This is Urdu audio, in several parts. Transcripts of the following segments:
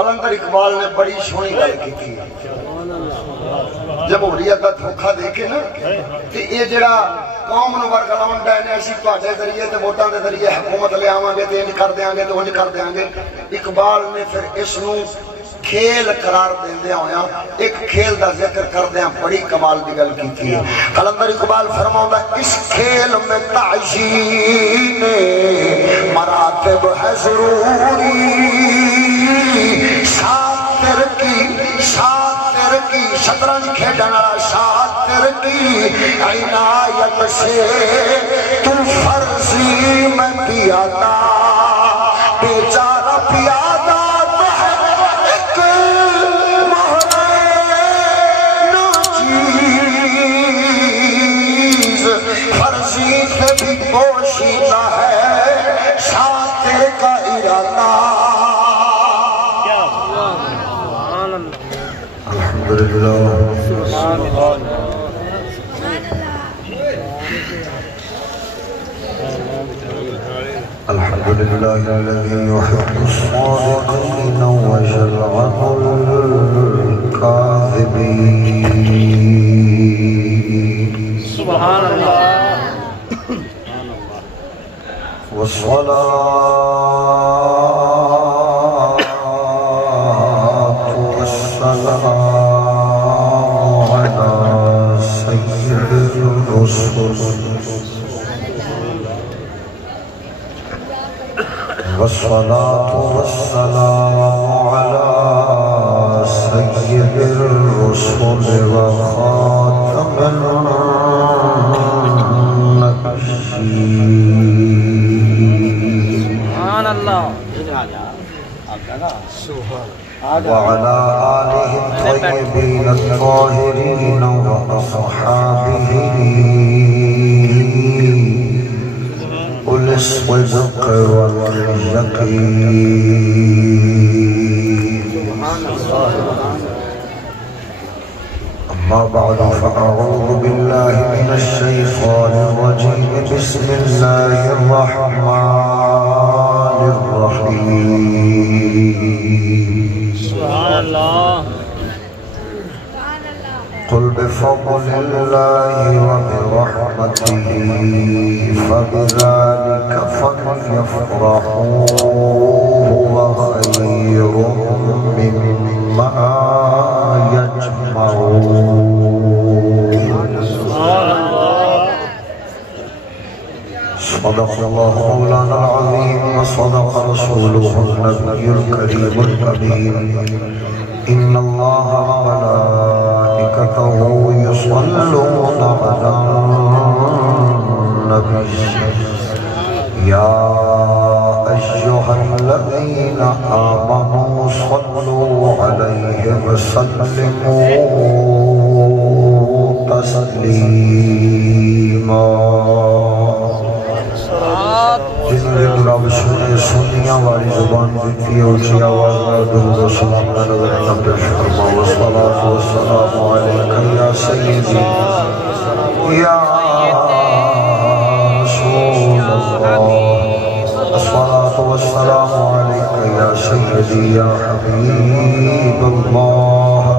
قلندر اقبال نے بڑی سونی گل کی تھی جمہوریت کا دھوکھا دیکھے نا کہ یہ جڑا قوم نو ورگلاون ڈے نے اسی تواڈے ذریعے تے ووٹاں دے ذریعے حکومت لے آواں گے تے انج کر دیاں گے تے انج کر دیاں گے اقبال نے پھر اس نو کھیل قرار دیندے ہویا ایک کھیل دا ذکر کردیاں بڑی کمال دی گل کیتی ہے قلندر اقبال فرماوندا اس کھیل میں تعیین مراتب ہے ضروری شاطر کی شطرنج کھیلنے والا شاطر کی عنایت سے تو فرضی میں پیادا بیچارہ پیادا پوشیدہ ہے شاطر کا ارادہ الحمدللہ الحمدللہ الذی يحب الصادقین ويلعن الكاذبین سبحان اللہ والصلاة والسلام على سيد الرسل والصلاة والسلام على سيد الرسل وخاتم النبيين وعلى آله الطيبين الطاهرين وأصحابه أولي الصدق واليقين أما بعد فأعوذ بالله من الشيطان الرجيم بسم الله الرحمن الرحيم سبحان الله قل بفضل الله وبرحمته فبذلك فليفرحوا هو خير مما يجمعون صدق الله مولانا العظيم وصدق رسوله النبي الكريم الكبير إن الله وملائكته يصلون على النبي يا أيها الذين آمنوا صلوا عليه وسلموا تسليما جن دن رب سنے سنیاں والی زبان دیتی ہے اچھی آواز میں درود و سلام میں نظر نبی فرما والصلاة والسلام علیکہ یا سیدی یا رسول اللہ الصلاة والسلام علیکہ یا سیدی یا حبیب اللہ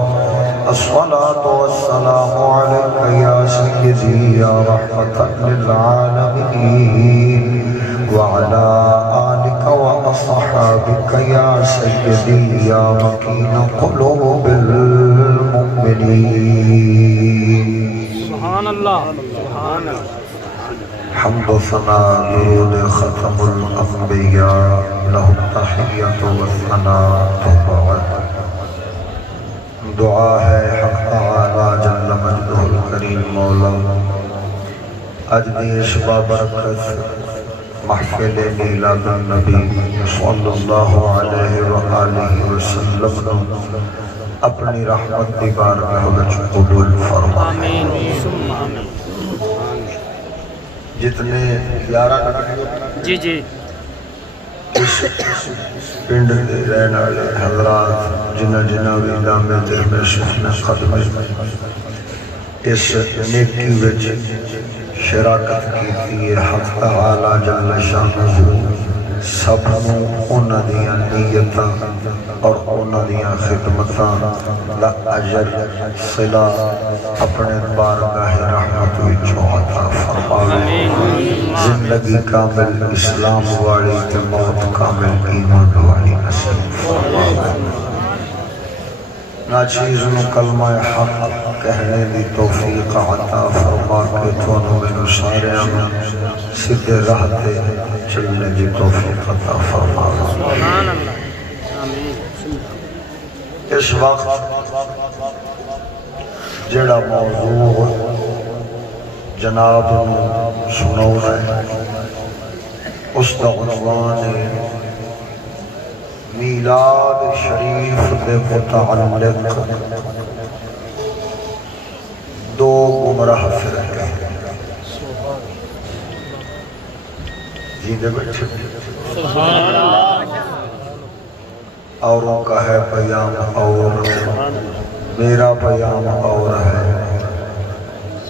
الصلاة والسلام علیکہ یا سیدی یا رحمة للعالمین وعلى آلك وأصحابك يا سيدي يا مكين قلوب المؤمنين سبحان الله سبحان الله حمد ثناء درود ختم الأنبياء له التحية والثناء بعد دعا ہے حق تعالی جل مجدہ الکریم مولا اجدیش بابرکت محفل میلاد النبی صلی اللہ علیہ وآلہ وسلم اپنی رحمت دی بارگاہ وچ قبول فرما جتنے 11 جی جی اس پنڈ دے رہنے والے حضرات جنہ بھی دامے دل میں شفن قدم اس نیکی وچ شراکت کی حق تعالی جل شانہ سب انہاں دیاں نیتاں اور انہاں دیاں خدمتاں لا اجر صلہ اپنے بارگاہ رحمت وچوں عطا فرماوے زندگی کامل اسلام والی تے موت کامل ایمان والی نصیب فرماوے ناچیز نو کلمہ حق کہنے دی توفیق عطا فرما کے تھونوں میں سارے میں سدھے راہ تے چلنے دی توفیق عطا فرما اس وقت جڑا موضوع جناب نو سنونا ہے اس دا عنوان ہے میلاد شریف دے متعلق دو گمراہ فرقے جی دے بچے اوروں کا ہے پیام اور میرا پیام اور ہے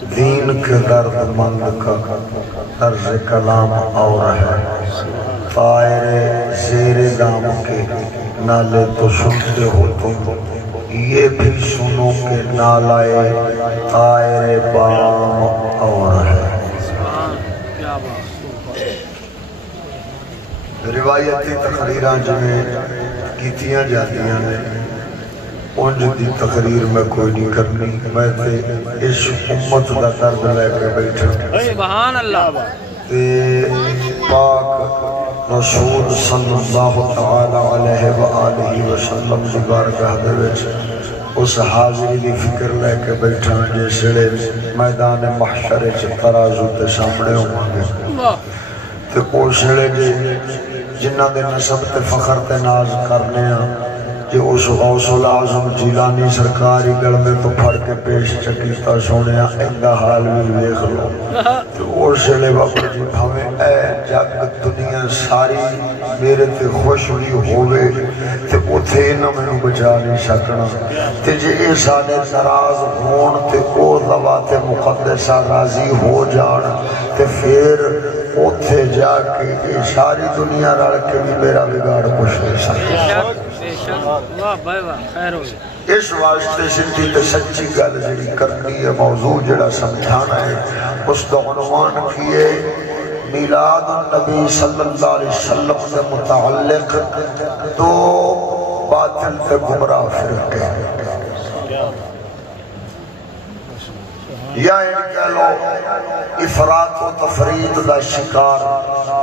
دین کے درد مند کا طرز کلام اور ہے طائر زیر دام کے نالے تو سنتے ہو تم یہ بھی سنو کہ نالائے طائر بام اور ہے روایتی تقریران جنہیں کیتیاں جاتیاں نے انج دی تقریر میں کوئی نہیں کرنی میں تے اس امت دا درد لے کے بیٹھا سبحان اللہ تے پاک رسول صلی اللہ تعالی علیہ وآلہ وسلم دی بارگاہ دے وچ اس حاضری دی فکر لے کے بیٹھا جیسے میدان محشر چ ترازو تے سامنے ہوں گے تے اوسڑے جنہ دے نسب تے فخر تے ناز کرنے ہیں کہ اس غوث العظم جیلانی سرکاری گل میں تو پھڑ کے پیش چکیتا سونے اندہ حال بھی دیکھ لو تو اور سلے بابا جی ہمیں اے جگ دنیا ساری میرے تے خوش بھی ہوئے تے اتھے نہ میں بچا نہیں سکنا تے جے اے سانے ناراض ہون تے او ذوات مقدسہ راضی ہو جان تے پھر اتھے جا کے ساری دنیا رڑ کے بھی میرا بگاڑ کچھ نہیں سکتا اس واسطے سنتی تے سچی گل جڑی کرنی ہے موضوع جڑا سمجھانا ہے اس کا عنوان کیے میلاد النبی صلی اللہ علیہ وسلم سے متعلق دو باطل تے گمراہ فرقے یا ان کہہ لو افراط و تفرید دا شکار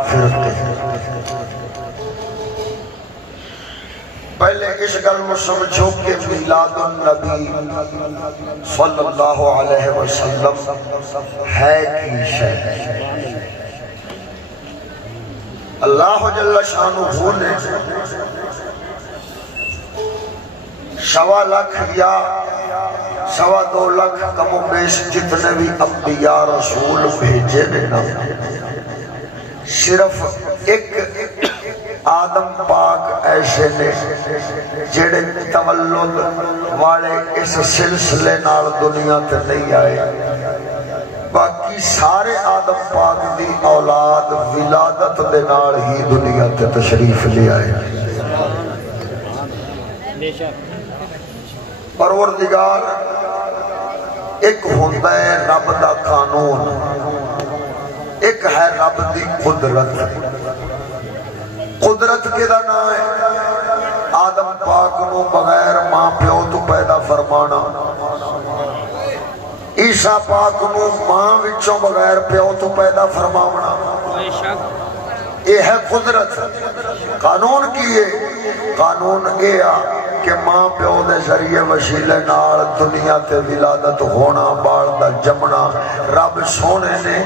فرقے پہلے اس گل میں سمجھو کہ میلاد النبی صلی اللہ علیہ وسلم ہے کی شے اللہ جل شانہ نے سوا لاکھ یا سوا دو لاکھ کم و بیش جتنے بھی انبیاء رسول بھیجے دینا صرف ایک آدم پاک ایسے نے جڑے تولد والے اس سلسلے نال دنیا تے نہیں آئے باقی سارے آدم پاک دی اولاد ولادت دے نال ہی دنیا تے تشریف لے آئے پروردگار ایک ہوتا ہے رب دا قانون ایک ہے رب دی قدرت قدرت کے دا نام ہے آدم پاک نو بغیر ماں پیو تو پیدا فرمانا عیسیٰ پاک نو ماں وچوں بغیر پیو تو پیدا فرمانا یہ ہے قدرت قانون کی ہے قانون یہ کہ ماں پیو دے ذریعے وسیلے نال دنیا تے ولادت ہونا بال دا جمنا رب سونے نے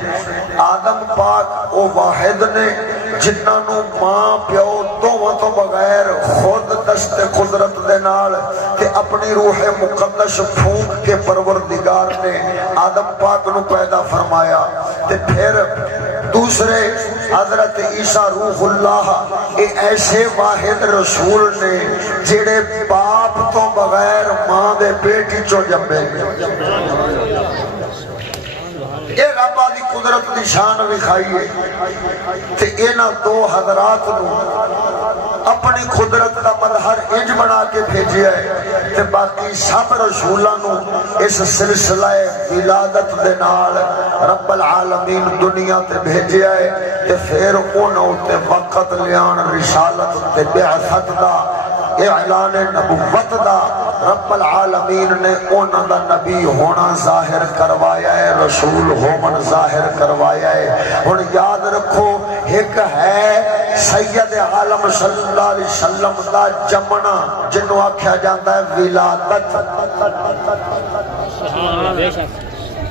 آدم پاک او واحد نے جنہاں نو ماں پیو دوواں تو بغیر خود دست قدرت دے نال کہ اپنی روح مقدس پھونک کے پروردگار نے آدم پاک نو پیدا فرمایا تے پھر دوسرے حضرت عیسیٰ روح اللہ ایک ایسے واحد رسول نے جڑے باپ تو بغیر ماں دے پیٹی چو جمے اے ربا دی قدرت دی شان وکھائیے تے اینا دو حضرات نو اپنی قدرت کا مظہر انج بنا کے بھیجیا ہے تے باقی سب رسولاں نو اس سلسلہ ولادت دے نال رب العالمین دنیا تے بھیجیا ہے تے پھر انہاں تے وقت لیان رسالت تے بعثت دا اعلان نبوت دا رب العالمین نے انہاں دا نبی ہونا ظاہر کروایا ہے رسول ہومن ظاہر کروایا ہے ہن یاد رکھو ایک ہے سید عالم صلی اللہ علیہ وسلم دا جمنا جنوں آکھیا جاندا ہے ولادت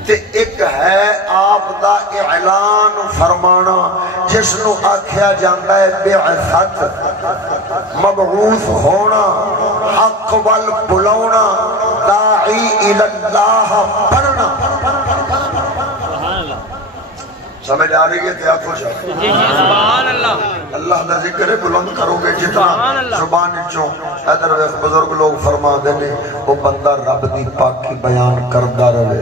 تے ایک ہے آپ دا اعلان فرمانا جس نو آکھیا جاندا ہے بعثت مبعوث ہونا حق وال بلاونا داعی الاللہ بننا سمجھ آ رہی ہے تے آپ خوش سبحان اللہ اللہ دا ذکر بلند کرو گے جتنا زبان چوں ادھر ویخ بزرگ لوگ فرما دینے وہ بندہ رب دی پاکی بیان کردہ روے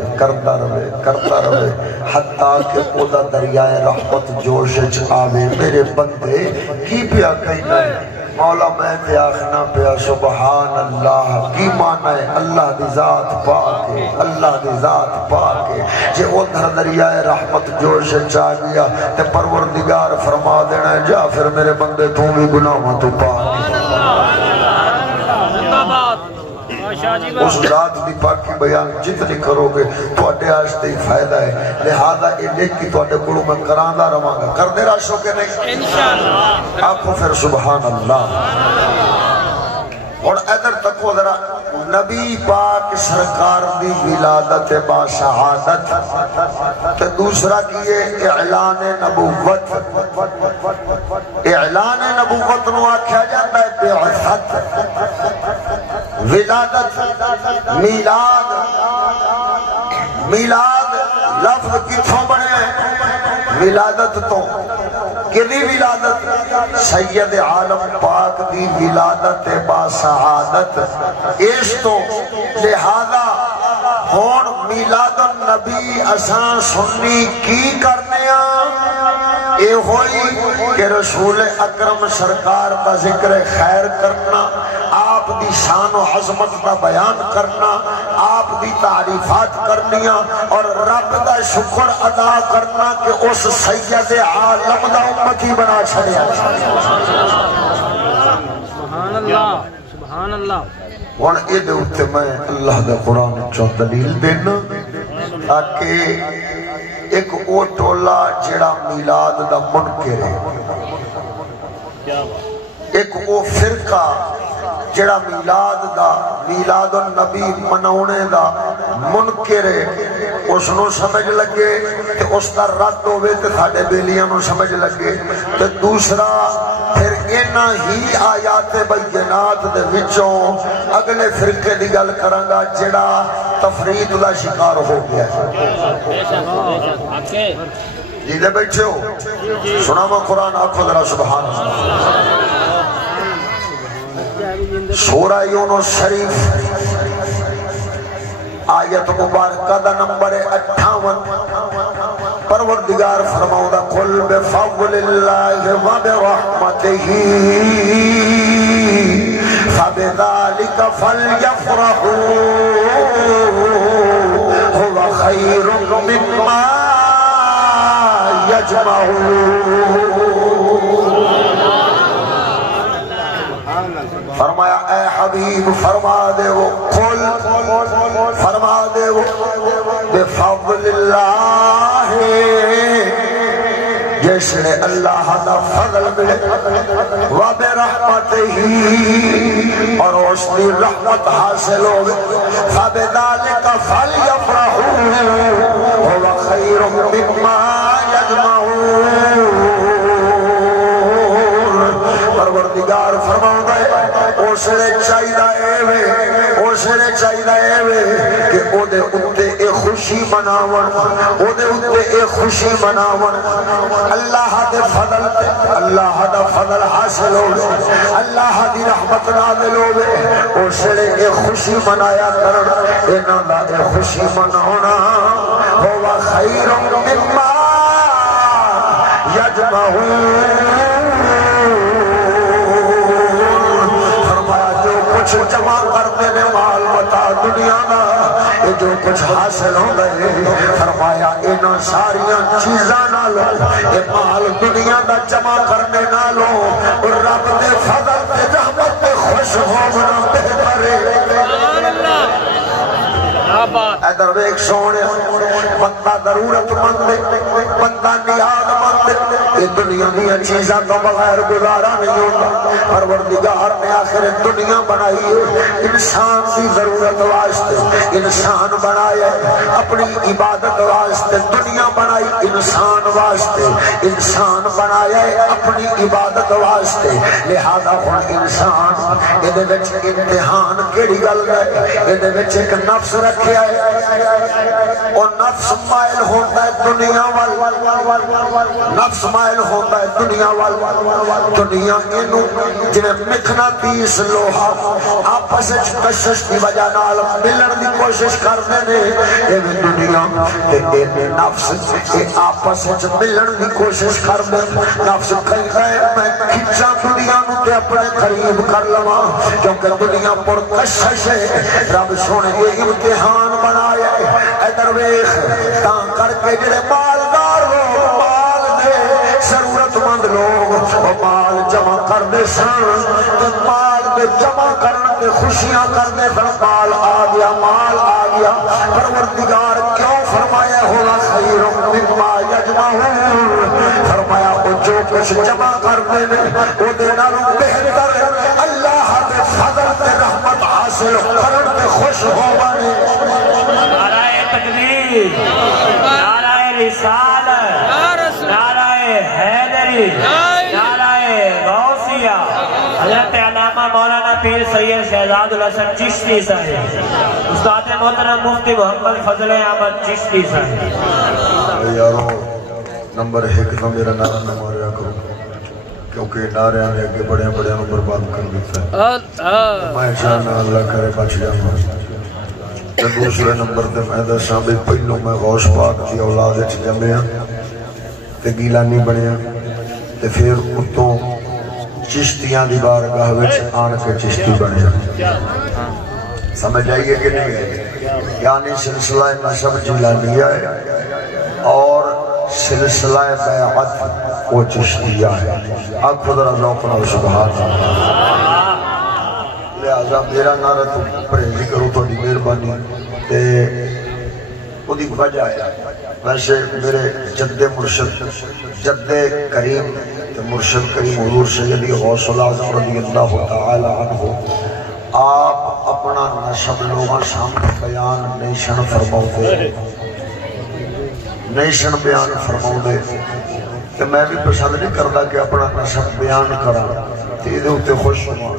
حتیٰ کہ او دا دریائے رحمت جوش آوے میرے بندے کی پیا کہنا ہے مولا میں تے آخنا پیا سبحان اللہ کی معنی ہے اللہ دی ذات پاک ہے اللہ دی ذات پاک ہے جے ادھر دریائے رحمت جوش چاہ گیا تے پروردگار فرما دینا ہے جا پھر میرے بندے تو بھی گناہوں تو پاک اس ذات دی پاکی بیان جتنی کرو گے تو اڈے آجتے ہی فائدہ ہے لہذا یہ دیکھ کی تو اڈے کڑوں میں کراندہ رہا گا کر دے راشو کے نہیں انشاءاللہ آپ کو پھر سبحان اللہ اور ادھر تک وہ ذرا نبی پاک سرکار دی ولادت با شہادت تو دوسرا کیے اعلان نبوت اعلان نبوت نو آکھیا جاتا ہے بعثت ولادت میلاد میلاد لفظ کتھوں بنے ہیں ولادت تو کدی ولادت سید عالم پاک دی ولادت با سعادت اس تو لہذا ہون میلاد النبی اساں سنی کی کرنے اے ہوئی کہ رسول اکرم سرکار کا ذکر خیر کرنا آپ دی شان و عظمت کا بیان کرنا آپ دی تعریفات کرنیاں اور رب دا شکر ادا کرنا کہ اس سید عالم دا امتی بنا چھڑیا سبحان اللہ سبحان اللہ اور اے دے اتے میں اللہ دا قرآن چو دلیل دینا تاکہ ایک او ٹولا جڑا میلاد دا منکر ہے ایک او فرقہ جڑا میلاد النبی منونے دا منکر ہے اس نو سمجھ لگے کہ اس دا رد ہوئے تے تھاڑے بیلیاں نو سمجھ لگے تے دوسرا پھر اینا ہی آیات بینات دے وچوں اگلے فرقے دی گل کرنگا جڑا تفرید دا شکار ہو گیا ہے جیدے بیٹھے ہو سنا میں قرآن آنکھو ذرا سبحان اللہ سورہ یونس شریف آیت مبارکہ دا نمبر 58 پروردگار فرماؤں دا قل بفضل اللہ و برحمتہ فبذالک فلیفرحوا هو خیر مما یجمعون فرمایا اے حبیب فرما دے وہ قل فرما دے وہ بفضل اللہ جس نے اللہ دا فضل ملے وبرحمت ہی اور اس کی رحمت حاصل ہوگی فبذالک فلیفرحوا هو خیر مما یجمعون پروردگار فرماؤں گئے اسے چاہیدہ اے کہ او دے اتے اے خوشی مناون اللہ دے فضل اللہ دا فضل حاصل ہوگے اللہ دی رحمت نازل ہوگے اسے اے خوشی منایا کرنا انہاں دا اے خوشی مناونا ہوا خیر مما یجمعون کچھ جمع کرتے نے مال متا دنیا دا یہ جو کچھ حاصل ہو گئے فرمایا انہاں ساریاں چیزاں نالوں یہ مال دنیا دا جمع کرنے نالوں اور رب دے فضل تے رحمت تے خوش ہونا بہتر ہے ادھر ایک سونے بندہ ضرورت مند بندہ نیاز مند یہ دنیا دیا چیزاں تو بغیر گزارا نہیں ہوتا پروردگار نے آخر دنیا بنائی ہے انسان کی ضرورت واسطے انسان بنایا اپنی عبادت واسطے دنیا بنائی انسان واسطے انسان بنایا اپنی عبادت واسطے لہذا ہن انسان یہ امتحان کیڑی گل ہے یہ ایک نفس رکھے اور نفس مائل ہوتا ہے دنیا وال نفس مائل ہوتا ہے دنیا وال دنیا انہوں جنہیں مکھنا تیس لوہا آپس کشش کی وجہ نال ملن دی کوشش کرنے نے یہ دنیا یہ نفس آپس ملن دی کوشش کرنے نفس کئی گئے میں کھچا دنیا نو تے اپنے قریب کر لواں کیونکہ دنیا پر کشش ہے رب سونے یہ امتحان بنایا اے درویش تاں کر کے جڑے مالدار ہو مال دے ضرورت مند لوگ وہ مال جمع کر دے سن مال دے جمع کرنے کے خوشیاں کر دے سن مال آ گیا پروردگار کیوں فرمایا ہونا خیر مما یجمعون فرمایا وہ جو کچھ جمع کر دے وہ دینا رو بہتر اللہ دے فضل تے رحمت حاصل کرن تے خوش ہووانے نعرہ تکبیر نعرہ رسالت نعرہ حیدری نعرہ غوثیہ حضرت علامہ مولانا پیر سید شہزاد الحسن چشتی صاحب استاد محترم مفتی محمد فضل احمد چشتی صاحب یارو نمبر 1 کا میرا نعرہ نہ ماریا کرو کیونکہ نعرے آنے کے بڑے بڑے نمبر بات کر دیتا ہے میں چاہنا اللہ کرے بچ جاؤں دوسرے نمبر تے میں دساں بھی پہلو میں غوث پاک کی اولاد وچ جمیا تے گیلانی بنیا تے پھر اتوں چشتیاں دی بارگاہ وچ آن کے چشتی بنیا سمجھ آئیے کہ نہیں یعنی سلسلہ نسب جیلانیہ ہے اور سلسلہ بیعت وہ چشتیہ ہے اب خود رضا اپنا سبحان اللہ لہذا میرا نعرہ تو پریزی کرو تو دی مہربانی تے وہ دی وجہ ہے ویسے میرے جد مرشد جد کریم تے مرشد کریم حضور سیدی غوث العظم رضی اللہ تعالی عنہ آپ اپنا نسب لوگاں سامنے بیان نیشن فرماؤ دے نیشن بیان فرماؤ دے تے میں بھی پسند نہیں کرتا کہ اپنا نسب بیان کرا تے ادھے ہوتے خوش ہوا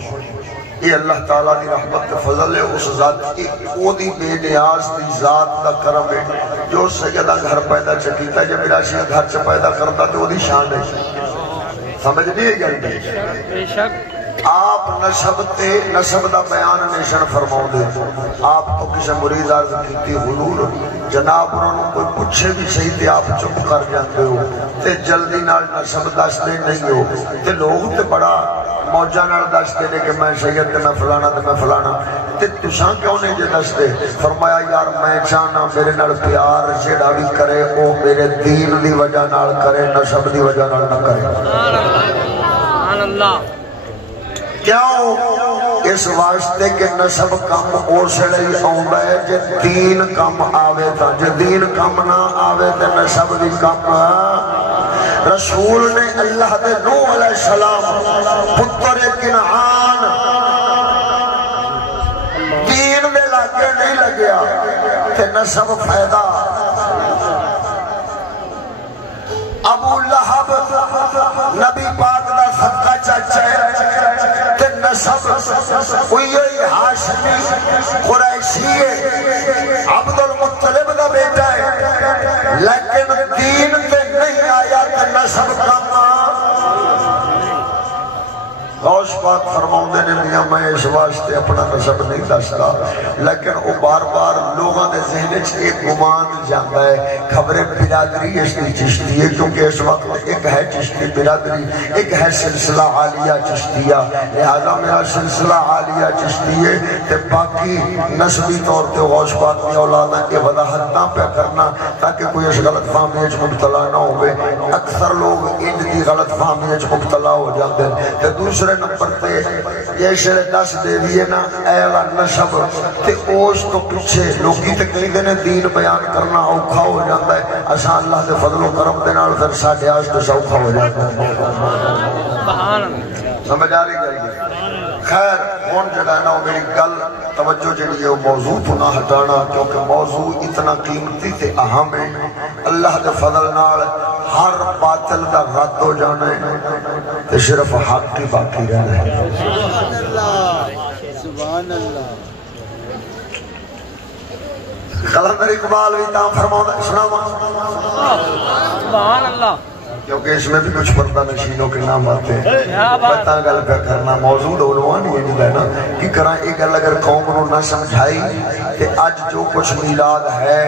یہ اللہ تعالیٰ دی رحمت فضل ہے اس ذات کی وہ دی بے نیاز دی ذات دا کرم ہے جو سیدہ گھر پیدا چکیتا ہے جب میرا شیعہ گھر چا پیدا کرتا تو وہ دی شان ہے سمجھ نہیں ہے گیا آپ نسب دا بیان نیشن فرماؤ دے آپ تو کسی مرید عرض کیتی حضور جناب انہوں کوئی پوچھے بھی صحیح تے آپ چپ کر جاتے ہو تے جلدی نال نسب دستے نہیں ہو تے لوگ تے بڑا موجہ نال دستے نے کہ میں سید تے میں فلانا تے تساں کیوں نہیں جے دستے فرمایا یار میں چاہنا میرے نال پیار جیڑا بھی کرے وہ میرے دین دی وجہ نال کرے نسب دی وجہ نال نہ کرے سبحان اللہ کیوں اس واسطے کہ نسب کم اوسڑے آؤندا ہے جے دین کم آوے تا جے دین کم نہ آوے تے نسب بھی کم رسول نے اللہ دے نوح علیہ السلام پتر کنعان دین دے لاگے نہیں لگیا تے نسب فائدہ ابو لہب نبی پاک دا صدقہ چاچا ہے تے نسب وہی ہاشمی قریشی ہے عبد المطلب دا بیٹا ہے لیکن دین تے نہیں آیا تے نسب کم غوث پاک فرماؤں دے نے میاں میں اس واسطے اپنا نسب نہیں دستا، لیکن وہ بار بار لوگوں کے ذہن چ ایک گمان جاتا ہے خبریں برادری اس کی چشتی ہے، کیونکہ اس وقت ایک ہے چشتی برادری، ایک ہے سلسلہ عالیہ چشتیہ، لہذا میرا سلسلہ عالیہ چشتی ہے تے باقی نسبی طور تے غوث پاک کی اولاد ہیں، یہ وضاحت نہ پہ کرنا تاکہ کوئی اس غلط فہمی وچ مبتلا نہ ہوئے۔ اکثر لوگ ان کی غلط فہمی وچ مبتلا ہو جاتے ہیں۔ تے دوسرے نمبر تے یہ شرے دس دے دیے نا اہلا نسب تے اوش تو پیچھے لوگی تے کئی دن دین بیان کرنا اوکھا ہو جاتا ہے، اساں اللہ دے فضل و کرم دے نال پھر ساڈے واسطے سوکھا ہو جاتا ہے۔ سمجھ آ رہی گل؟ خیر ہن جڑا نا میری گل توجہ جڑی ہے وہ موضوع تو نہ ہٹانا، کیونکہ موضوع اتنا قیمتی تے اہم ہے، اللہ دے فضل نال ہر باطل دا رد ہو جانا ہے تے صرف حق کی باقی رہنا ہے۔ سبحان اللہ سبحان اللہ۔ قلندر اقبال بھی تاں فرماؤں سناواں سبحان اللہ، کیونکہ اس میں بھی کچھ پردہ نشینوں کے نام آتے ہیں، بتا گل پہ کرنا موضوع عنوان یہ نہیں ہے نا کہ کرا ایک گل اگر قوم نو نہ سمجھائی کہ آج جو کچھ میلاد ہے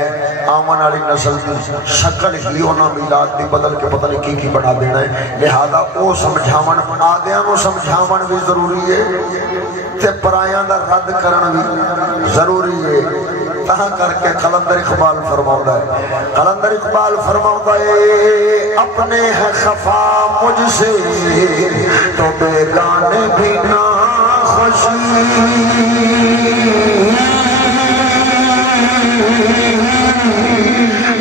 آمن والی نسل کی شکل ہی ہونا میلاد دی بدل کے پتہ نہیں کی بنا دینا ہے، لہذا وہ سمجھاون آدیاں نو سمجھاون بھی ضروری ہے تے پرایاں دا رد کرن بھی ضروری ہے۔ تہاں کر کے قلندر اقبال فرماؤں ہے، قلندر اقبال فرماؤں ہے اپنے ہے خفا مجھ سے تو بیگانے بھی نہ خوشی،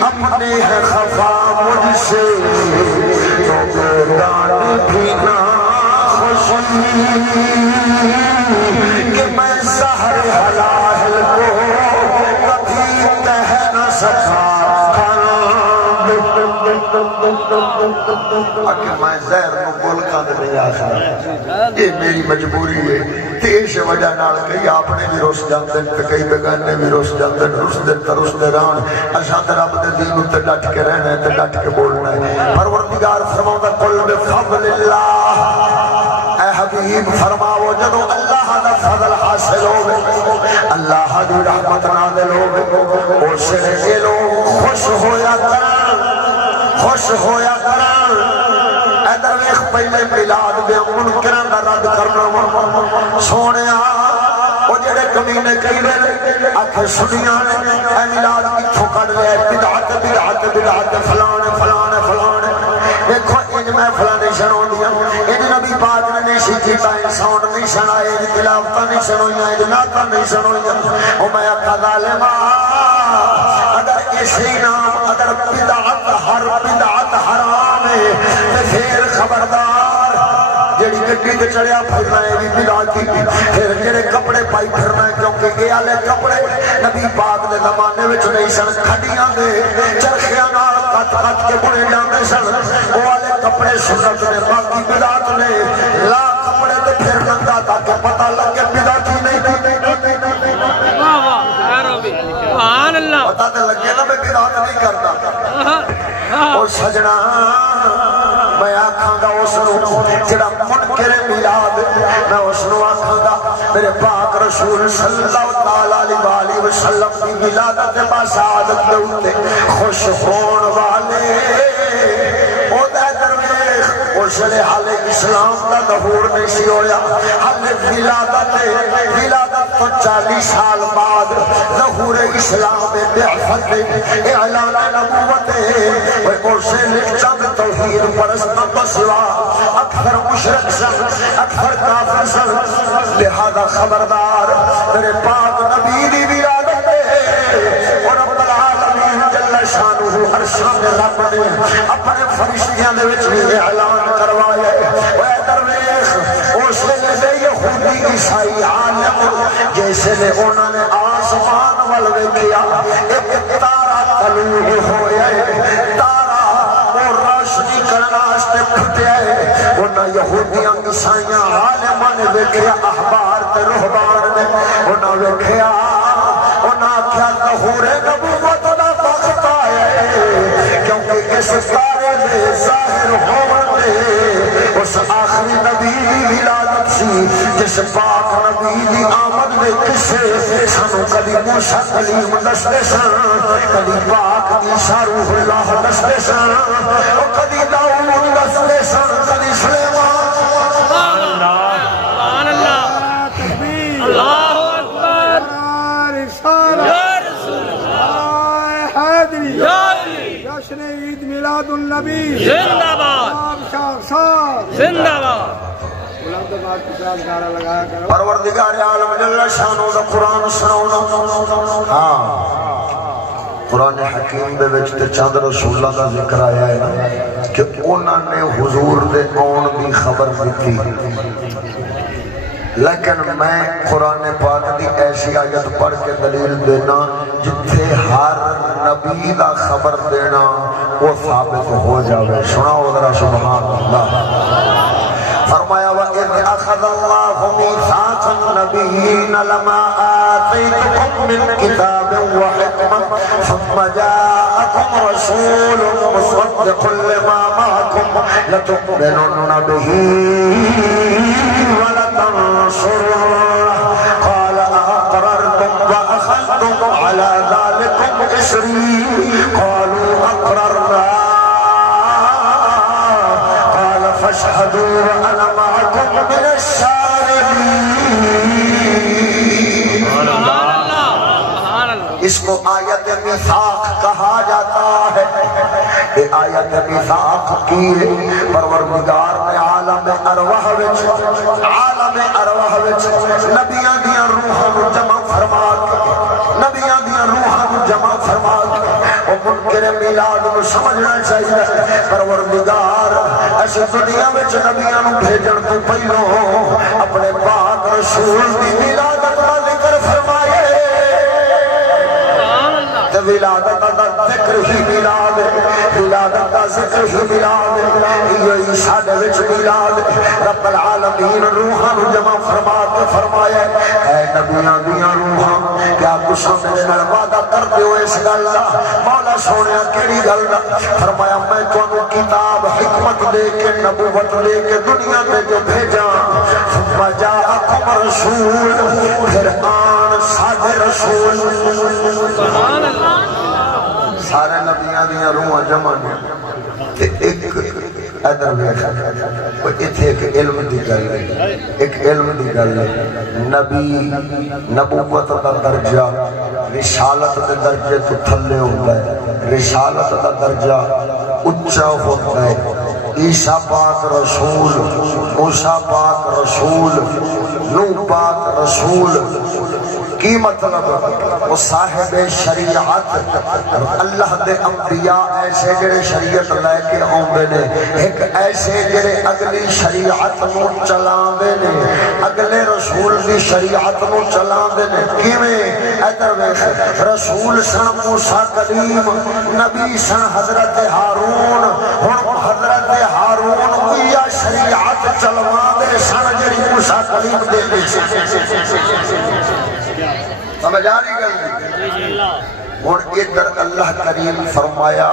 اپنے ہے خفا مجھ سے تو بیگانے بھی نہ خوشی، کہ میں سحر حلال کو کبھی کہہ نہ سکا، اگر میں زہر نو بول کھاند نہیں آخر یہ میری مجبوری ہے، تیش وجہ نال کئی آپ نے بھی روس جاندن تے کئی بگانے بھی روس جاندن، روس دن تا روس دے ران اشاند رب دے دین اتے ڈٹ کے رہنا ہے تے ڈٹ کے بولنا ہے۔ پروردگار فرماؤں دا قل بفضل اللہ، اے حبیب فرماؤ جدو اللہ دا فضل حاصل ہوگے، اللہ دی رحمت نازل ہوگے، اور سے لوگ خوش ہویا کرن، خوش ہویا کرن۔ اے درویخ پہلے میلاد دے منکران دا رد کرنا سونیا وہ جڑے کمینے کئی دے آکھے سنیاں اے میلاد کتھوں کڑ لے بدعت بدعت بدعت فلانے فلانے فلانے، دیکھو انج میں فلانے شنوں دیا انج نبی پاک نے نہیں سیکھیتا، انج ساؤنڈ نہیں سنائے، انج تلاوتہ نہیں سنویاں، انج ناتا نہیں سنویاں، او میں اکھا ظالمہ اگر اسی نام اگر بدعت ہر بدعت حرام ہے تو پھر خبردار جڑی گڈی تے چڑھیا پھرنا ہے بھی بدعت کی، پھر جڑے کپڑے پائی پھرنا ہے کیونکہ یہ والے کپڑے نبی پاک دے زمانے وچ نہیں سن، کھڈیاں دے چرخیاں نال کٹ کٹ کے بنے جاندے سن، وہ والے کپڑے سنت نے باقی بدعت نے لا کپڑے تے پھر نندا تاکہ پتہ لگے بدعت ہی نہیں سبحان اللہ، پتہ تے لگے نا میں بدعت نہیں کرتا۔ اور سجنا میں آکھاں گا اس نو جڑا منکر میلاد، میں اس نو آکھاں گا میرے پاک رسول صلی اللہ علیہ وسلم کی ولادت با سعادت دے اوتے خوش ہون والے او دے درویش اس لئے حال اسلام کا ظہور نہیں سی ہویا، حال ولادت تو 40 سال بعد ظہور اسلام بعثت اعلان نبوت اسے چند توحید پرستوں کو سوا اکثر مشرک سن، اکثر کافر سن، لہذا خبردار میرے پاک نبی دی ولادت اور رب العالمین جل شانہ عرشاں میں رب نے اپنے فرشتیاں دے وچ اعلان کروایا اے درویش اس نے یہودی عیسائی عالم جیسے نے انہوں نے آسمان وال ویکھیا ایک تارا طلوع ہویا ہے، تارا وہ روشنی کرنا واسطے پھٹیا ہے، انہاں یہودیاں عیسائیاں عالماں نے ویکھیا، احبار تے رہبان نے انہاں ویکھیا، انہاں آکھیا ظہور نبوت دا وقت آیا ہے، کیونکہ اس تارے میں ظاہر ہون دے اس آخر آخری نبی دی ولادت سی جس پاک نبی دی آمد دے قصے سانو کبھی موسیٰ کلیم دستے سن کبھی پاک عیسیٰ روح اللہ دستے سن اور کبھی داؤد دستے سن کبھی سلیمان سبحان اللہ اللہ اکبر یا رسول اللہ حیدری یا علی جشن عید میلاد النبی زندہ باد زندہ باد پروردگار عالم جل شانو دا قرآن سنونا ہاں قرآن حکیم دے وچ تے چند رسولہ دا ذکر آیا ہے کہ انہوں نے حضور دے آن دی خبر دیتی لیکن میں قرآن پاک دی ایسی آیت پڑھ کے دلیل دینا جتھے ہر نبی دا خبر دینا وہ ثابت ہو جاوے سناؤ ذرا سبحان اللہ فرمایا وَإِذْ أَخَذَ اللَّهُ مِيثَاقَ النَّبِيِّينَ لَمَا آتَيْتُكُم مِّن كِتَابٍ وَحِكْمَةٍ ثُمَّ جَاءَكُمْ رَسُولٌ مُصَدِّقٌ لِّمَا مَعَكُمْ لَتُؤْمِنُنَّ بِهِ وَلَتَنصُرُنَّهُ قَالَ أَأَقْرَرْتُمْ وَأَخَذْتُمْ عَلَى ذَلِكُمْ إِصْرِي قَالُوا أَقْرَرْنَا فاشهدوا وانا معكم من الشاهدين اس کو آیت میثاق کہا جاتا ہے یہ آیت میثاق کی پروردگار نے عالم ارواح وچ نبیاں دیاں روحاں نو جمع فرما کے نبیاں دیاں روحاں نو جمع فرما کے او منکر میلاد نو سمجھنا چاہیے پروردگار اس دنیا وچ نبیاں نو بھیجن تو پہلو اپنے پاک رسول دی ولادت دا ذکر فرمائے ولادت دا ذکر ہی میلاد ولادت دا ذکر ہی میلاد یہ ساڈے وچ میلاد رب العالمین روحاں نو جمع فرما کے فرمایا اے نبیاں دیاں روحاں کیا تساں میرے نال وعدہ کردے ہو اس گل دا مولا سونیا کیڑی گل دا فرمایا میں تانوں کتاب حکمت دے کے نبوت دے کے دنیا تے جو بھیجاں ثم جاءکم رسول پھر آن ساڈے رسول سبحان اللہ سارے نبیاں دیاں روحاں جمع تے ایک ادھر ویکھ ایتھے ایک علم دی گل ہے ایک علم دی گل ہے نبی نبوت دا درجہ رسالت دے درجے تو تھلے ہوندا ہے رسالت دا درجہ اونچا ہوتا ہے عیسیٰ پاک رسول موسیٰ پاک رسول نوح پاک رسول کی مطلب وہ صاحب شریعت اللہ دے انبیاء ایسے جڑے شریعت لے کے آؤندے نے ایک ایسے جڑے اگلی شریعت نو چلاندے نے اگلے رسول دی شریعت نو چلاندے نے کیویں ادھر ویکھ رسول سن موسیٰ کلیم نبی سن حضرت ہارون ہن حضرت ہارون ویا شریعت چلواندے سن جڑی موسیٰ کلیم دے سمجھ آ رہی گل اور ادھر اللہ کریم فرمایا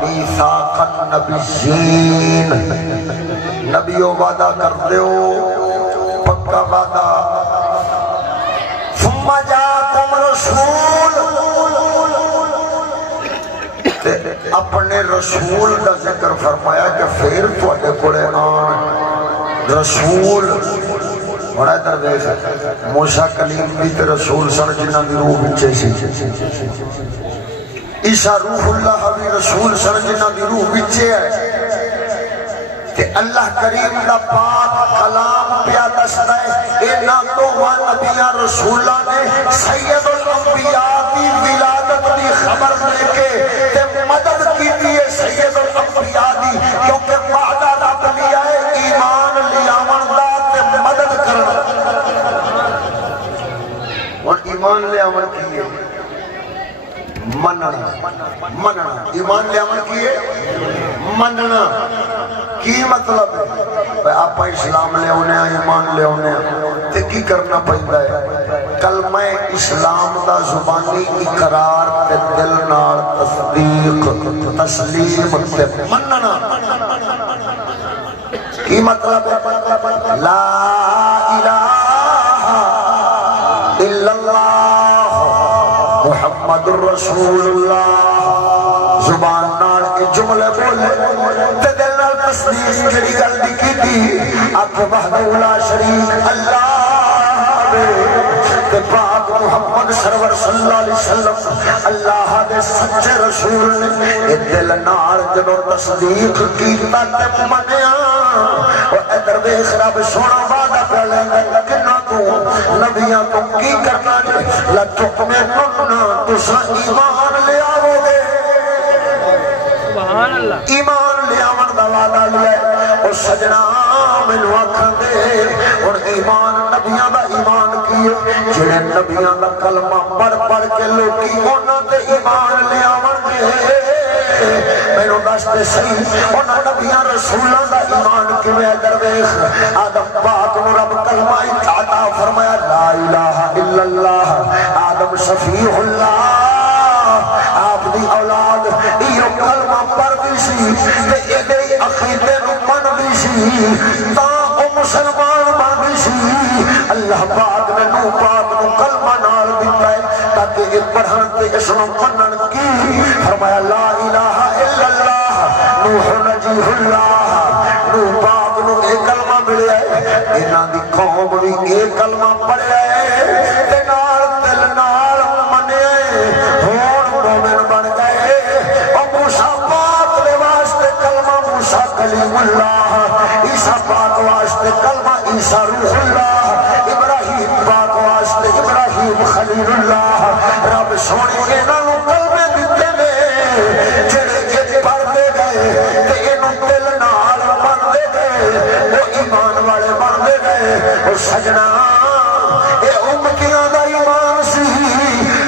میثاق النبیین نبیوں وعدہ کر دیو پکا وعدہ ثم جاءکم رسول اپنے رسول کا ذکر فرمایا کہ پھر تواڈے کولے آن رسول اور ادھر دیکھ موسیٰ کلیم بھی تے رسول سن جنہاں دی روح وچے سی عیسیٰ روح اللہ بھی رسول سن جنہاں دی روح وچے ہے کہ اللہ کریم دا پاک کلام پیا دسدا ہے انہاں دوواں نبیاں رسولاں نے سید الانبیاء دی ولادت دی خبر دے کے تے مدد کیتی ہے سید الانبیاء دی کیونکہ وعدہ رب لیا ہے ایمان لیاون دا تے مدد کرنا اور ایمان لیاون کی ہے مننا ایمان لیاون کی ہے مننا کی مطلب ہے آپ اسلام لے ہونے ہیں ایمان لے ہونے ہیں تے کی کرنا پہندا ہے کلمہ اسلام دا زبانی اقرار تے دل نال تصدیق تسلیم تے مننا کی مطلب ہے لا الہ الا اللہ محمد رسول اللہ زبان نال کے جملے بولے تے دل نال تصدیق جڑی گل دی کیتی اکھ وحدہ لا شریک اللہ تے پاک محمد سرور صلی اللہ علیہ وسلم اللہ دے سچے رسول نے دل نال جدوں تصدیق کیتا تے منیا او ادھر ویکھ رب سونا وعدہ کر لیندا کنا تو نبیاں تو کی کرنا لا تؤمنون تساں ایمان لے آو گے سبحان اللہ ایمان لے آون دا وعدہ لیا او سجنا مینوں آکھن دے ہن ایمان نبیاں دا ایمان کیے جڑے نبیاں دا کلمہ پڑھ پڑھ کے لوکی انہاں تے ایمان لے آون گے مینوں دس تے صحیح انہاں نبیاں رسولاں دا ایمان کیویں درویش آدم پاک نوں رب کلمہ عطا فرمایا لا الہ الا اللہ آدم شفیع اللہ آپ دی اولاد ایو کلمہ پڑھ دی سی تے ایدے عقیدے نوں من دی سی تا او مسلمان بن دی سی اللہ پاک نے نو پاک نو کلمہ نال دتا ہے تاکہ یہ پڑھن تے اس نوں منن کی فرمایا لا الہ الا اللہ نوح نجیح اللہ نو پاک نو اے کلمہ ملیا ہے انہاں دی قوم بھی اے کلمہ پڑھیا ہے تے نال دل نال منیا ہن مومن بن گئے او موسیٰ پاک دے واسطے کلمہ موسیٰ کلیم اللہ عیسیٰ پاک واسطے کلمہ عیسیٰ روح اللہ ابراہیم پاک واسطے ابراہیم خلیل اللہ رب سونے انہاں نوں کلمے دتے نے جڑے پڑھدے گئے تے انہاں دل نال پڑھدے گئے او ایمان والے بندے گئے او سجنا اے امتیاں دا ایمان سی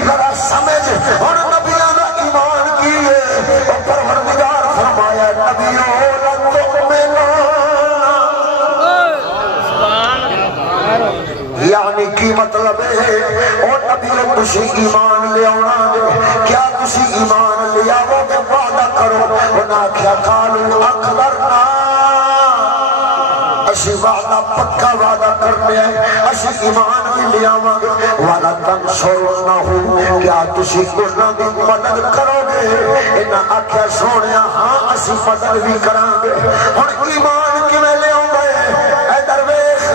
ذرا سمجھ ہن نبیاں دا ایمان کیے او پروردگار فرمایا نبیوں یعنی کی مطلب ہے اور نبیوں تسی ایمان لے آنا گے کیا تسی ایمان لے آو گے وعدہ کرو انہاں کیا قالوا اقررنا اسی وعدہ پکا وعدہ کرنے ہیں اسی ایمان بھی لے آواں گے وَلَا تَنْصُرُنَّهُ کیا تسی انہاں دی مدد کرو گے انہاں آکھیا سونیا ہاں اسی مدد بھی کران گے ہن ایمان کیویں لے آؤں گے اے درویش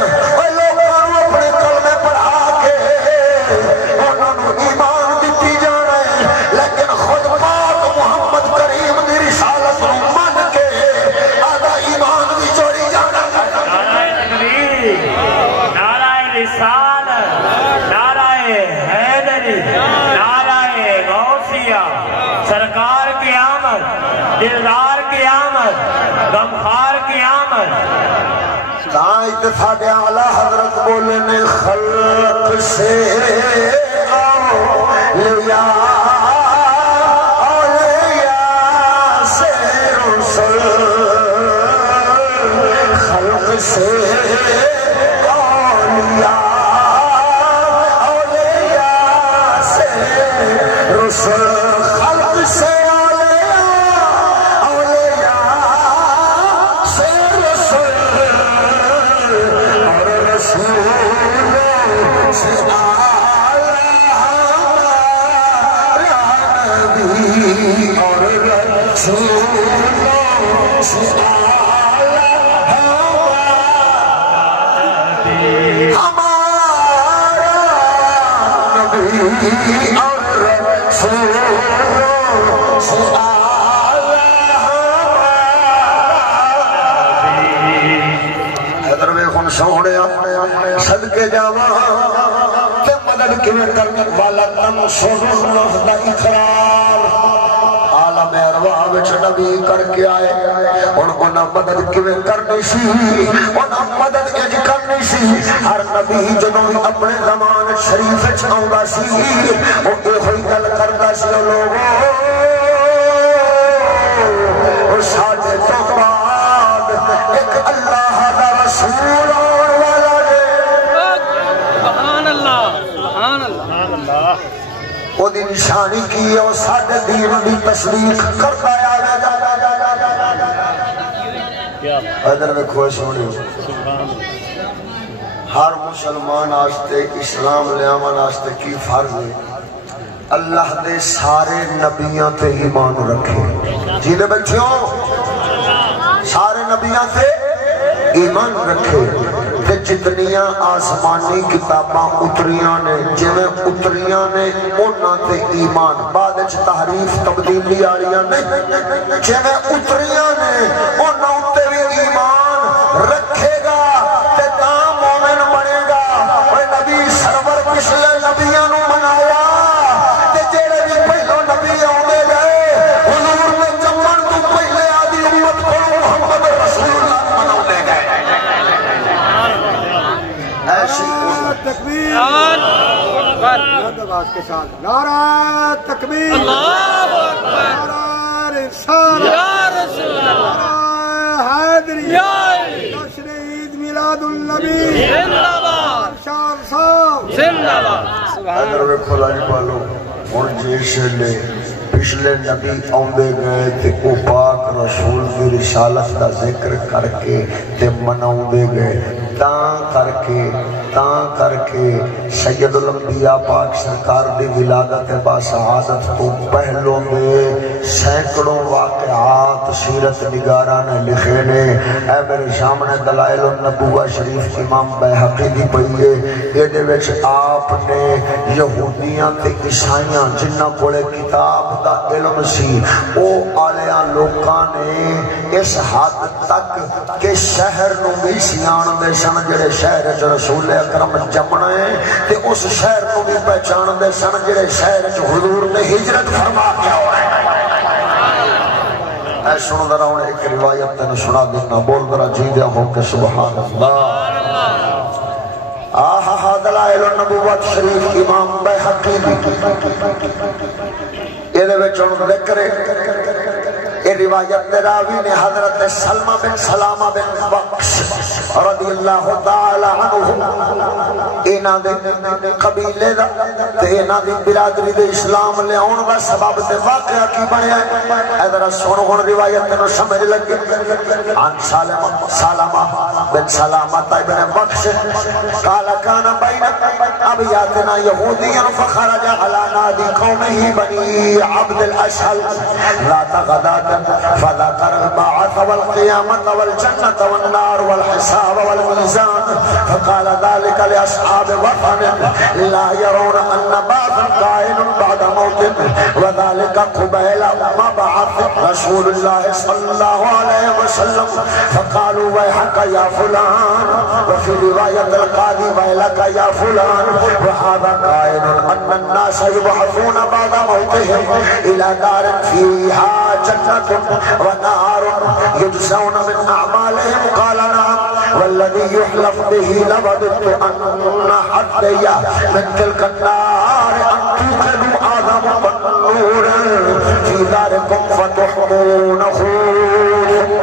ایمان دیتی جانا ہے لیکن خود پاک محمد کریم دی رسالت من کے آدھا ایمان بھی چوری جانا ہے نعرہ تکبیر نعرہ رسالت نعرہ حیدری نعرہ غوثیہ سرکار کی آمد دلدار کی آمد غمخوار کی آمد تاں اتفاق اعلیٰ حضرت بولے نے خلق سے اولیاء اولیاء سے رسل خلق سے اولیاء اولیاء سے رسل خلق سے صدقے جاواں تے مدد کیویں کرنے والا تنصرنہ دا اقرار عالم ارواح وچ نبی کر کے آئے ہن انہاں مدد کیویں کرنی سی انہاں مدد اج کرنی سی ہر نبی جدوں اپنے زمان شریف وچ آوندا سی او ایہی گل کردا سی لوگوں او ساڈے تو بعد ایک اللہ دا رسول وہ دی نشانی کی ہے وہ ساڑھے دین دی تصدیق کرتا ہے ادھر میں کھوئے سوڑی ہر مسلمان آستے اسلام لیامان آستے کی فرض ہے اللہ دے سارے نبیاں تے ایمان رکھے جیلے بچیوں سارے نبیاں تے ایمان رکھے کہ جتنیاں آسمانی کتاباں اتریاں نے جنہیں اتریاں نے انہاں تے ایمان بعد اچھ تحریف تبدیلی آڑیاں نہیں جنہیں اتریاں نے انہاں تے بھی ایمان رکھے گا تے تاں مومن بنے گا اور نبی سرور پچھلے نبیاں نو منایا تے جیڑے بھی پہلو نبی آنے گئے حضور نے جمن تو پہلے آدھی امت کو محمد رسول اللہ منانے گئے تکبیر آواز کے ساتھ نعرہ تکبیر اللہ اکبر نعرہ رسالت یا رسول اللہ نعرہ حیدری یا جشن عید میلاد النبی زندہ باد شار صاحب زندہ باد اگر وہ کھولا نہیں پالو اور جیسے لے پچھلے نبی آندے گئے تے او پاک رسول دی رسالت کا ذکر کر کے تے مناؤندے گئے تاں کر کے سید الانبیاء پاک سرکار دی ولادت با سعادت تو پہلوں دے سینکڑوں واقعات سیرت نگاراں نے لکھے نے اے میرے سامنے دلائل النبوہ شریف امام بیہقی دی پڑھیے یہ دے وچ آپ نے یہودیاں تے عیسائیاں جنہاں کولے کتاب دا علم سی او آلیاں لوکاں نے اس حد تک کہ شہر نو بھی سیان دے سن جڑے شہر چ رسول اکرم جمنا ہے تے اس شہر نو بھی پہچان دے سن جڑے شہر چ حضور نے ہجرت فرما کے آئے اے سنو ذرا ہوں ایک روایت تینوں سنا دینا بول ذرا جی دیا ہو کہ سبحان اللہ آہا دلائل النبوت شریف امام بیہقی یہ دے وچوں ذکر یہ روایت راوی نے حضرت سلمہ بن سلامہ بن بخش رضی اللہ تعالی عنہ اینا دے قبیلے دا تے اینا دی برادری دے اسلام لے آن دا سبب تے واقعہ کی بنے ہیں ادھر سنو ہن روایت تینوں سمجھ لگے عن سلمہ بن سلامہ بن بخش قال كان بين ابياتنا يهوديا فخرج على نادي قومه بني عبد الاشهل ذات غداة فذكر البعث والقيامة والجنة والنار والحساب والميزان فقال ذلك لأصحاب وطن لا يرون أن بعثا قائم بعد موت وذلك قبيل مبعث رسول الله صلى الله عليه وسلم فقالوا ويحك يا فلان وفي رواية القاضي ويلك يا فلان وهذا قائل أن الناس يبعثون بعد موتهم إلى دار فيها جنة ونار يجزون من أعمالهم قال نعم والذي يحلف به لوددت أن حدي من تلك النار أن توقدوا آدم والنور في داركم فتحمونه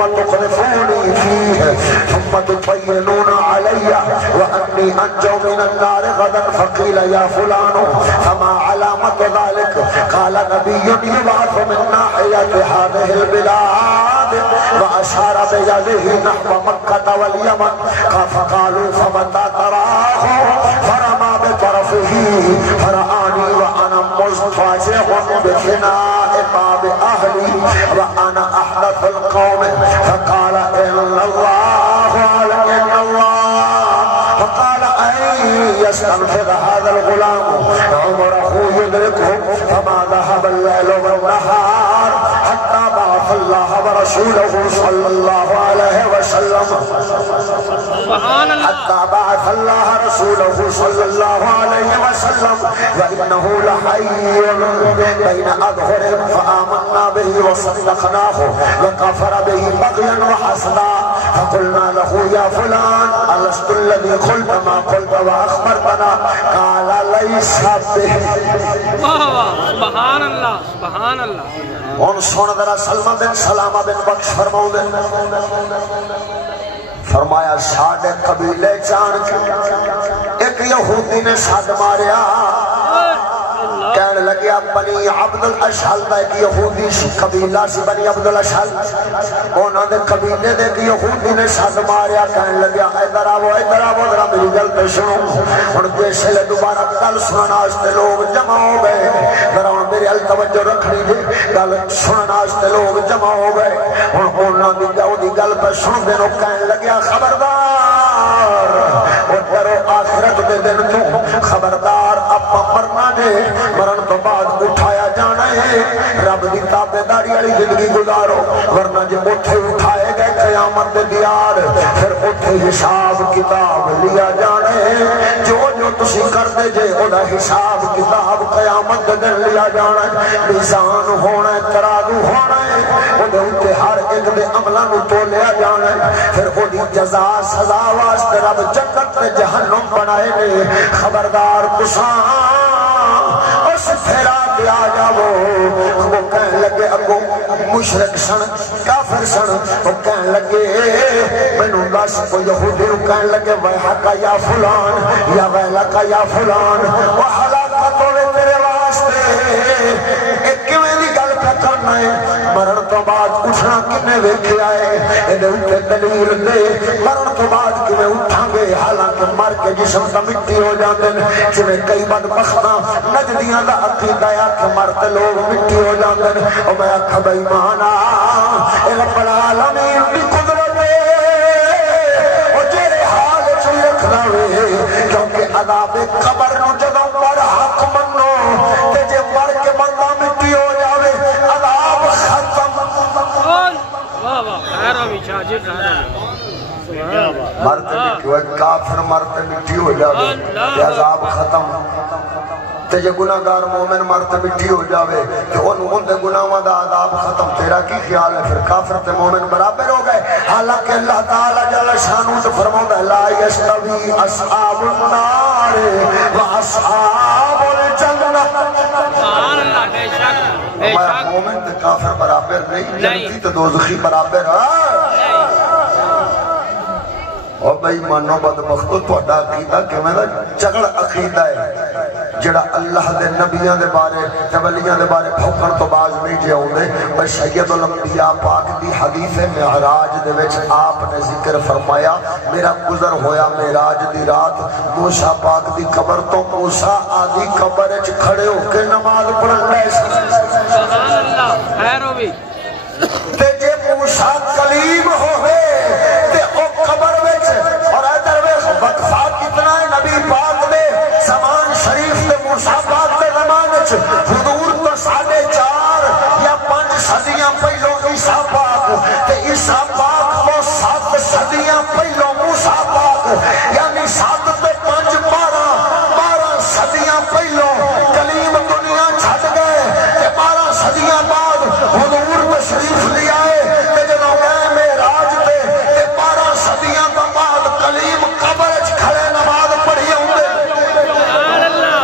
وتقذفوني فيه ثم تبينون علي وأني أنجو من النار غدا فقيل يا فلان فما علامة ذلك قال نبي يبعث من ناحية هذه البلاد وأشار بيده نحو مكة واليمن فقالوا فمتى تراه فرمى بطرفه فرآني وأنا مضطجع بفناء باب أهلي وأنا أحدث القوم فقال إن الله فقال أن يستنفذ هذا الغلام عمره يدركه فما ذهب الليل والنهار حتى بعث الله ورسوله صلى الله عليه وسلم حتى بعث الله رسوله صلى الله عليه وسلم وإنه لحي بين أظهر فآمنا به وصدقناه وكفر به بغيا وحسدا فقلنا له يا فلان ألست الذي قلت ما قلت وأخبرتنا قال ليس به سبحان اللہ سبحان اللہ ان سن ذرا سلمہ بن سلامہ بن بخش فرماؤ دے فرمایا ساڑھے قبیلے جان کے ایک یہودی نے ساتھ ماریا کہنے لگیا بنی عبد الاشحل دا ایک یہودی قبیلہ سی بنی عبد الاشحل انہوں نے قبیلے دے ایک یہودی نے ساتھ ماریا کہنے لگیا ادھر آو ذرا میری گل پہ سنو ہن جیسے لے دوبارہ گل سننا واسطے لوگ جمع ہو گئے ذرا ہن میرے ال توجہ رکھنی جی گل سننا واسطے لوگ جمع ہو گئے ہن انہاں دی گل پہ سن دے نو کہنے لگیا خبردار او ڈرو آخرت دے دن تو خبردار اپا مرنا جے مرن تو بعد اٹھایا جانا ہے رب دی تابعداری والی زندگی گزارو ورنہ جے اوتھے اٹھائے گئے قیامت دے دیار پھر اوتھے حساب کتاب لیا جانا ہے جو تسی کردے جے او دا حساب کتاب قیامت دے دن لیا جانا ہے میزان ہونا ہے ترازو ہونا ہے او دے اوتے ہر ایک دے عملاں نو تولیا جانا ہے پھر او دی جزا سزا واسطے رب جنت تے جہنم بنائے نے خبردار تساں اس پھیرا دیا جاؤ وہ کہنے لگے اگو مشرک سن کافر سن وہ کہنے لگے مینوں دس کو یہودی نو کہنے لگے ویحک یا فلان یا ویلک یا فلان وہ ہلاکت ہوے تیرے واسطے ایک کیویں دی گل پہ کرنا ہے مرن تو بعد اٹھنا کنے ویکھیا ہے اے دے دلیل دے مرن تو بعد کیویں اٹھاں گے حالانکہ مر کے جسم تا مٹی ہو جاندے جویں کئی بدبختاں نجدیاں دا عقیدہ ہے کہ مرتے لوگ مٹی ہو جاندے او میں آکھا بے ایمانا اے رب العالمین دی قدرت او جڑے حال وچ رکھدا وے کیونکہ عذاب قبر نو جدوں پر حق منو تے جے مر کے بندہ مٹی ہو جاوے عذاب ختم واہ واہ خیر ابھی شاجد مرتے مٹی ہوئے کافر مرتے مٹی ہو جاوے تے عذاب ختم تے جے گناہگار مومن مرتے مٹی ہو جاوے تے ان دے گناہاں دا عذاب ختم تیرا کی خیال ہے پھر کافر تے مومن برابر ہو گئے حالانکہ اللہ تعالی جل شانہ تو فرماتا ہے لا یستوی اصحاب النار و اصحاب الجنہ سبحان اللہ بے شک مومن تے کافر برابر نہیں جنتی تے دوزخی برابر اور بھائی مانو بدبختو تہاڈا عقیدہ کیویں دا چگڑ عقیدہ ہے جڑا اللہ دے نبیاں دے بارے تے ولیاں دے بارے بھوکن تو باز نہیں جے ہوندے پر سید الانبیاء پاک دی حدیث معراج دے وچ آپ نے ذکر فرمایا میرا گزر ہویا معراج دی رات موسیٰ پاک دی قبر تو موسیٰ آدھی قبر وچ کھڑے ہو کے نماز پڑھن لے سبحان اللہ خیر ہوئی تے جے موسیٰ کلیم ہوئے تے او قبر وچ اور ادھر وچ وقفہ کتنا ہے نبی پاک دے زمان شریف تے موسیٰ پاک دے زمان وچ حضور تو 4.5 یا 5 صدیاں پہلو عیسیٰ پاک تے عیسیٰ پاک کو 7 صدیاں پہلو موسیٰ پاک یعنی 7 تے 5 12 صدیاں پہلو کلیم دنیا چھٹ گئے تے 12 صدیاں بعد حضور تشریف لے آئے تے جدوں گئے معراج تے 12 صدیاں تو بعد کلیم قبر وچ کھڑے نماز پڑھی ہوندے سبحان اللہ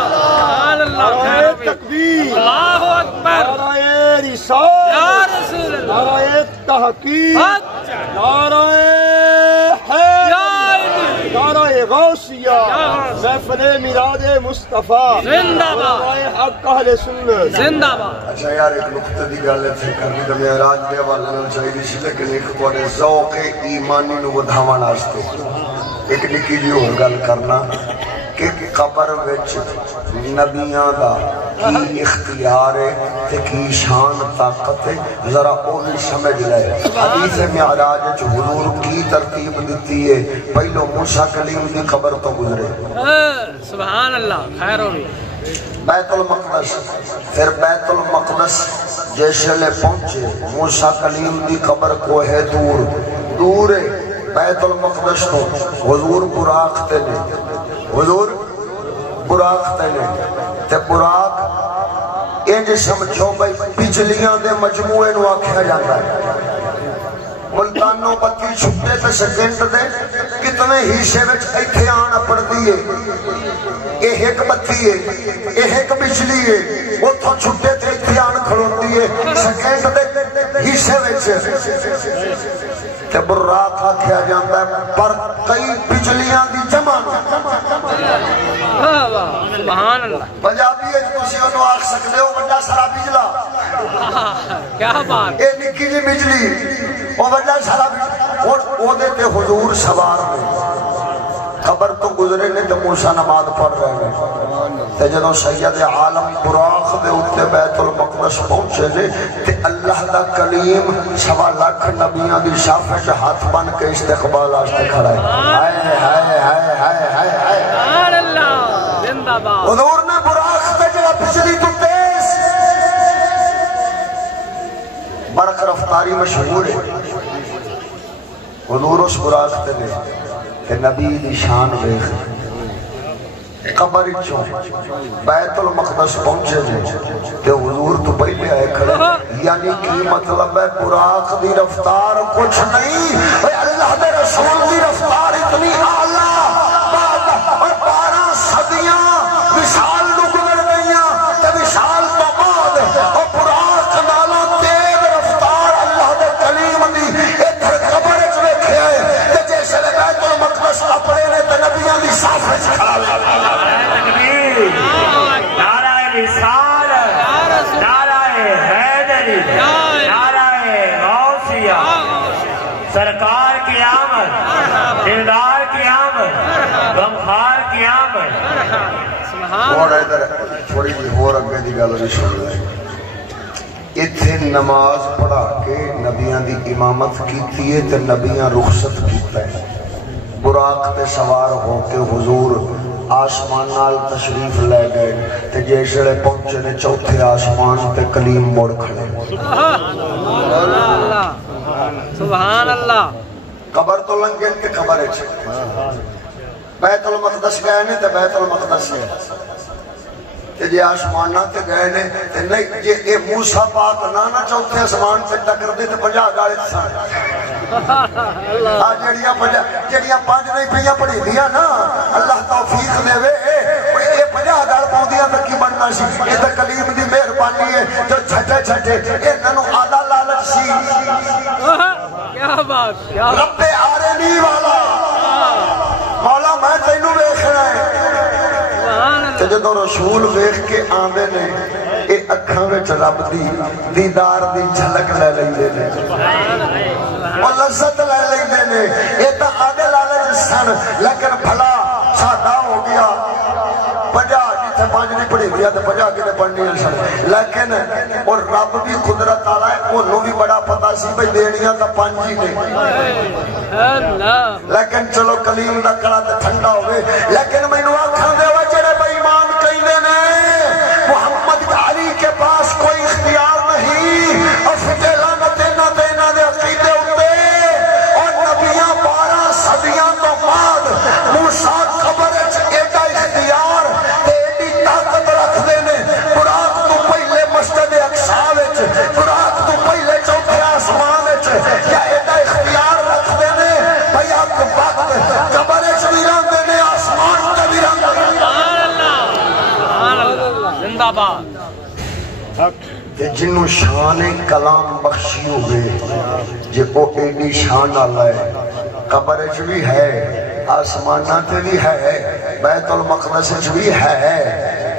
خیر ہوئی تکبیر اللہ اکبر نعرہ رسالت یا رسول اللہ نعرہ تحقیق اچھا نعرہ یا حیدر نعرہ غوثیہ محفل میلاد مصطفیٰ زندہ باد نعرہ حق اہل سنت زندہ باد اچھا یار ایک نقطہ دی گل ہے کرنی تو معراج دے حوالے نال چاہیے سی لیکن ایک تواڈے ذوق ایمانی نو ودھاون واسطے ایک نکی جی ہور گل کرنا کہ قبر وچ نبیاں دا کی اختیار ہے تے کی شان طاقت ہے ذرا او بھی سمجھ لے حدیث معراج وچ حضور کی ترتیب دتی ہے پہلو موسیٰ کلیم دی قبر تو گزرے سبحان اللہ خیر ہوئی بیت المقدس پھر بیت المقدس جیسے لے پہنچے موسیٰ کلیم دی قبر کو ہے دور ہے بیت المقدس تو حضور براق تے نے حضور براق تے نے تے براق انج سمجھو بھائی بجلیاں دے مجموعے نو آکھیا جاتا ہے ملتانوں بتی چھٹے تے سیکنڈ دے کتنے حصے وچ ایتھے آن پڑدی ہے اے ایک بتی ہے اے ایک بجلی ہے اوتھوں چھٹے تے ایتھے آن کھڑوندی ہے سیکنڈ دے حصے وچ تے براق آکھیا جاندا ہے پر کئی بجلیاں دی جمع سبحان اللہ پنجابی تسی انہوں آکھ سکتے ہو بڑا سارا بجلا کیا بات اے نکی جی بجلی وہ بڑا سارا بجلا اور وہ دیتے حضور سوار میں خبر تو گزرے نے تو موسیٰ نماز پڑھ رہے ہیں تے جدوں سید عالم براق دے اتے بیت المقدس پہنچے نے تے اللہ دا کلیم 1.25 لاکھ نبیاں دی صف ہاتھ بن کے استقبال واسطے کھڑا ہے ہائے ہائے ہائے ہائے ہائے ہائے سبحان اللہ زندہ باد حضور نے براق تے جڑا بجلی تو تیز برق رفتاری مشہور ہے حضور اس براق تے نے کہ نبی دی شان ویکھ قبر چوں بیت المقدس پہنچے جے تے حضور تو پہلے آئے کھڑے یعنی کی مطلب ہے براق دی رفتار کچھ نہیں اللہ دے رسول دی رفتار اتنی اعلیٰ اور 12 صدیاں وصال نو گزر گئیاں تے وصال تو بعد اور براق نالوں تیز رفتار اللہ دے کلیم دی ادھر قبر چ ویکھے آئے تے جیسے بیت المقدس اپنے نے تے نبیاں دی صف وچ کھڑا ہویا نعرہ رسالت نعرہ حیدری نعرہ غوثیہ سرکار کی آمد دلدار کی آمد غمخوار کی آمد اور ادھر تھوڑی جی اور اگے دی گل بھی سن لے ایتھے نماز پڑھا کے نبیاں دی امامت کیتی ہے تے نبیاں رخصت کیتا ہے براق تے سوار ہو کے حضور آسمان نال تشریف لے گئے تے جیسے پہنچے نے چوتھے آسمان تے کلیم موڑ کھڑے سبحان اللہ سبحان اللہ قبر تو لنگے تے قبر ہے بیت المقدس گئے نے تے بیت المقدس ہے تے جے آسمانہ تے گئے نے تے نہیں جے اے موسیٰ پاک نانا چوتھے آسمان تے ٹکر دے تے 50 گاڑے سان جڑیاں 5 نہیں پہیاں پڑھی دیا نا اللہ توفیق دے وے اے 50 گاڑ پاؤں دیا تک کی بننا سی یہ تو کلیم دی مہربانی ہے جو چھٹے چھٹے اے ننو آدھا لالچ سی کیا بات رب آرینی والا مولا میں تینوں ویکھنا ہے تے جدوں رسول ویکھ کے آندے نے اے اکھاں وچ رب دی دیدار دی جھلک لے لیندے نے اور لذت لے لیندے نے اے تاں آدھے لالچ سن لیکن بھلا سادہ ہو گیا 50 جتھے 5 نہیں پڑھی دیا تے 50 کنے پڑھنی سن لیکن اور رب بھی قدرت والا ہے انہوں بھی بڑا پتہ سی بھئی دینیاں تا 5 ہی نہیں لیکن چلو کلیم دا کڑا تے ٹھنڈا ہوئے لیکن مینوں آکھاں دے ہوئے جڑے بے ایمان کہندے نے محمد علی کے پاس کوئی اختیار نہیں اور فتح لعنت نہ دینا دے عقیدے ہوتے اور نبیاں 12 صدیاں تو بعد موسیٰ قبر وچ ایڈا اختیار تے ایڈی طاقت رکھ دے نے براق تو پہلے مسجد اقصی وچ براق تو پہلے چوتھے آسمان وچ کیا ایڈا اختیار رکھ دے نے بھئی آپ وقت قبر وچ بھی رہندے نے آسمان تے بھی رہندے نے زندہ باد جنہوں شان کلام بخشی ہوئے جے او ایڈی شان اللہ ہے قبر وچ بھی ہے آسمانہ تے بھی ہے بیت المقدس وچ بھی ہے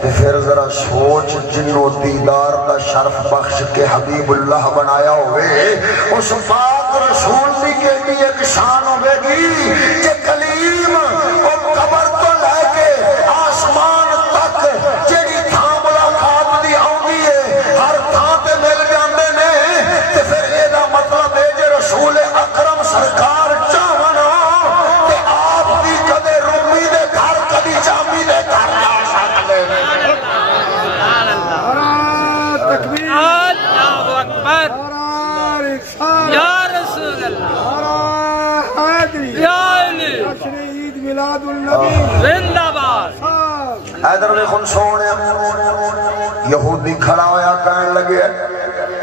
تے پھر ذرا سوچ جنہوں دیدار دا شرف بخش کے حبیب اللہ بنایا ہوئے اس پاک رسول دی کے بھی ایک شان ہوئے گی کہ کلیم اور قبر تو لے کے آسمان تک جیڑی تھا ملاقات دی آؤں ہے ہر تھا تے مل جاندے نے تے پھر یہ دا مطلب ہے جے رسول اکرم سرکار چاہنا تے آپ بھی کدے رومی دے گھر کدی چامی دے گھر جا سکتے تکبیر اللہ اکبر یا رسول اللہ حیدری یا علی جشن عید میلاد النبی زندہ باد حیدر میں خون سونے یہودی کھڑا ہویا کہنے لگے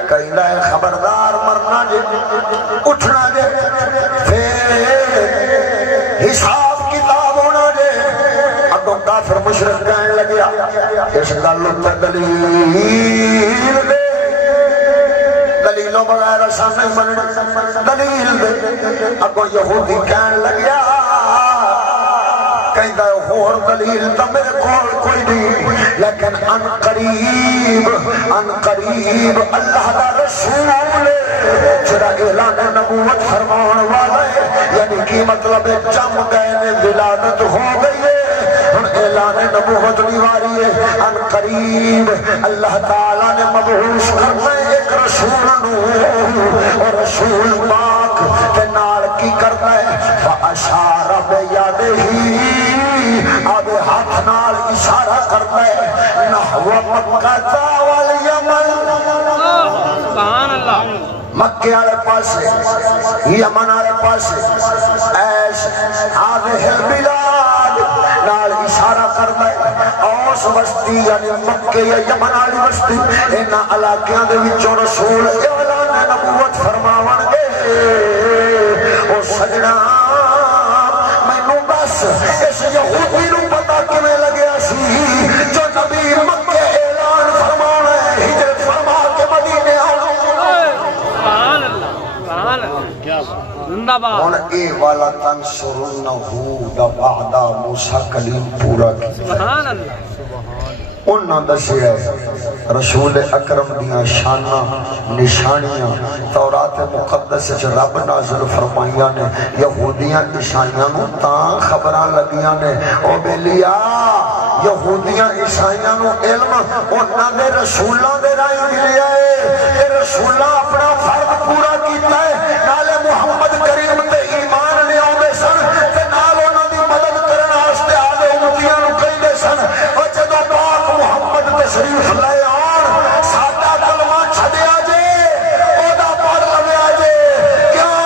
کہندہ ہے خبردار مرنا جے اٹھنا جے پھر حساب کتاب ہونا جے اگوں کافر مشرک کہنے لگے اس گلوں پہ دلیل دے دلیلوں بغیر ایسا نہیں بننا دلیل دے اگوں یہودی کہنے لگیا کہندہ ہے اور دلیل تا میرے کول کوئی نہیں لیکن ان قریب اللہ دا رسول جڑا اعلان نبوت فرمان والا ہے، یعنی کی مطلب ہے جم گئے نے ولادت ہو گئی ہے، ہن اعلان نبوت دی واری ہے۔ ان قریب اللہ تعالی نے مبعوث کرنا ہے ایک رسول نو، اور رسول پاک کے نال کی کرنا ہے فاشار بیادہ، اب ہاتھ نال اشارہ کرنا ہے نحو مکہ والیمن، سبحان اللہ، مکے والے پاسے یمن والے پاسے ایش هذه البلاد نال اشارہ کرنا ہے اوس بستی یعنی مکے یا یمن والی بستی، انہاں علاقیاں دے وچوں رسول اعلان نبوت فرماون گے۔ او سجنا مینوں بس اس یہودی نوں پتہ کیویں لگیا سی جو نبی مکے اعلان فرمانا ہے ہجرت فرما کے مدینے آنا۔ سبحان اللہ، سبحان اللہ، زندہ باد۔ ہن اے والا تنصرنہ دا وعدہ موسیٰ کلیم پورا کیا، سبحان اللہ، انہاں دسیا ہے رسول اکرم دیاں شاناں نشانیاں تورات مقدس وچ رب نازل فرمائیاں نے، یہودیاں عیسائیاں نوں تاں خبراں لگیاں نے او بیلیا یہودیاں عیسائیاں نوں علم انہاں دے رسولاں دے راہیں ملیا ہے، تے رسولاں اپنا فرض پورا کیتا ہے، نالے محمد کریم تے ایمان لے آوندے سن تے نال انہاں دی مدد کرن واسطے آدے امتیاں نوں کہندے سن او جدوں پاک محمد تشریف لے آن ساڈا کلمہ چھڈیا جے او دا پڑھ لویا جے، کیوں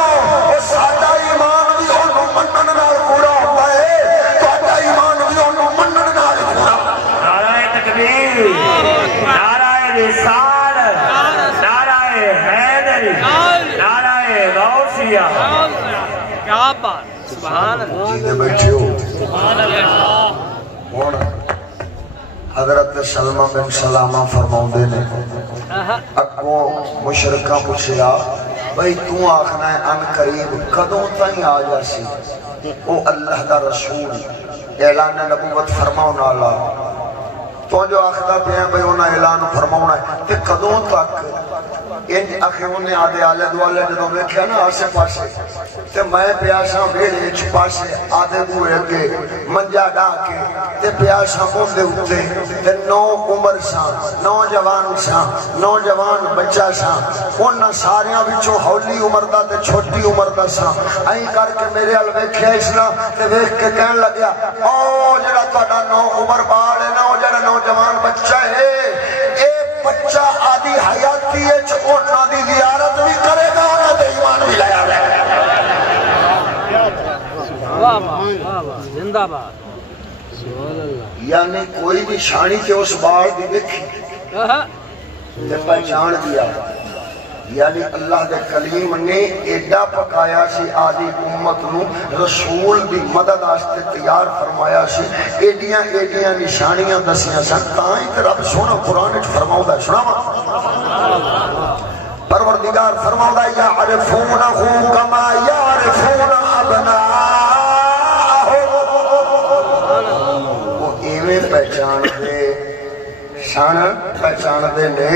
او ساڈا ایمان وی اونوں منن نال پورا ہوندا ہے، تہاڈا ایمان وی اونوں منن نال پورا۔ نعرہ تکبیر، نعرہ رسالت، نعرہ حیدری، نعرہ غوثیہ۔ کیا بات، سبحان اللہ، جینے بیٹھے ہو سبحان اللہ، ہن حضرت سلمہ بن سلامہ فرماؤندے نے اگوں مشرکاں پوچھیا بھئی تو آکھنا ہے ان قریب کدوں تائیں آ جاسی، او اللہ دا رسول اعلان نبوت فرماؤن والا تو جو آخدہ پہ ہیں بھئی انہاں اعلان فرماؤنا ہے تے کدوں تک ان اخیوں نے آدھے آلے دوالے جدوں دیکھیا نا آسے پاسے تے میں پیاساں بھیڑے اچھ پاسے آدھے بوئے کے منجا ڈا کے تے پیاساں بوندے ہوتے تے نو عمر ساں نوجوان بچہ ساں انہاں ساریاں بچوں ہولی عمر دا تے چھوٹی عمر دا ساں آئیں کر کے میرے الویکھیا اسنا تے ویکھ کے کہن لگیا او جڑا تہاڈا نو عمر بال ہے نا او جڑا نوجوان بچہ ہے اے بچہ آدھی حیاتی ہے چھوٹنا دی زیارت بھی کرے گا اور آدھے ایمان بھی لیا رہے واہ واہ واہ، زندہ باد، یعنی کوئی نشانی تے اس بال دی دیکھی تے پہچان دیا، یعنی اللہ دے کلیم نے ایڈا پکایا سی آدھی امت نو رسول دی مدد آستے تیار فرمایا سی، ایڈیاں نشانیاں دسیاں سن تائیں تے رب سونا قرآن وچ فرماؤندا ہے، سنا پروردگار فرماؤندا ہے یعرفونہ کما یعرفون ابناءہم، وہ ایویں پہچان دے شان پہچان دے نے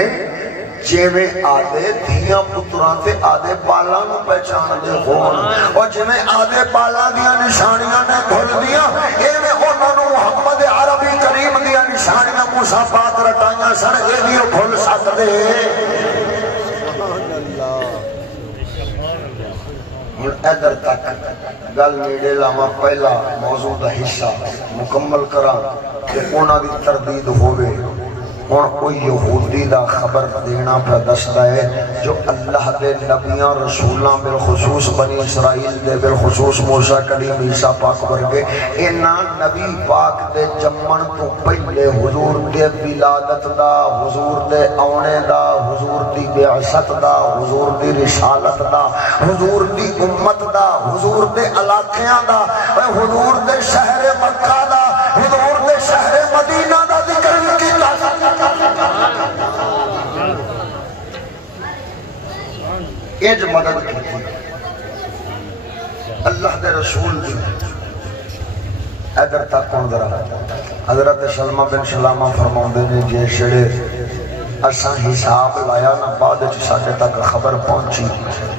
جیویں آدھے دھیاں پتران تے آدھے بالاں نو پہچان دے ہون، اور جیویں آدھے بالاں دیاں نشانیاں نے بھول دیاں ایویں انہاں نو محمد عربی کریم دیاں نشانیاں موسیٰ پاک رٹائیاں سن ایویں بھول سکدے۔ ہن ادھر تک گل نیڑے لاواں پہلا موضوع دا حصہ مکمل کراں کہ انہاں دی تردید ہووے۔ ہن کوئی یہودی دا خبر دینا پہ دستا ہے جو اللہ دے نبیاں رسولاں بالخصوص بنی اسرائیل دے بالخصوص موسیٰ کلیم عیسیٰ پاک ورگے انہاں نبی پاک دے جمن تو پہلے حضور دے ولادت دا، حضور دے آنے دا، حضور دی بعثت دا، حضور دی رسالت دا، حضور دی امت دا، حضور دے علاقیاں دا، حضور دے شہر مکہ دا، حضور دے شہر مدینہ دا ذکر کی ایج مدد کی اللہ دے رسول دی ادھر تک کون ذرا حضرت سلمہ بن سلامہ فرماؤندے نے جے شڑے اساں حساب لایا نا بعد ساڈے تک خبر پہنچی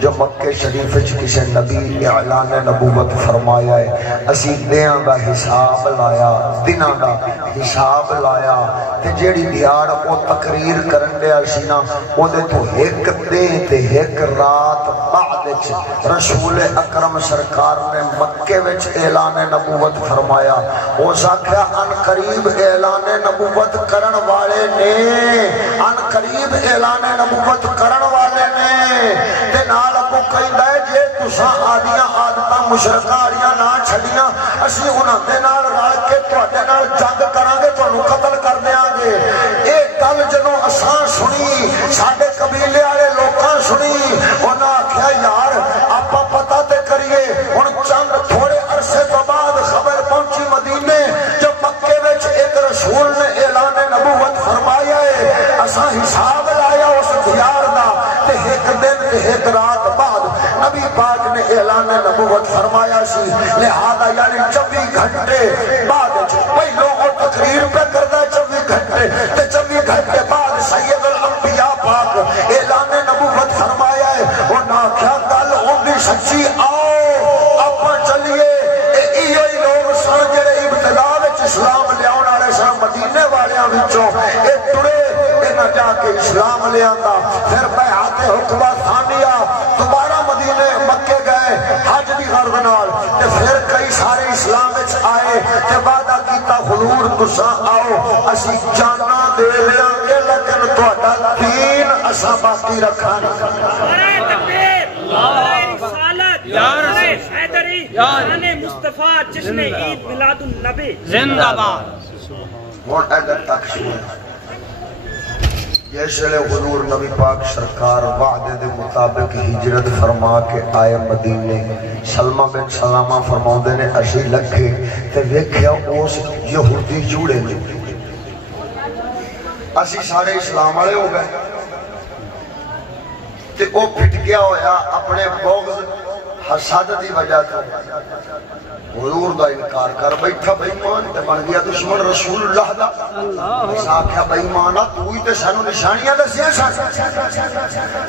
جو مکے شریف کسی نبی اعلان نبوت فرمایا ہے اسی دیاں دا حساب لایا دناں دا حساب لایا تے جیڑی دیار او تقریر کرن دیا سی نا او دے تو ایک دن تے ایک رات بعد رسول اکرم سرکار نے مکے وچ اعلان نبوت فرمایا او ساکھیا ان قریب اعلان نبوت کرن والے نے ان قریب اعلان نبوت کرن والے نے تے نال کو کہندا ہے جے تساں آدیاں عادتاں مشرکاریاں نہ چھڈیاں اسی انہاں دے نال رل کے تواڈے نال جنگ کراں گے تانوں قتل کر دیاں گے اے گل جدوں اساں سنی ساڈے قبیلے والے لوکاں سنی انہاں آکھیا یار آپاں پتہ تے کریے ہن چند تھوڑے عرصے تو بعد خبر پہنچی مدینے جو مکے وچ ایک رسول نے اعلان نبوت فرمایا ہے اساں حساب لایا اس دیار دا تے ایک دن تے ایک رات بعد نبی پاک نے اعلان نبوت فرمایا سی لہذا یعنی 24 گھنٹے بعد پہلو اور تقریر پہ کردا 24 گھنٹے تے 24 گھنٹے بعد سید الانبیاء پاک اعلان نبوت فرمایا ہے اور نہ کیا گل ہوندی سچی آؤ اپاں چلیے ایہی لوگ سن جڑے ابتدا وچ اسلام لیاون والے سن مدینے والیاں وچوں اے ٹرے نہ جا کے اسلام لے آتا پھر بیعت حقبہ ثانیہ دوبارہ مدینے مکے گئے حج دی غرض نال تے پھر کئی سارے اسلام وچ آئے تے وعدہ کیتا حضور تساں آؤ اسی جانا دے لیاں گے لیکن تہاڈا دین اساں باقی رکھاں نعرہ تکبیر نعرہ رسالت نعرہ حیدری نعرہ مصطفیٰ جشن عید میلاد النبی زندہ باد ہن ادھر تک سنو جیسے حضور نبی پاک سرکار وعدے دے مطابق ہجرت فرما کے آئے مدینے سلمہ بن سلامہ فرماؤندے نے اسی لکھے تے ویکھیا اس یہودی جوڑے نے اسی سارے اسلام والے ہو گئے تے او پھٹ گیا ہویا اپنے بغض حسد دی وجہ تو حضور دا انکار کر بیٹھا بے ایمان تے بن گیا دشمن رسول اللہ دا ایسا آکھیا بے ایمانا تو ہی تے سانو نشانیاں دسیاں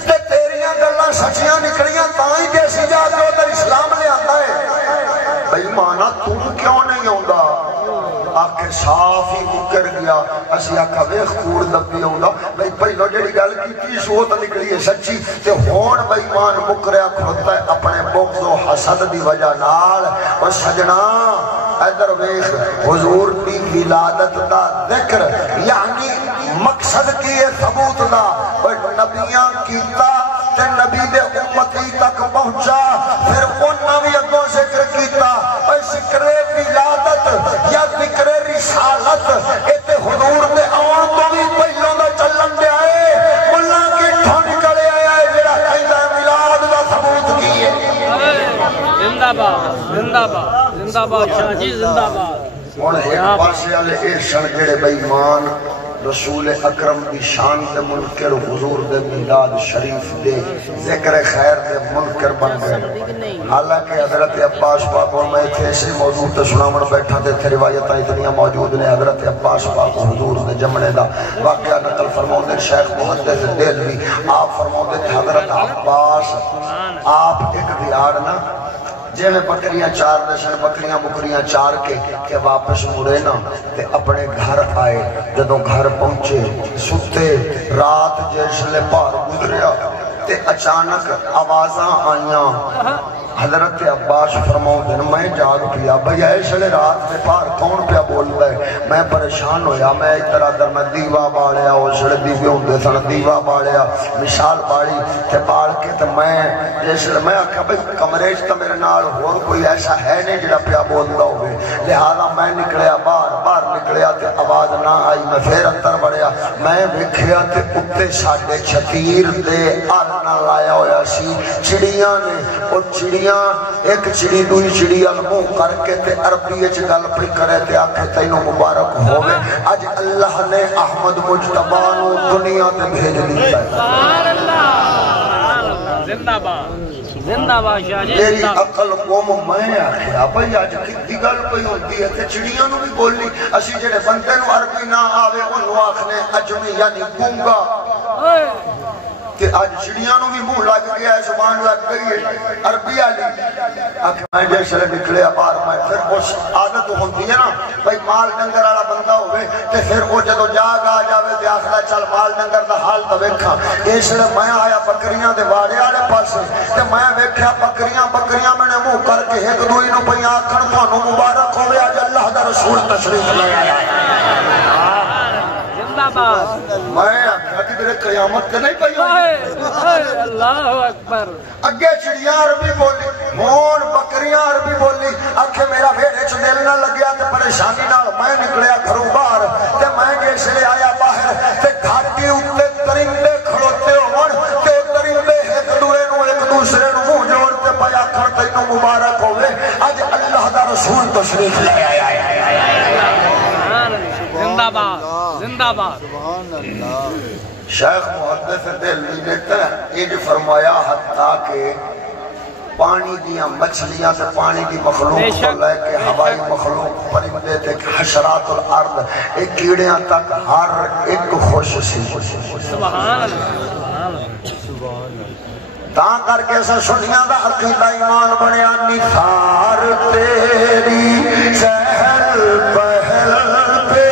تے تیریاں گلاں سچیاں نکلیاں تاں ہی تے اسی جا کے ادھر اسلام لے آندا ہے بے ایمانا تو کیوں نہیں آندا آکھے صاف ہی مکر گیا اسی آکھا ویخ کوڑ دبی آندا بھئی پہلو جڑی گل کیتی سو تے نکلی ہے سچی تے ہون بے ایمان مکریا کھڑتا ہے اپنے بغض و حسد دی وجہ نال اور سجنا ادھر ویخ حضور دی ولادت دا ذکر یعنی مقصد کی ہے ثبوت دا اور نبیاں کیتا تے نبی دے امتی تک پہنچا پھر انہاں بھی اگوں ذکر کیتا اور ذکر ولادت یا ذکر رسالت ایتے حضور دے آن تو بھی پہلوں دا چلن دے آئے ملہ کی ٹھن کرے آیا ہے جڑا کہندا میلاد دا ثبوت کی ہے زندہ باد زندہ باد زندہ باد شاہ جی زندہ باد اور ایک پاسے والے اے سن جڑے بے ایمان رسول اکرم دی شان دے منکر حضور دے میلاد شریف دے ذکر خیر دے منکر بن گئے حالانکہ حضرت عباس پاک اور میں تھے اسی موضوع تے سناون بیٹھا دے تھے روایتاں اتنیاں موجود نے حضرت عباس پاک حضور دے جمنے دا واقعہ نقل فرماؤندے شیخ محدث دہلوی آپ فرماؤندے حضرت عباس آپ ایک دیار نا جے میں بکریاں چار دشن بکریاں بکریاں چار کے واپس مڑے نا تے اپنے گھر آئے جدوں گھر پہنچے ستے رات جیسے پار گزریا تے اچانک آوازاں آئیاں حضرت عباس فرماؤں دن میں جاگ پیا بھئی ایسے رات میں پار کون پیا بول دے میں پریشان ہویا میں ایک طرح در میں دیوہ باڑیا اسے دیوے ہوندے سن دیوہ باڑیا مثال باڑی تے باڑ کے تے میں جیسے میں آکھا بھئی کمرے تے میرے نال اور کوئی ایسا ہے نہیں جڑا پیا بولدا ہوئے لہذا میں نکلیا باہر نکلیا تے آواز نہ آئی میں پھر اندر بڑھیا میں ویکھیا تے اتے ساڈے چھتیر دے نہ لایا ہویا سی چڑیاں نے اور چڑیاں ایک چڑی دوئی چڑی الموں کر کے تے عربی اچ گل پہ کرے تے آکھے تینوں مبارک ہوئے اج اللہ نے احمد مجتبہ نو دنیا تے بھیج دیتا ہے سبحان اللہ زندہ باد زندہ باد شاہ جی تیری زندہ عقل قوم میں آخیا بھائی اج کتنی گل پئی ہوندی ہے تے چڑیاں نو بھی بولی اسی جڑے بندے نو عربی نہ آوے اونوں آکھنے اجمی یعنی گونگا کہ آج چڑیاں نو بھی منہ لگ گیا ہے زبان لگ گئی ہے عربی والی میں جیسے نکلے باہر میں پھر اس عادت ہوندی ہے نا بھائی مال ڈنگر والا بندہ ہوئے تے پھر وہ جدو جاگ آ جاوے تے آخدا چل مال ڈنگر دا حال تے ویکھاں اس لیے میں آیا بکریاں دے واڑے والے پاسے تے میں ویکھیا بکریاں میں نے منہ کر کے ایک دوئی نو پئی آکھن تانوں مبارک ہوے اج اللہ دا رسول تشریف لے آیا زندہ باد میں آخیا کہ تیرے قیامت تے نہیں پئی ہوئی اللہ اکبر اگے چڑیاں عربی بولی ہون بکریاں عربی بولی آکھے میرا ویڑے چ دل نہ لگیا تے پریشانی نال میں نکلیا گھروں باہر تے میں جس لے آیا باہر تے گھاٹی اوتے درندے کھڑوتے ہون تے درندے ایک دوسرے نو منہ جوڑ تے پیا آکھن تینوں مبارک ہوے اج اللہ دا رسول تشریف لے آیا ہے زندہ باد زندہ باد شیخ محدث دہلوی نے یہ فرمایا حتیٰ کہ پانی دیاں مچھلیاں سے پانی دی مخلوق کو لے کے ہوائی مخلوق پرندے تک حشرات الارض ایک کیڑیاں تک ہر ایک خوش سی سبحان اللہ تاں کر کے سا سنیاں دا عقیدہ ایمان بنیا نثار تیری چہل پہل پہ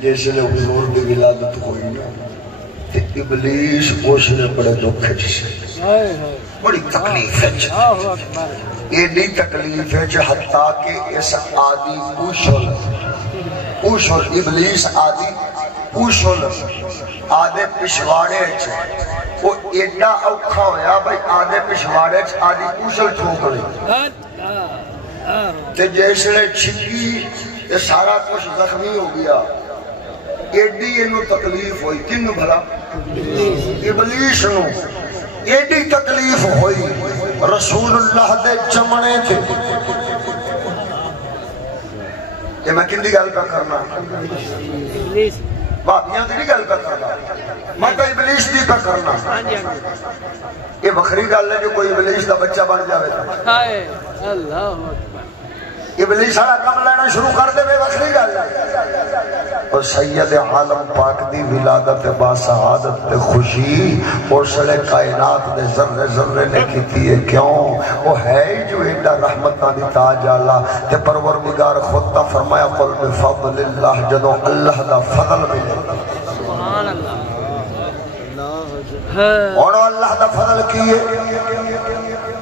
جس نے حضور دی ولادت ہوئی تے ابلیس اس نے بڑے دکھ سے بڑی تکلیف ہے ایڈی تکلیف ہے حتیٰ کہ اس آدی اوشل ابلیس آدی اوشل آدھے پشواڑے وہ ایڈا اوکھا ہویا بھائی آدھے پشواڑے آدھی اوشل ٹھوک لی تے جس نے چھکی یہ سارا کچھ زخمی ہو گیا ایڈی انہوں تکلیف ہوئی کنو بھلا ابلیس نو ایڈی تکلیف ہوئی رسول اللہ دے چمنے تھے یہ میں کن دی گل پہ کرنا بابیاں دی گل پہ کرنا میں تو ابلیس دی پہ کرنا یہ بخری گل ہے جو کوئی ابلیس دا بچہ بن جاوے تھا اللہ اکبر ابلیس سارا کم لینا شروع کر دے بے بخری گل اور سید عالم پاک دی ولادت با سعادت تے خوشی اور سلے کائنات دے ذرے ذرے نے کیتی ہے کیوں وہ ہے جو ایڈا رحمتہ دی تاج آلہ تے پروردگار خود تا فرمایا قل بفضل اللہ جدو اللہ دا فضل ملے سبحان اللہ اور اللہ دا فضل کیے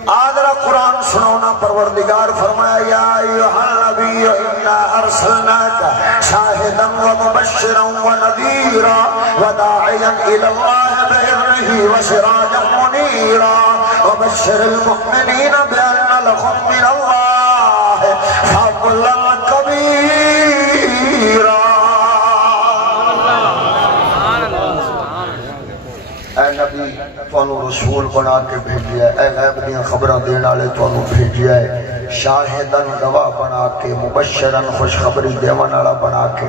آدھرا قرآن سنونا پروردگار فرمایا یا ایوہ النبی انا ارسلناک شاہدا و مبشرا و نذیرا و داعیا الاللہ بإذنہ و سراجا منیرا و بشر المؤمنین بأن لهم من اللہ فضلا کبیرا اے نبی تانوں رسول بنا کے بھیجیا ہے اے غیب دیاں خبراں دین والے تانوں بھیجیا ہے شاہدن گواہ بنا کے مبشرن خوشخبری دیون والا بنا کے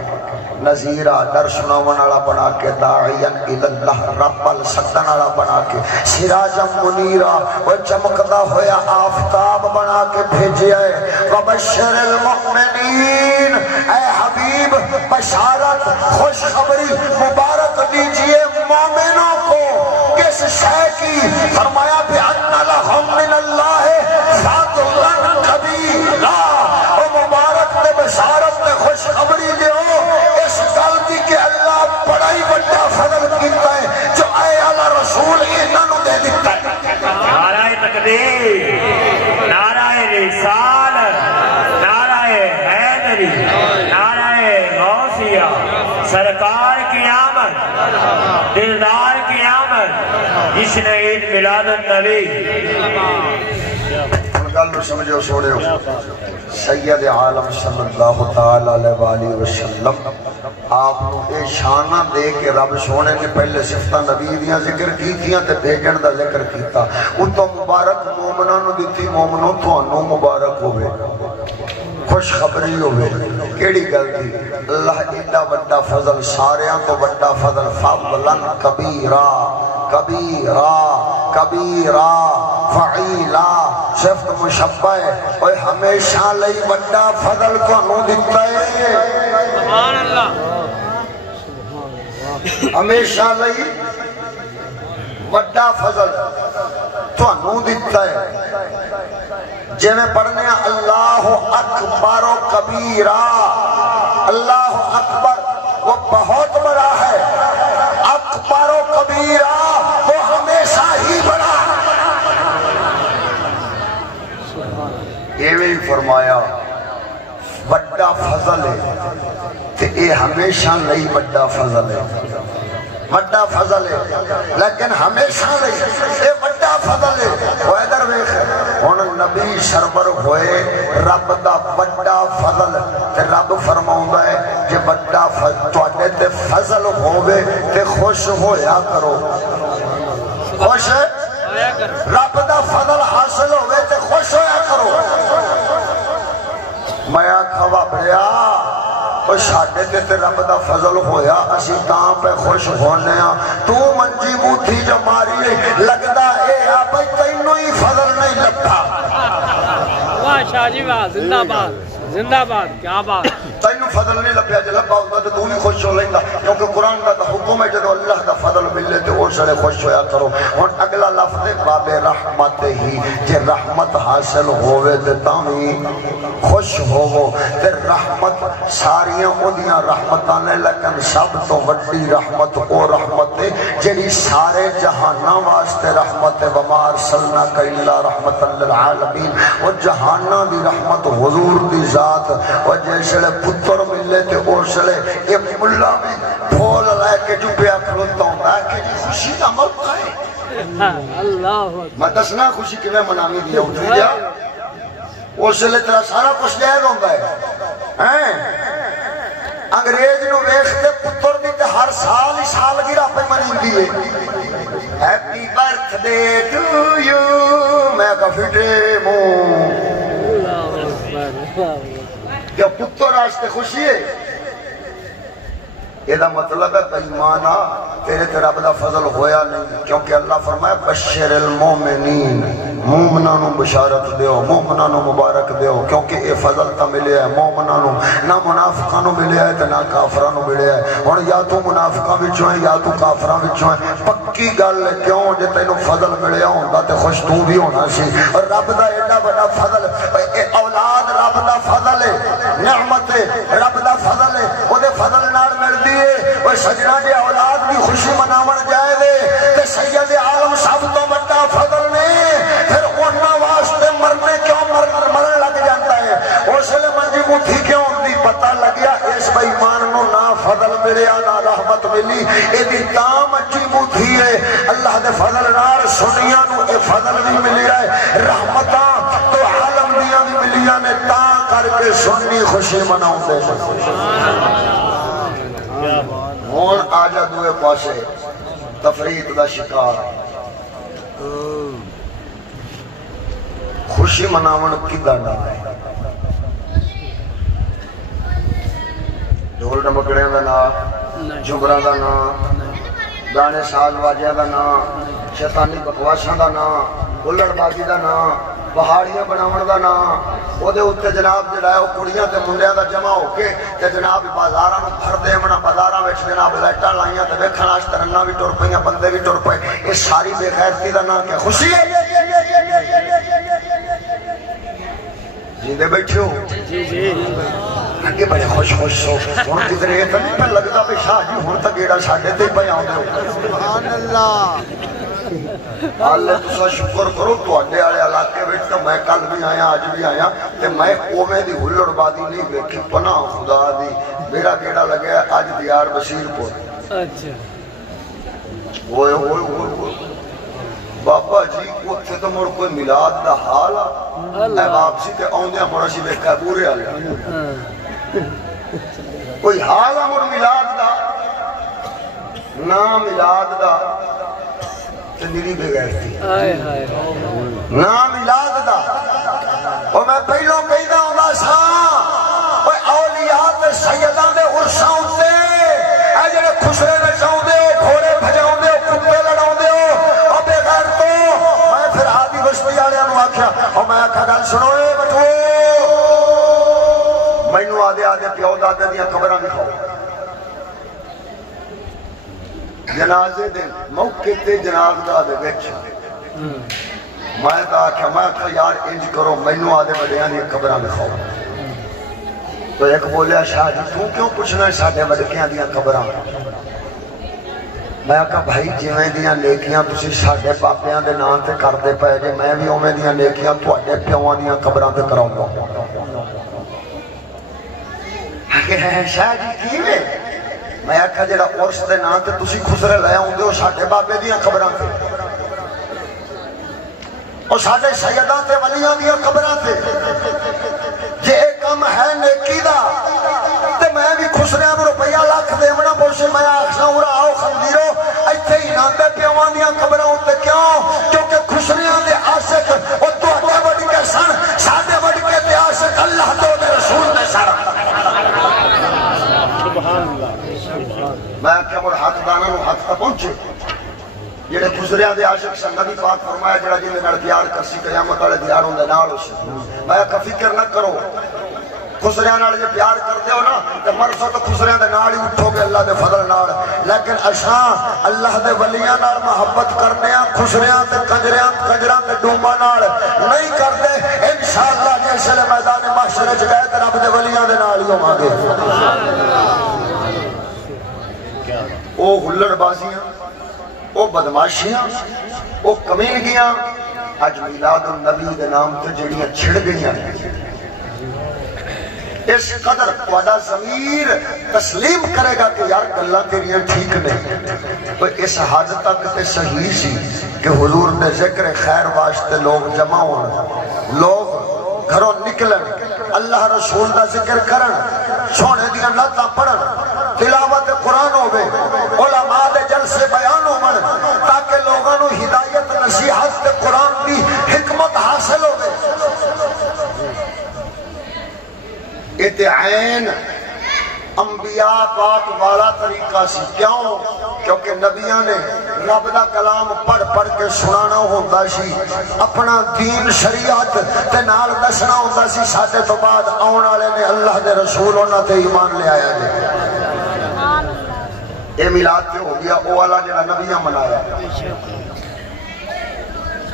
نذیرا ڈر سناون والا بنا کے داعیا اللہ رب السدن والا بنا کے سراجا منیرا وہ چمکدا ہویا آفتاب بنا کے بھیجیا ہے وبشر المؤمنین اے حبیب بشارت خوشخبری مبارک دیجئے مومنوں کو کس شے کی فرمایا بِأَنَّ لَهُم مِّنَ اللَّهِ فَضْلًا كَبِيرًا او مبارک تے بشارت تے خوشخبری دیو اس گل دی کہ اللہ بڑا ہی بڑا فضل کیتا ہے جو اے اعلی رسول انہاں نوں دے دتا ہے نعرہ تکبیر نعرہ رسالت نعرہ حیدری نعرہ غوثیہ جشن عید میلاد النبی گل سمجھو سوڑے ہو سید عالم صلی اللہ تعالی علیہ وسلم آپ نو اے شانہ دے کے رب سونے نے پہلے صفتہ نبی دیاں ذکر کی تھیاں تے بھیجن دا ذکر کیتا ان تو مبارک مومنہ نو دیتی مومنوں تو انو مبارک ہوئے خوش خبری ہوئے کیڑی گل دی اللہ ایڈا وڈا فضل ساریاں تو وڈا فضل فضلن کبیرہ کبیرہ کبیرہ فعیلہ صفت مشبہ ہے اور ہمیشہ لئی وڈا فضل کو انو دیتا ہے سبحان اللہ ہمیشہ لئی وڈا فضل تو انو دیتا ہے جے میں پڑھنے ہیں اللہ اکبر و کبیرہ اللہ اکبر وہ بہت بڑا ہے اکبر و کبیرہ وہ ہمیشہ ہی بڑا یہ بھی فرمایا بڑا فضل ہے کہ یہ ہمیشہ لئی بڑا فضل ہے بڑا فضل ہے لیکن ہمیشہ لئی یہ بڑا فضل ہے وہ ادھر ویکھ ہن نبی سرور ہوئے رب دا بڑا فضل تے رب فرماوندا ہے کہ بڑا فضل تواڈے تے فضل ہوے تے خوش ہویا کرو خوش رب دا فضل حاصل ہوئے تے خوش ہویا کرو میں آکھا بڑیا اور ساڑھے تے رب دا فضل ہویا اسی تاں پہ خوش ہونے ہاں تو منجی موٹھی جو ماری لگدا اے آپ تینوں ہی فضل نہیں لگتا واہ شاہ جی واہ زندہ باد زندہ باد کیا بات تینوں فضل نہیں لگیا جو لگا ہوتا تو ہی خوش ہو لیندہ کیونکہ قرآن کا حکم ہے جو اللہ کا فضل ملے تو وہ سڑے خوش ہویا کرو اور اگلا لفظ باب رحمت ہی جے رحمت حاصل ہوئے تے تامی خوش ہوو تے رحمت ساریاں اودیاں رحمتاں نے لیکن سب تو وڈی رحمت او رحمت ہے جڑی سارے جہاناں واسطے رحمت ہے وما ارسلناک الا رحمتا للعالمین اور جہاناں دی رحمت حضور دی ذات اور جیسے پتر ملے تے اوسلے ایک ملا بھی پھول لائے کے جو پیا کھلوتا ہوں میں کہ جی خوشی کا موقع ہے اللہ میں دسنا خوشی کی میں منامی دیا اٹھ دیا اوسلے تیرا سارا کچھ جائز ہوندہ ہے انگریز نو ویختے پتر دی تے ہر سال ہی سال گرا پہ منی دیئے ہیپی برتھ ڈے ٹو یو میں کافی ڈے مو کیا پتر راستے خوشی ہے یہ دا مطلب ہے بےمانا تیرے تے رب دا فضل ہویا نہیں کیونکہ اللہ فرمایا بشر المومنین مومنانو بشارت دیو مومنانو مبارک دیو کیونکہ یہ فضل تا ملے ہے مومنانو نہ منافقانو ملے ہے نہ کافرانو ملے ہے اور یا تو منافقان بچوں ہیں یا تو کافران بچوں ہیں پکی گل کیوں جے تینو فضل ملے ہوندہ تے خوش تو بھی ہونا سی اور رب دا ایڈا بڑا فضل اولاد رب دا فضل ہے نعمت ہے رب دا فضل ہے وہ دے فضل نال مل دیئے وہ سجنہ دے اولاد بھی خوشی مناون جائے دے کہ سید عالم سب تو بڑا فضل نے پھر انہاں واسطے مرنے کیوں مرن لگ جاتا ہے اس لئے منجی مٹھی کیوں دی پتہ لگیا اس بے ایمان نو نہ فضل ملے نہ رحمت ملی اے دی تام اچھی مٹھی ہے اللہ دے فضل نار سنیاں نو اے فضل بھی ملی ہے رحمتاں تو عالم دیاں بھی ملیاں نے تا کر کے سنی خوشی مناؤں دے ہون آجا دوئے پاسے تفرید دا شکار خوشی مناون کی دانا ہے ڈھول ڈمکڑے دا نا جمرہ دا نا گانے ساز واجہ دا نا شیطانی بکواشاں دا نا گلڑ بازی دا نا پہاڑیاں بناون دا نا وہ دے اتے جناب جڑا ہے وہ کڑیاں تے منڈیاں دا جمع ہو کے تے جناب بازاراں نو بھر دے منا بازاراں وچ جناب لائٹاں لائیاں تے ویکھن واسطے رناں وی ٹر پئیاں بندے وی ٹر پئے یہ ساری بے غیرتی دا نا کیا خوشی ہے جیندے بیٹھے ہو جی جی اگے بڑے خوش خوش ہو ہن کدھر یہ تے نہیں پہ لگدا بھی شاہ جی ہن تے گیڑا ساڈے تے پہ آوندے ہو سبحان اللہ اللہ تسا شکر کرو تو اڈے والے علاقے وچ تے میں کل بھی آیا اج بھی آیا تے میں اوویں دی ہلڑ بازی نہیں ویکھی پناہ خدا دی میرا گیڑا لگیا اج دیار بشیر پور اچھا اوئے اوئے اوئے بابا جی اتنے تو مڑ کوئی میلاد دا حال آ واپسی تے آؤندے مڑ اسی ویکھا پورے آ کوئی حال آ مڑ میلاد دا نہ میلاد دا تے میری بغیرتی نہ میلاد دا اور میں پہلوں کہدا ہوندا سا اوے اولیاء تے سیداں دے عرصاں اُتے اے جڑے خسرے نچاوندے ہو گھوڑے بھجاوندے ہو کتے لڑاوندے ہو او بے غیر تو میں پھر آدھی بستی والےاں نوں آکھیا او میں آکھا گل سنو اے بٹو مینوں آدھے آدھے پیو دادے دیاں قبراں دکھاؤ جنازے دے موقع تے جنازہ دے وچ میں تو آکھا یار انج کرو مینوں آدھے بڑیاں دی قبراں دکھاؤ تو ایک بولیا شاہ جی تو کیوں پوچھنا ہے ساڈے وڈکیاں دیاں قبراں میں کہا بھائی جویں دیاں نیکیاں تسی ساڈے پاپیاں دے نام تے کردے پئے جے میں بھی اوویں دیاں نیکیاں تواڈے پیواں دیاں قبراں تے کراؤں گا کہ شاہ جی کیویں میں آکھا جڑا عرس دے نام تے تسی خسرے لے آوندے ہو ساڈے بابے دیاں قبراں تے اور ساڈے سیداں تے ولیاں دیاں قبراں تے جے ایک کم ہے نیکی دا تے میں بھی خسریاں نوں روپیہ لاکھ دیونا پوچھے میں آکھنا اورا آؤ خندیرو ایتھے ہی نام دے پیواں دیاں قبراں تے کیوں کیونکہ خسریاں دے عاشق او تواڈے وڈ کے سن ساڈے وڈ کے تے عاشق اللہ تو دے رسول دے سن سبحان اللہ میں کہ مڑ حق دانا نو حق تا پہنچے جڑے خسریاں دے عاشق سن نبی پاک فرمایا جڑا جن نال پیار کرسی قیامت والے دیاروں دے نال اس میں کہ فکر نہ کرو خسریاں نال جے پیار کرتے ہو نا تے مرسو تو خسریاں دے نال ہی اٹھو گے اللہ دے فضل نال لیکن اساں اللہ دے ولیاں نال محبت کرنے ہاں خسریاں تے کنجراں تے ڈوماں نال نہیں کرتے انشاءاللہ جیسے میدان محشر وچ گئے تے رب دے ولیاں دے نال ہی ہوواں گے او ہلڑ بازیاں او بدماشیاں او کمینگیاں اج میلاد النبی دے نام تے جڑیاں چھڑ گئیاں اس قدر تہاڈا ضمیر تسلیم کرے گا کہ یار گلاں تیریاں ٹھیک نہیں تو اس حد تک تے صحیح سی کہ حضور دے ذکر خیر واسطے لوگ جمع ہون لوگ گھروں نکلن اللہ رسول دا ذکر کرن سونے دیاں نعتاں پڑھن تلاوت قرآن ہوئے علماء دے جلسے بیان ہوئے تاکہ لوگوں نو ہدایت نصیحت دے قرآن دی حکمت حاصل ہوئے اتعین انبیاء پاک والا طریقہ سی کیوں کیونکہ نبیاں نے رب دا کلام پڑھ پڑھ کے سنانا ہوتا سی اپنا دین شریعت تے نال دسنا ہوتا سی ساڈے تو بعد آن والے نے اللہ دے رسول انہاں تے ایمان لے آیا ہے اے میلاد تے ہو گیا او والا جڑا نبیاں منایا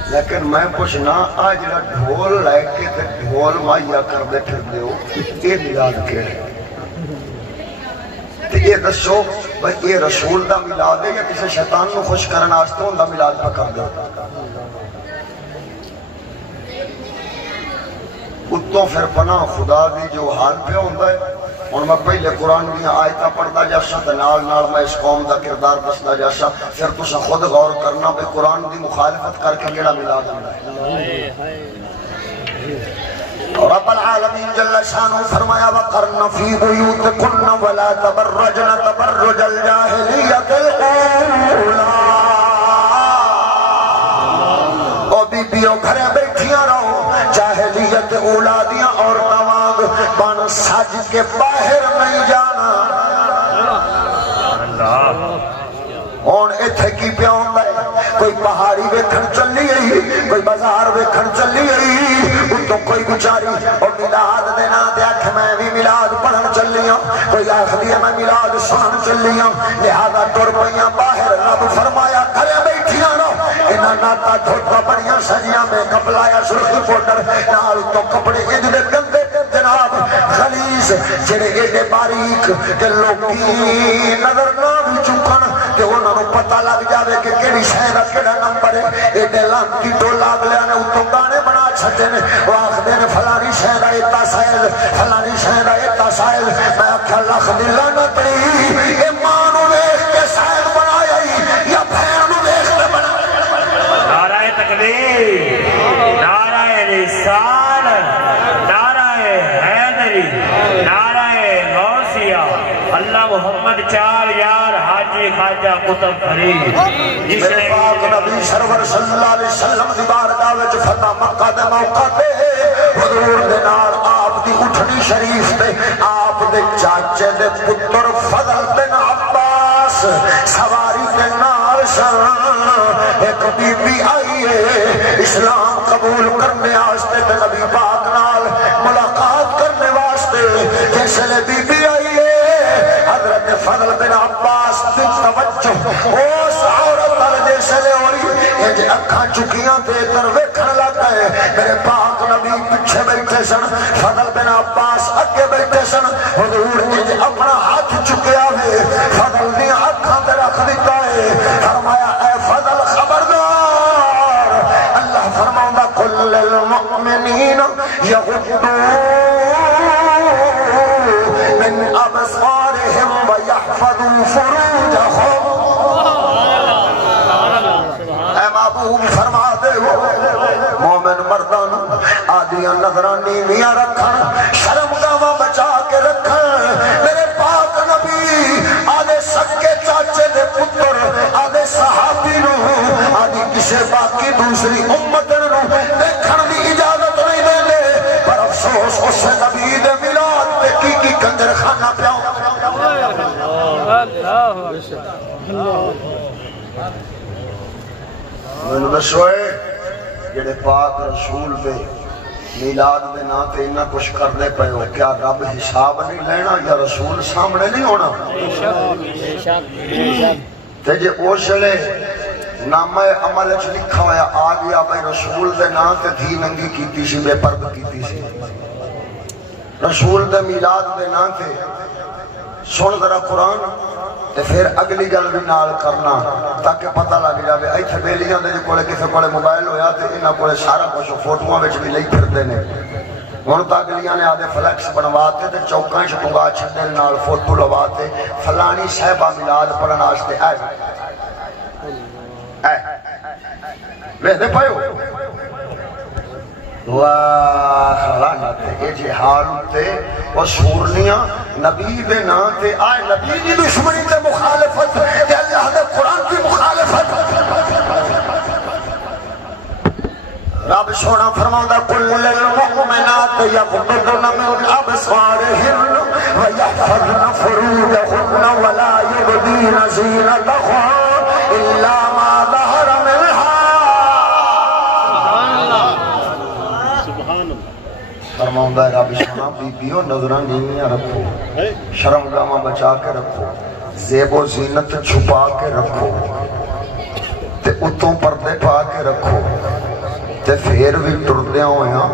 لیکن میں پوچھنا آج جڑا ڈھول لے کے تے ڈھول مایا کر دے پھر دیو اے میلاد کیڑے تے یہ دسو بھائی یہ رسول دا میلاد ہے یا کسی شیطان نو خوش کرنا واسطے ان دا میلاد پہ کر دو اتوں پھر پناہ خدا دی جو حال پہ ہوتا ہے اور میں پہلے قرآن کی آیتاں پڑھتا جاسا تے نال میں اس قوم دا کردار دستا جاسا پھر تسا خود غور کرنا بے قرآن دی مخالفت کر کے کیڑا میلاد ہوتا ہے رب العالمین جل شانہ فرمایا وقرن فی بیوتکن ولا تبرجن تبرج الجاہلیت الاولا او بی بیو گھرے بیٹھیاں رہو جاہلیت اولا دیاں اور نوانگ بان ساج کے باہر نہیں جانا اور ایتھے کی پیون دے کوئی پہاڑی ویکھن چلی گئی کوئی بازار ویکھن چلی گئی اتوں کوئی بچاری اور میلاد دینا دیا کہ میں بھی میلاد پڑھن چلی ہوں کوئی آخری ہے میں میلاد سنن چلی ہوں لہذا ٹر پئیاں باہر رب فرمایا گھرے بیٹھیاں رہو انہاں ناتا دھوتا بڑیاں سجیاں میں کپلایا سرخی پوڈر نال تو کپڑے اجڑے گندے جناب خلیص جڑے ایڈے باریک کہ لوگی نظر نہ بھی چکن کہ انہوں نے پتہ لگ جاوے کہ کیڑی شے دا کیڑا نمبر ہے ایڈے لانتی ٹولا اگلے نے اتوں گانے بنا چھٹے نے وہ آخدے نے فلانی شے دا ایتا سائل فلانی شے دا ایتا سائل میں آکھیا لکھ دی لعنت اے ماں نو ویکھ کے سائل بنایا یا بھین نو ویکھ کے بنایا نعرہ رسالت، نعرہ حیدری، نعرہ غوثیہ، اللہ محمد چار یار حاجی خواجہ قطب فرید جس میرے نے پاک نبی سرور صلی اللہ علیہ وسلم دی بارگاہ وچ فتح مکہ دے موقع تے حضور دے نال آپ دی اٹھنی شریف تے آپ دے چاچے دے پتر فضل بن عباس سواری دے نال سن ایک بی بی آئی ہے اسلام قبول کرنے واسطے تے نبی پاک نال ملاقات کرنے واسطے جس لے بی بی آئی ہے حضرت فضل بن عباس دی توجہ اس عورت ال جیسے لے ہوئی انج اکھاں چکیاں تے ادھر ویکھن لگ گئے میرے پاک نبی پیچھے بیٹھے سن فضل بن عباس اگے بیٹھے سن حضور انج اپنا ہاتھ چکیا ہے فضل دی اکھاں تے رکھ دتا ہے فرمایا اے فضل خبردار اللہ فرماوندا قل للمؤمنین یغضوا من ابصارهم ويحفظوا فروجهم اے محبوب فرما دے مومن مردان آدیاں نظران نیویاں رکھن شرم گاواں بچا کے رکھن میرے پاک نبی آدھے سکے چاچے دے پتر آدھے صحابی نو آدھی کسے باقی دوسری امت نو دیکھن دی اجازت نہیں دے دے پر افسوس اس نبی دے میلاد پہ کی کنجر خانہ پیاؤں میں دسوئے جڑے پاک رسول دے میلاد دے نا تے انہا کچھ کرنے پہ ہو کیا رب حساب نہیں لینا یا رسول سامنے نہیں ہونا تے جے اوشلے نامہ عمل اچھ لکھا ہویا آ گیا بھائی رسول دے نا تے دھی ننگی کیتی سی بے پرد کیتی سی رسول دے میلاد دے نا تے سن ذرا قرآن تے پھر اگلی گل بھی نال کرنا تاکہ پتہ لگ جاوے ایتھے بیلیاں دے کولے کسے کولے موبائل ہویا تے انہاں کولے سارا کچھ فوٹوਆਂ وچ بھی لئی پھردے نے ہن تا اگلیاں نے آدھے فلیکس بنواتے تے چوکاں وچ ٹنگا چھڈے نال فوٹو لواتے فلانی صاحبہ میلاد پڑھن واسطے ویندے پئے واہ لعنت اے جے حال تے او سورنیاں نبی دے نا تے آئے نبی دی دشمنی تے مخالفت تے اللہ دے قرآن کی مخالفت رب سونا فرماؤندا قل للمؤمنات یغضضن من ابصارهن ويحفظن فروجهن ولا يبدين زينتهن الا ما ظهر منها فرماؤں ہے رب سونا بیبیوں نظران نیویاں رکھو شرم گاما بچا کے رکھو زیب و زینت چھپا کے رکھو تے اتوں پردے پا کے رکھو تے پھر بھی ٹردیاں ہویاں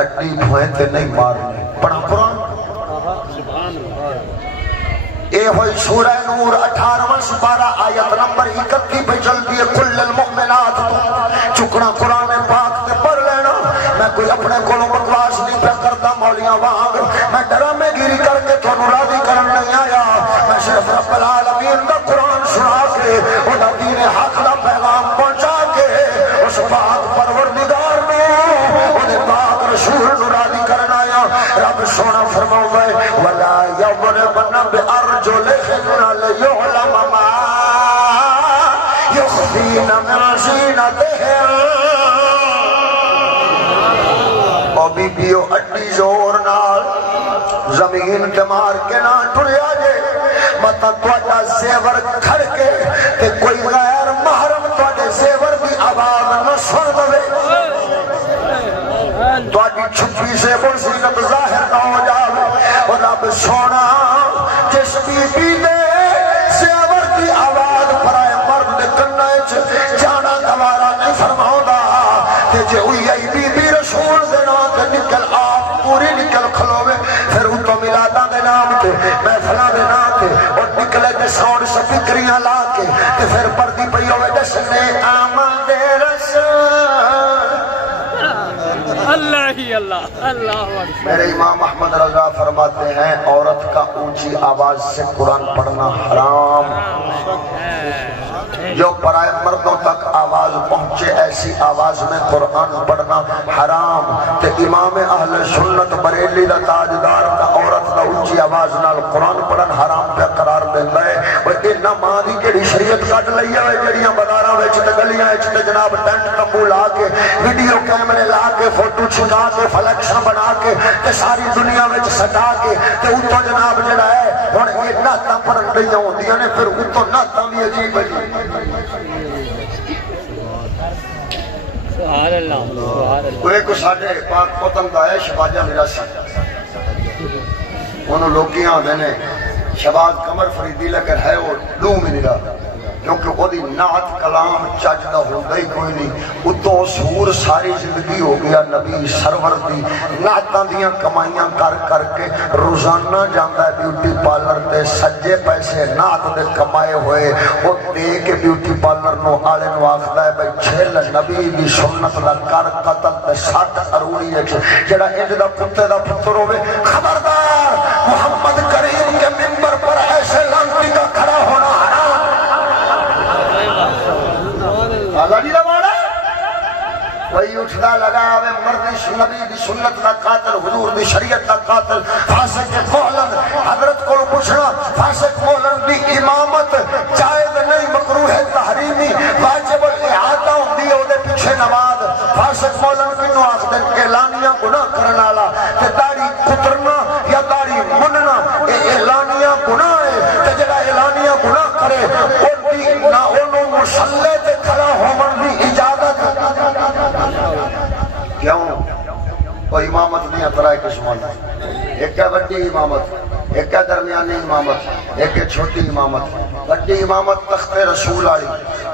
اڈی بھوئیں تے نہیں مارنے پڑھا قرآن اے ہوئی سورہ نور 18 سپارہ آیت نمبر 31 پہ چلتی ہے کل المؤمنات چکنا قرآن پاک تے پڑھ لینا میں کوئی اپنے کولوں بکواس نہیں پہ کرتا مولیاں وہاں میں ڈرامے گیری کر کے تو راضی کرن نہیں آیا میں صرف رب العالمین کا قرآن سنا کے وہ دین حق کا پیغام پہنچا کے اس پاک پروردگار نے انہیں پاک رسول نو راضی کرن آیا رب سونا فرماؤں گئے وَلَا يَضْرِبْنَ بِأَرْجُلِهِنَّ لِيُعْلَمَ مَا يُخْفِينَ مِنْ زِينَتِهِنَّ اور بیبیو اڈی زور نال زمین تے مار کے نہ ٹریا جے مطا توڑا زیور کھڑ کے کہ کوئی غیر محرم توڑے زیور بھی آواز نہ سن دوے توڑی چھپی سے برزینت ظاہر نہ ہو جاوے اور رب سونا جس بی بی دے زیور کی آواز پرائے مرد کنائے جانا گوارا نہیں فرماؤں دا کہ جے ہوئی ای بی بی رسول دے نام تے نکل آپ پوری نکل کھلوے پھر ان تو ملادہ دے نام تے محفلہ دے نام تے اور نکلے دے ساؤنڈ سپیکریاں لا کے تے پھر پردی پئی ہوئے جشنے آمد رسول اللہ ہی اللہ اللہ میرے امام احمد رضا فرماتے ہیں عورت کا اونچی آواز سے قرآن پڑھنا حرام جو پرائے مردوں تک آواز پہنچے ایسی آواز میں قرآن پڑھنا حرام تے امام اہل سنت بریلی دا تاجدار دا عورت دا اونچی آواز نال قرآن پڑھن حرام پہ قرار دیتا ہے وہ اینا ماں دی کیڑی شریعت کٹ لئی ہے جڑیاں بازاراں وچ تے گلیاں وچ تے جناب ٹینٹ تمبو لا کے ویڈیو کیمرے لا کے فوٹو چھکا کے فلیکشاں بنا کے تے ساری دنیا وچ سٹا کے تے اتوں جناب جڑا ہے ہن یہ نعتاں پڑھن لئی ہوندیاں نے پھر اتوں نعتاں بھی عجیب عجیب سبحان اللہ سبحان اللہ کوئی کو ساڈے پاک پتن دا ہے شہبازہ میراثی انہوں لوگیاں آدھے نے شہباز قمر فریدی لیکن ہے وہ لو میں نہیں رہا کیونکہ وہ دی نعت کلام چاجدہ ہوگا ہی کوئی نہیں اتوں سور ساری زندگی ہو گیا نبی سرور دی نعتاں دیاں کمائیاں کر کر کے روزانہ جاندہ ہے بیوٹی پارلر تے سجے پیسے نعت دے کمائے ہوئے وہ دے کے بیوٹی پارلر نو آلے نو آخدہ ہے بھئی چھل نبی دی سنت دا کر قتل تے سات اروڑی ہے جڑا انج دا پتے دا پتر ہوئے خبردار محمد کریم کے ممبر پر ایسے لانتی کا کھڑا ہونا حرام اللہ دی لوانا وہی اٹھدا لگا آوے مرد نبی دی سنت دا قاتل حضور دی شریعت دا قاتل فاسق مولن حضرت کو پوچھنا فاسق مولن دی امامت جائز نہیں مکروہ تحریمی واجب الاحاطہ ہوندی ہے دے پیچھے نماز فاسق مولن کنو آخدن اعلانیاں گناہ کرنا والا تے داڑھی کترنا یا داڑھی مننا اے اعلانیاں گناہ ہے تے جڑا اعلانیاں گناہ کرے ان دی نہ انہوں مسلح تے کھڑا ہومن دی اجازت کیوں وہ امامت نہیں اطرائے قسمان ایک ہے بڑی امامت ایک ہے درمیانی امامت ایک ہے چھوٹی امامت بڑی امامت تخت رسول آئی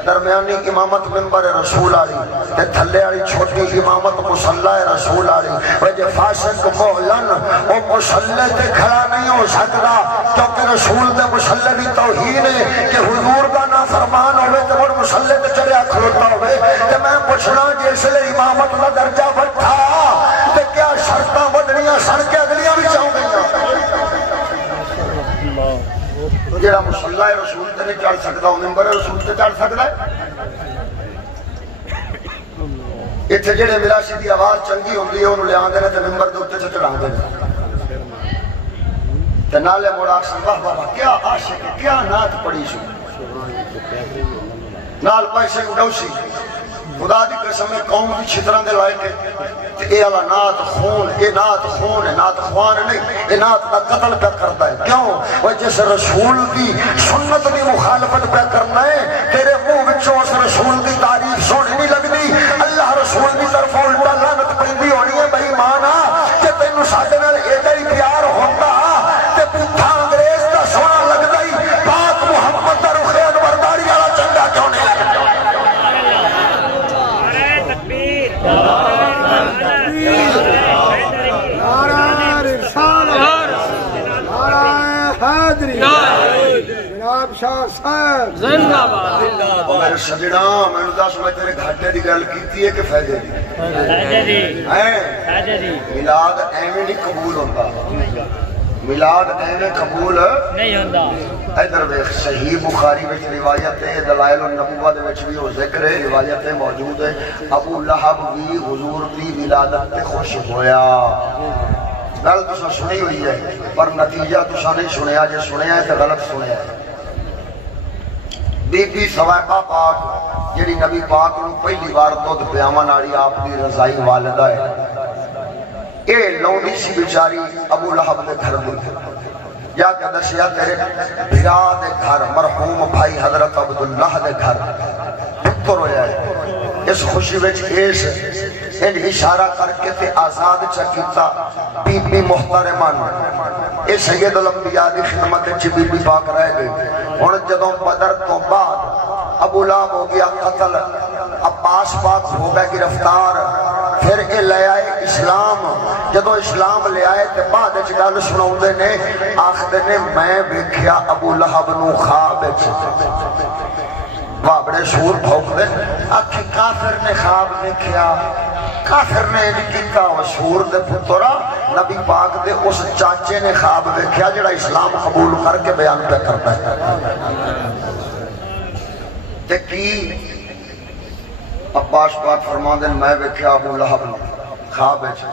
درمیانی امامت منبر رسول آئی تے تھلے آئی چھوٹی امامت مسلح رسول آئی وجہ فاسق مولن وہ مسلح تے کھڑا نہیں ہو سکتا کیونکہ رسول دے مسلح بھی توہین ہے کہ حضور دا نافرمان ہوئے تے وہ مسلح تے چڑیا کھلوتا ہوئے تے میں پوچھنا جیسے لئے امامت دا درجہ بٹھا تے کیا شرطاں بڑھنیاں سڑکیں اگلیاں بھی چاہوں گئیاں جیڑا مسلح رسول تے نہیں چڑھ سکتا ہوں ممبر رسول تے چڑھ سکتا ہے اتھے جیڑے میراثی دی آواز چنگی ہوندی ہے انہوں لے آن دینے تے ممبر دے اٹھے چڑھاں دینے تے نالے موڑا اکسن واہ بابا کیا عاشق کیا نعت پڑی شو نال پیسے اڈوسی خدا دی قسم میں قوم دی چھتران دے لائے کے اے اللہ نعت خون اے نعت خون ہے نعت خوان نہیں اے نعت کا قتل پہ کرتا ہے کیوں وہ جس رسول دی سنت دی مخالفت پہ کرنا ہے تیرے منہ بچوں اس رسول دی تعریف سونی نہیں لگ دی اللہ رسول دی طرف الٹا لعنت پہندی ہونی ہے بھائی مانا کہ تینو ساتھ نال ایدہ ہی پیار ہوتا تے پتھا انگریز دا سونا لگ دائی پاک محمد دا رخ انورداری والا چنگا کیوں نہیں لگتا جناب شاہ صاحب زندہ باد میرے سجڑا میں نے دس میں تیرے گھاٹے دی گل کیتی ہے کہ فائدے دی میلاد ایویں نہیں قبول ہوتا میلاد ایویں قبول نہیں ہوتا ادھر ویکھ صحیح بخاری وچ روایت ہے دلائل النبوہ دے وچ بھی وہ ذکر ہے روایت موجود ہے ابو لہب بھی حضور دی ولادت تے خوش ہویا گل تساں سنی ہوئی ہے پر نتیجہ تساں نہیں سنیا جے سنیا ہے تے غلط سنیا ہے بی بی ثویبہ پاک جڑی نبی پاک نو پہلی بار دودھ پیاون والی آپ دی رضائی والدہ ہے اے لونڈی سی بیچاری ابو لہب دے گھر دی یا کہ دسیا تیرے بھرا دے گھر مرحوم بھائی حضرت عبداللہ دے گھر پتر ہویا ہے اس خوشی وچ اس ان اشارہ کر کے تے آزاد چکیتا بی بی محترمان اے سید الانبیاء دی خدمت چ بی بی پاک رہ گئی ہن جدوں بدر تو بعد ابو لہب ہو گیا قتل عباس پاک ہو گیا گرفتار پھر اے لے آئے اسلام جدوں اسلام لے آئے تے بعد وچ گل سناوندے نے آکھدے نے میں ویکھیا ابو لہب نو خواب وچ واہ بڑے شور بھوک دے آکھے کافر نے خواب دیکھیا کافر نے کیتا وہ شور دے پترا نبی پاک دے اس چاچے نے خواب دیکھیا جڑا اسلام قبول کر کے بیان پہ کرتا ہے تے کی عباس پاک فرماندے میں ویکھیا ابو لہب خواب وچ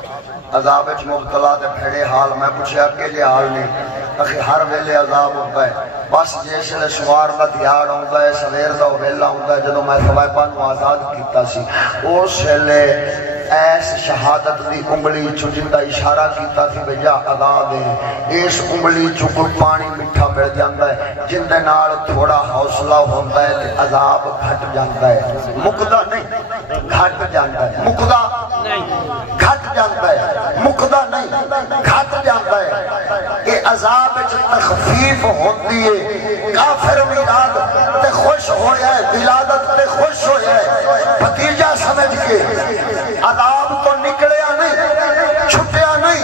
عذاب وچ مبتلا تے بھڑے حال میں پوچھیا کہ یہ حال نہیں اخی ہر ویلے عذاب ہوتا ہے بس جس ویلے سوار دا دیہاڑ ہوندا ہے سویر دا ویلا ہوندا ہے جدوں میں ثواباں نوں آزاد کیتا سی اس ویلے ایس شہادت دی انگلی چو جندا اشارہ کیتا سی بجا عذاب ہے اس انگلی چو کوئی پانی میٹھا مل جاندا ہے جن دے نال تھوڑا حوصلہ ہوندا ہے تے عذاب گھٹ جاندا ہے مکدا نہیں گھٹ جاندا ہے مکدا نہیں گھٹ جاندا ہے مکدا نہیں گھٹ جاندا ہے کہ عذاب وچ تخفیف ہوندی ہے کافر میلاد تے خوش ہویا ہے ولادت تے خوش ہویا ہے بھتیجا سمجھ کے عذاب تو نکلیا نہیں چھٹیا نہیں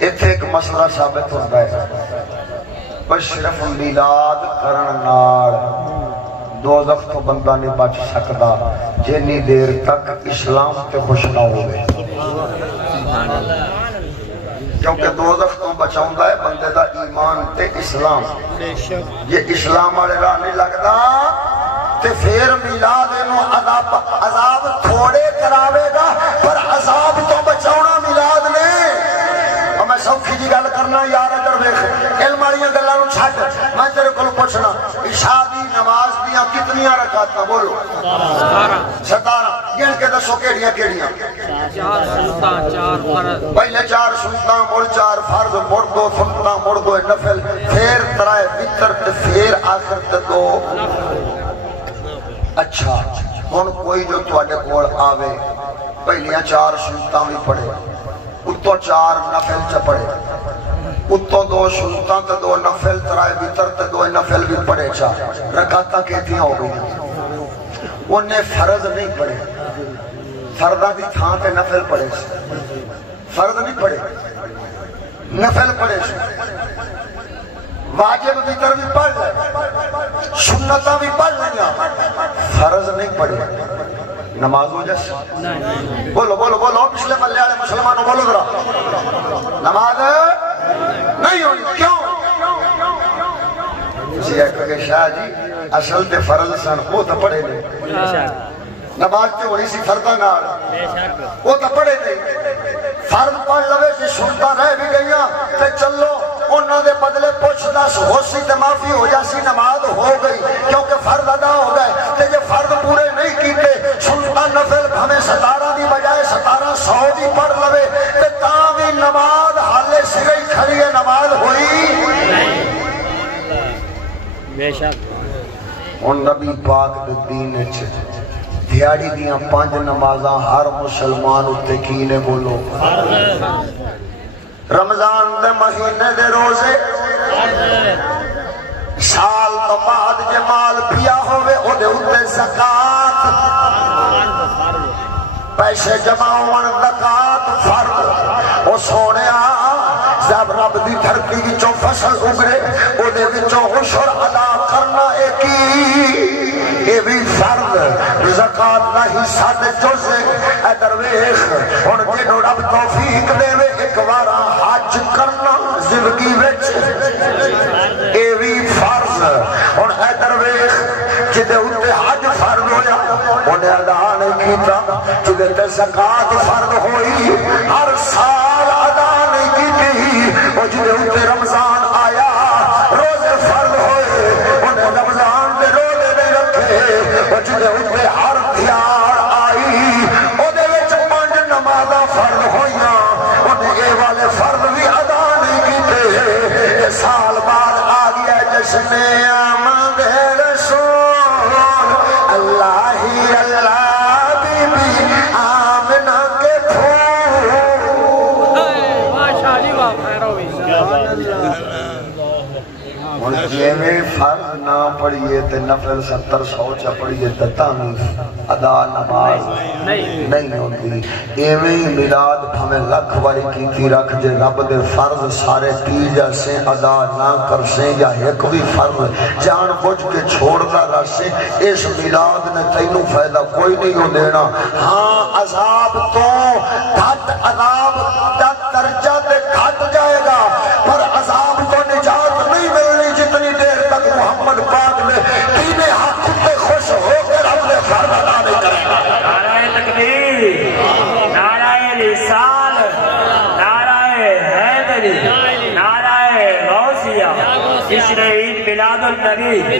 ایتھے ایک مسئلہ ثابت ہوتا ہے بس صرف میلاد کرن نال دوزخ تو بندہ نہیں بچ سکتا جنی دیر تک اسلام تے خوش نہ ہوئے کیونکہ دوزخ تو بچاؤں ہے بندے دا ایمان تے اسلام یہ اسلام والے راہ نہیں لگتا تے پھر میلاد انہوں عذاب تھوڑے کراوے گا پر عذاب تو بچاؤنا میلاد نہیں اور میں سوکھی جی گل کرنا یار اگر دیکھ علم والیاں گلانوں چھٹ میں تیرے کو پوچھنا عشاء دی نماز دیاں کتنیاں رکعتاں بولو 17 گن کے دسو کیڑیاں کیڑیاں 4 سنتاں 4 فرض پہلے 4 سنتاں مڑ 4 فرض مڑ 2 سنتاں مڑ 2 نفل پھر 3 وتر تے پھر آخر تے 2 اچھا ہن کوئی جو تواڈے کول آوے پہلیاں 4 سنتاں بھی پڑھے اتوں 4 نفل چ پڑھے اتوں 2 سنتاں تے 2 نفل 3 وتر تے 2 نفل بھی پڑھے چا رکعتاں کتنی ہو گئی انہیں فرض نہیں پڑھے فرداں دی تھاں تے نفل پڑھے فرض نہیں پڑھے نفل پڑھے واجب وتر بھی پڑھ لے سنتاں بھی پڑھ لیا فرض نہیں پڑھے نماز ہو جیسے بولو بولو بولو پچھلے ملے والے مسلمانوں بولو ذرا نماز نہیں ہونی کیوں جی کہ شاہ جی اصل تے فرض سن وہ تو پڑھے نہیں نماز تے ہونی سی فرداں نال وہ تو پڑھے نہیں فرض پڑھ لوے کہ سنتاں رہ بھی گئیاں تے چلو انہوں دے بدلے پوچھ دس ہو سی تے معافی ہو جاسی نماز ہو گئی کیونکہ فرض ادا ہو گئے تے یہ فرض پورے نہیں کیتے سنتا نفل ہمیں 17 دی بجائے 1700 دی پڑھ لوے تے تاں بھی نماز حالے سرے کھڑی ہے نماز ہوئی بے شک ان نبی پاک دے دین اچھے دیاڑی دیاں 5 نمازاں ہر مسلمان اتے کینے بولو رمضان دے مہینے دے روزے سال تو بعد جے مال پیا ہوئے او دے اتے زکاة پیسے جمع ہوئے زکاة فرد او سونے جب رب دی دھرتی کی چو فصل اگرے او دے وچوں عشر ادا کرنا ایکی اے بھی فرد زکاة نہ حصہ دے جزے اے درویخ ان جنہوں رب توفیق دے وے ایک وارا حج کرنا زندگی وچ اے بھی فرض ان اے درویخ جدے اتے حج فرض ہویا انہیں ادا نہیں کیتا جدے تے زکاة فرض ہوئی ہر سال ادا نہیں کیتی اور جدے اتے رمضان آیا روزے فرض ہوئے انہیں رمضان دے روزے نہیں رکھے اور جدے اتے ہر دیار آئی انہیں وچ 5 نمازاں فرض ہوئیاں انہیں اے والے فرض بھی ادا نہیں کیتے سال بعد آ گیا جشن آمد رسول اللہ ہی اللہ بی بی آمنہ کے پھول ماشاء جی واہ خیرو بھی اور جیویں فرض نہ پڑھئے تے نفل 70 چا پڑھئے تے تاں ادا نماز نہیں ہوندی ایویں میلاد ہمیں لکھ والی کیتی رکھ جے رب دے فرض سارے تیجا سے ادا نہ کر سے یا ایک بھی فرض جان بوجھ کے چھوڑتا رسے اس میلاد نے تینوں فائدہ کوئی نہیں ہو دینا ہاں عذاب تو گھٹ عذاب دا درجہ دے گھٹ جائے گا پر عذاب تو نجات نہیں ملنی جتنی دیر تک محمد پاک نے رسال نعرہ حیدری نعرہ غوثیہ جشن عید میلاد النبی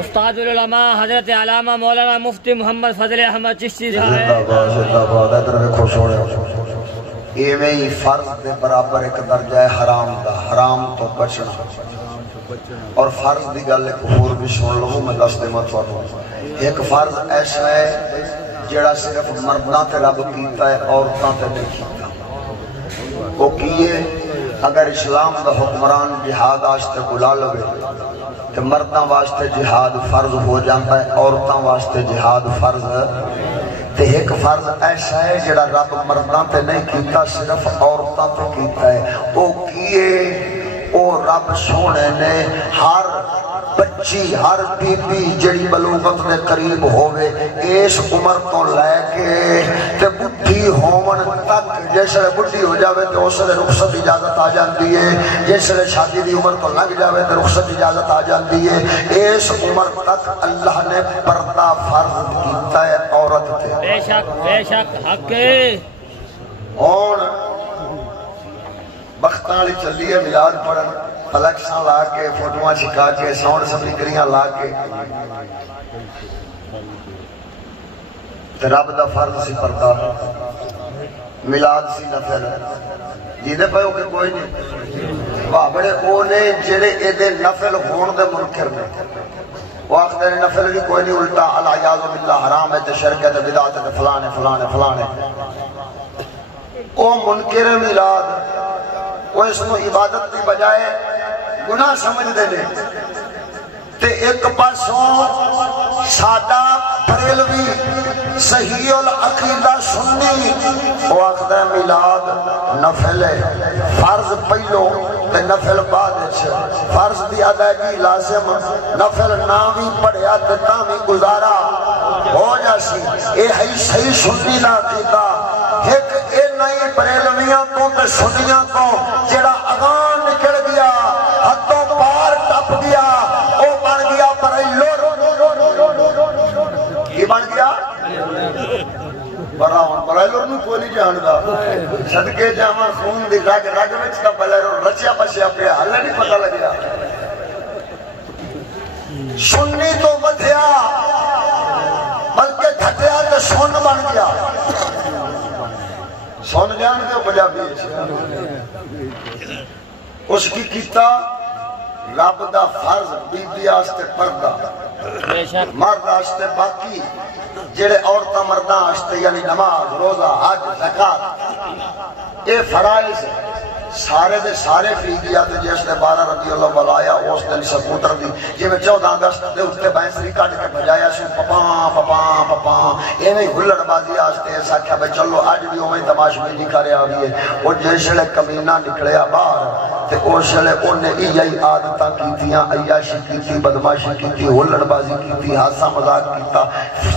استاد العلماء حضرت علامہ مولانا مفتی محمد فضل احمد چشتی زندہ باد زندہ باد ادھر ویکھو سونے ایویں ہی فرض دے برابر ایک درجہ ہے حرام دا حرام تو بچنا اور فرض دی گل ایک ہور بھی سن لو میں دس دے مت تھانوں ایک فرض ایسا ہے جڑا صرف مرداں تے رب کیتا ہے عورتاں تے نہیں کیتا وہ کیے اگر اسلام دا حکمران جہاد واسطے بلا لوے تے مرداں واسطے جہاد فرض ہو جاتا ہے عورتاں واسطے جہاد فرض تے ایک فرض ایسا ہے جڑا رب مرداں تے نہیں کیتا صرف عورتاں تے کیتا ہے او کیے او رب سونے نے ہر بچی ہر بی بی جڑی بلوغت دے قریب ہوئے اس عمر تو لے کے تے بڈھی ہون تک جیسے بڈھی ہو جاوے تے اس لئے رخصت اجازت آ جاندی ہے جیسے شادی دی عمر تو لگ جاوے تے رخصت اجازت آ جاندی ہے اس عمر تک اللہ نے پردہ فرض کیتا ہے عورت تے بے شک حق ہے اور بختاں والی چلی ہے میلاد پڑھن الیکشن لا کے فوٹواں چھکا کے ساؤنڈ سپیکریاں لا کے تے رب دا فرض سی پردہ میلاد سی نفل جیندے پے ہو کے کوئی نہیں واہ بڑے او نے جڑے اے دے نفل ہون دے منکر نے وہ آخر نفل بھی کوئی نہیں الٹا العیاذ باللہ حرام ہے تے شرک ہے تے بدعت ہے تے فلانے فلانے فلانے او منکر میلاد وہ اس کو عبادت کی بجائے گناہ سمجھ دے لے تے ایک پاسوں سادہ بریلوی صحیح العقیدہ سنی وہ آخدہ میلاد نفل ہے فرض پہلو تے نفل بعد فرض دی ادائیگی لازم نفل نامی پڑھیا تے تامی گزارا ہو جاسی اے ہے صحیح سنی نا عقیدہ ایک اے نئی بریلویاں تو تے سنیاں تو جڑا اگان نکل گیا حدوں پار ٹپ گیا او بن گیا بریلور یہ بن گیا براؤن بریلور نو کوئی نہیں جاندا صدقے جاواں خون دی رگ رگ وچ تا بریلور رچیا بچیا پیا ہلے نہیں پتہ لگیا سنی تو ودھیا بلکہ گھٹیا تے سن بن گیا سن جان دے پنجابی اس کی کیتا رب دا فرض بی بی آستے پردہ مرد آستے باقی جڑے عورتاں مرداں آستے یعنی نماز روزہ حج زکات اے فرائض سارے دے سارے فری گیا تے جس نے 12 رضی اللہ بلایا اس دن سکوتر دی جی میں 14 اگست دے اٹھتے بینسری کٹ کے بجایا سو پپاں پپاں پپاں ایویں ہلڑ بازی آستے ایسا کیا بھئی چلو آج بھی اوہیں تماش میں نہیں کرے آگئی ہے وہ جیسے کمینہ نکلیا باہر تے اوشلے انہیں ایہی عادتاں کیتیاں عیاشی کیتی بدماشی کیتی ہلڑ بازی کیتی حادثہ مذاق کیتا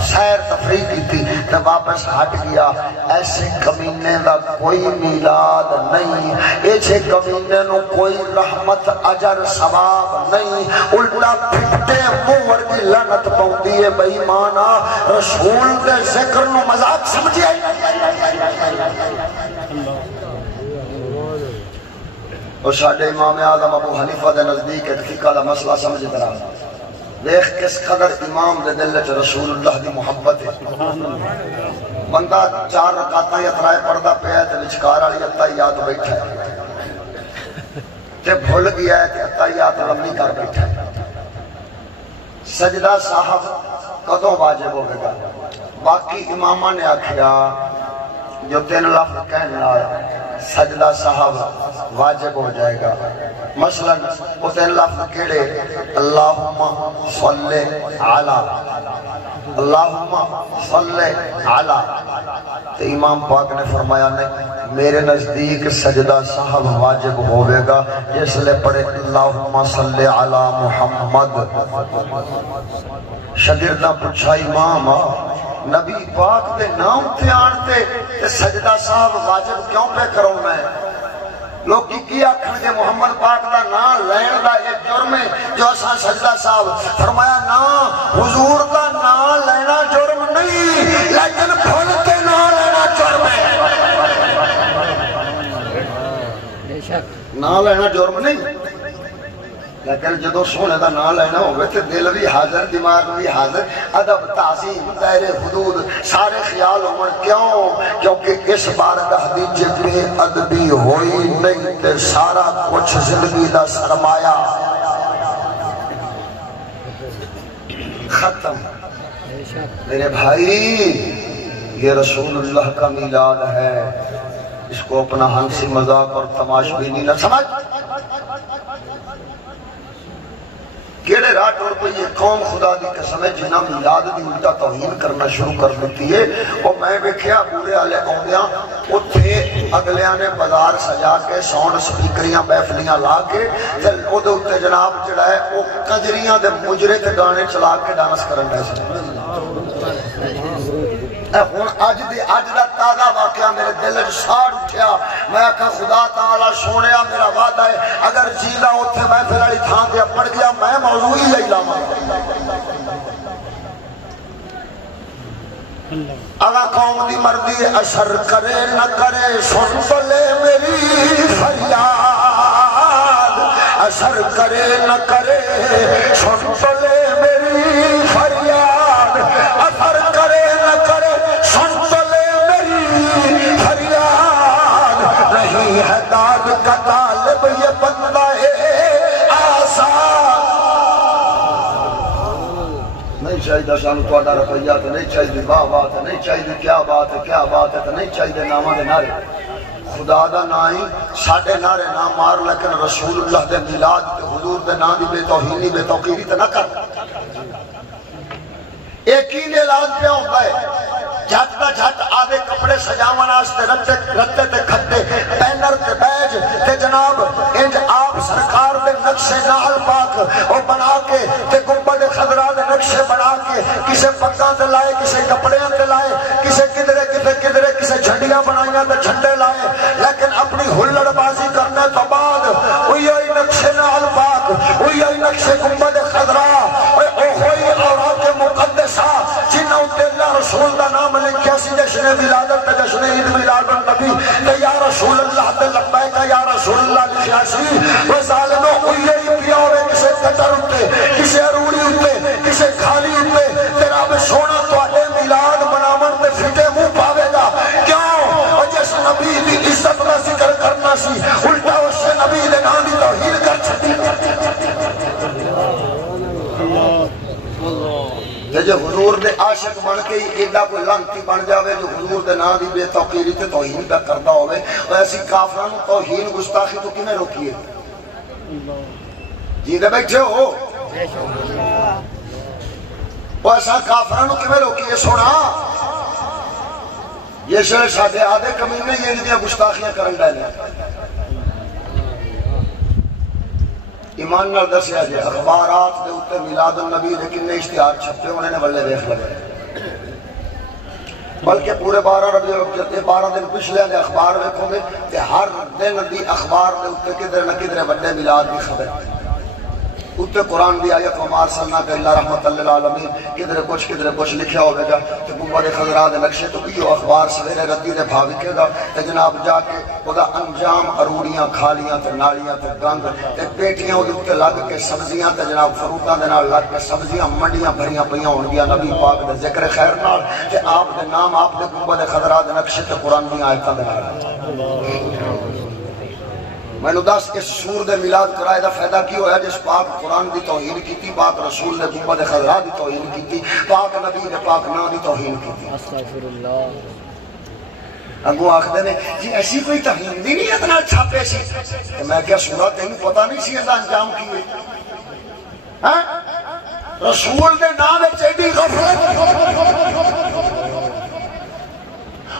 سیر تفریح کیتی تے واپس ہٹ گیا ایسے کمینے دا کوئی میلاد نہیں ایچے کمینے نو کوئی رحمت اجر ثواب نہیں الٹا پھٹے منہ ورگی لعنت پاؤندی ہے بے ایمانا رسول دے ذکر نو مذاق سمجھے اور ساڑھے امام اعظم ابو حنیفہ دے نزدیک ایک فقہ دا مسئلہ سمجھ درا دیکھ کس قدر امام دے دل چ رسول اللہ دی محبت ہے بندہ 4 رکعتاں یا ترائے پڑھدا پیا تے وچکار والی اتحیات بیٹھا ہے تے بھول گیا ہے تے اتحیات لمبی کر بیٹھا ہے سجدہ صاحب کدوں واجب ہوے گا باقی اماماں نے آکھیا جو 3 لفظ کہنا سجدہ صاحب واجب ہو جائے گا مثلا وہ 3 لفظ کیڑے اللہم صلی علی اللہم صلی علی تو امام پاک نے فرمایا نہیں میرے نزدیک سجدہ صاحب واجب ہوئے گا جس لئے پڑھے اللہم صلی علی محمد شاگردہ پوچھا امام نبی پاک دے نام تے آنتے سجدہ صاحب واجب کیوں پہ کروں میں لوگ کی آکھن کے محمد پاک دا نام لین دا ایک جرم ہے جو اساں سجدہ صاحب فرمایا نا حضور دا نام لینا جرم نہیں لیکن بھول کے نام لینا جرم ہے نام لینا جرم نہیں، لیکن جدو سونے دا نام لینا ہوگا تو دل بھی حاضر، دماغ بھی حاضر، ادب، تعظیم، دائر حدود سارے خیال ہوں۔ کیوں؟ کیونکہ اس بارگاہ دی جبے ادبی ہوئی نہیں تے سارا کچھ زندگی دا سرمایہ ختم۔ میرے بھائی یہ رسول اللہ کا میلاد ہے، اس کو اپنا ہنسی مذاق اور تماشبینی نہ سمجھ۔ کیڑے راہ ٹور پہ یہ قوم خدا دی قسم ہے جنہ میلاد دی الٹا توہین کرنا شروع کر دیتی ہے۔ اور میں دیکھیا پورے والے آدھیاں اتھے اگلیاں نے بازار سجا کے ساؤنڈ سپیکریاں محفلیاں لا کے اودے اتنے جناب جڑا ہے وہ کنجریاں دے مجرے تے گانے چلا کے ڈانس کرن رہے سے۔ ہن اج دا تازہ واقعہ میرے دل وچ ساڑ اٹھیا۔ میں آکھا خدا تعالی سونیا میرا وعدہ ہے اگر جیلا اوتھے محفل والی تھان تے پڑ گیا میں موضوع ہی لے لاواں۔ اگا قوم دی مردی اثر کرے نہ کرے سن تو لے میری فریاد، اثر کرے نہ کرے سن تو لے میری فریاد، اثر کرے نہ کرے سن تو لے میری فریاد، نہیں ہے داد کا طالب یہ بندہ آسان۔ نہیں چاہیے سانو تہاڈا رویہ تو نہیں چاہیے، واہ واہ تو نہیں چاہیے، کیا بات ہے کیا بات ہے تو نہیں چاہیے نامہ دے نعرے۔ خدا دا نام ہی ساڈے نعرے نہ مار، لیکن رسول اللہ دے میلاد تے حضور دے نام دی بے توہینی بے توقیری تے نہ کر۔ ایک ہی اعلان پہ ہوتا ہے جھٹ دا جھٹ آدھے کپڑے سجاون واسطے رتے تے کھتے بینر تے بیج تے جناب انج آپ سرکار دے نقشے نال پاک او بنا کے تے گنبد خضرا دے نقشے بنا کے کسے پگاں تے لائے، کسے کپڑیاں تے لائے، کسے کدرے کسے جھنڈیاں بنائیاں تے جھنڈے لائے، لیکن اپنی ہلڑ بازی کرنے تو بعد وہی نقشے نال پاک، وہی نقشے گنبد خضرا، وہی اوراق مقدسہ جنہاں تے اللہ رسول دا نام لکھیا سی جشن ولادت تے جشن عید میلاد النبی تے یا رسول اللہ تے لبیک یا رسول اللہ لکھیا سی۔ وہ ظالموں وہی پیا ہوئے کسے کٹر اتے، کسے اروڑی اتے، کسے کھالی اتے، تیرا بے سونا تواڈے میلاد مناون تے پھٹے منہ پاوے گا۔ کیوں؟ اور جس نبی دی عزت دا ذکر کرنا سی الٹا اس نبی دے نام دی توہین کر چھڈی۔ جو حضور دے عاشق بن کے ایڈا کوئی لانتی بن جاوے جو حضور دے نام دی بے توقیری تے توہین پہ کردا ہوئے، اور ایسی کافران توہین گستاخی تو کنے روکیے؟ جی دے بیٹھے ہو وہ ایسا کافران کنے روکیے؟ سونا یہ شہر ساڑھے آدھے کمینے یہ نہیں دیا گستاخیاں کرن ڈالے۔ ایمان نال دسیا جائے اخبارات دے اوتے میلاد النبی لیکن نے اشتہار چھپے انہیں نے بلے دیکھ لگے، بلکہ پورے 12 دن پچھلے دے اخبار دیکھو گے کہ ہر دن دی اخبار دے اوتے کدھر نہ کدھر بڑے میلاد کی خبر اتنے قرآن دی آیت وما ارسلناک الا رحمت للعالمین کدھر کچھ لکھیا ہوئے گا تو گنبد خضرا دے نقشے تو کیو اخبار سویرے ردی دے بھا وکے گا تے جناب جا کے اودا انجام اروڑیاں کھالیاں تے نالیاں تے گند تے پیٹیاں اودے تے لگ کے سبزیاں تے جناب فروٹاں دے نال لگ کے سبزیاں منڈیاں بھریاں پیاں ہون گیا نبی پاک دے ذکر خیر نال تے آپ دے نام آپ دے گنبد خضرا دے نقشے تے قرآن دی آیتاں دے نال۔ میں نے دس اس سور دے میلاد کرائے دا فائدہ کی ہویا جس پاک قرآن دی توہین کیتی، پاک رسول نے گنبد خضرا دی توہین کیتی، پاک نبی نے پاک نا دی توہین کیتی۔ اگو آخدے نے جی ایسی کوئی توہین دی نہیں اتنا چھاپے سی، میں کیا سورہ تینوں پتہ نہیں سی ایسا انجام کیے؟ رسول دے نام چیڈی غفلت۔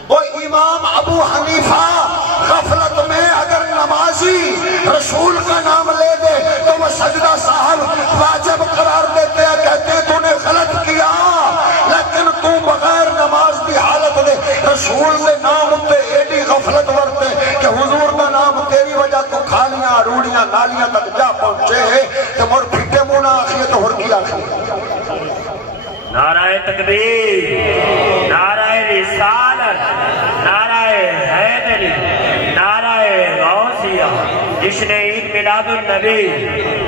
وہ امام ابو حنیفہ غفلت میں اگر نمازی رسول کا نام لے دے تو وہ سجدہ صاحب واجب قرار دیتے ہیں، کہتے ہیں تو نے غلط کیا، لیکن تو بغیر نماز دی حالت دے رسول دے نام تے ایڈی غفلت ورتے کہ حضور دا نام تیری وجہ تو کھالیاں روڑیاں نالیاں تک جا پہنچے تو مر پھٹے منہ نہ آخیے تو ہر کی آخیے۔ نعرہ تکبیر، نعرہ رسالت، نعرہ حیدری، نعرہ غوثیہ، جشن عید میلاد النبی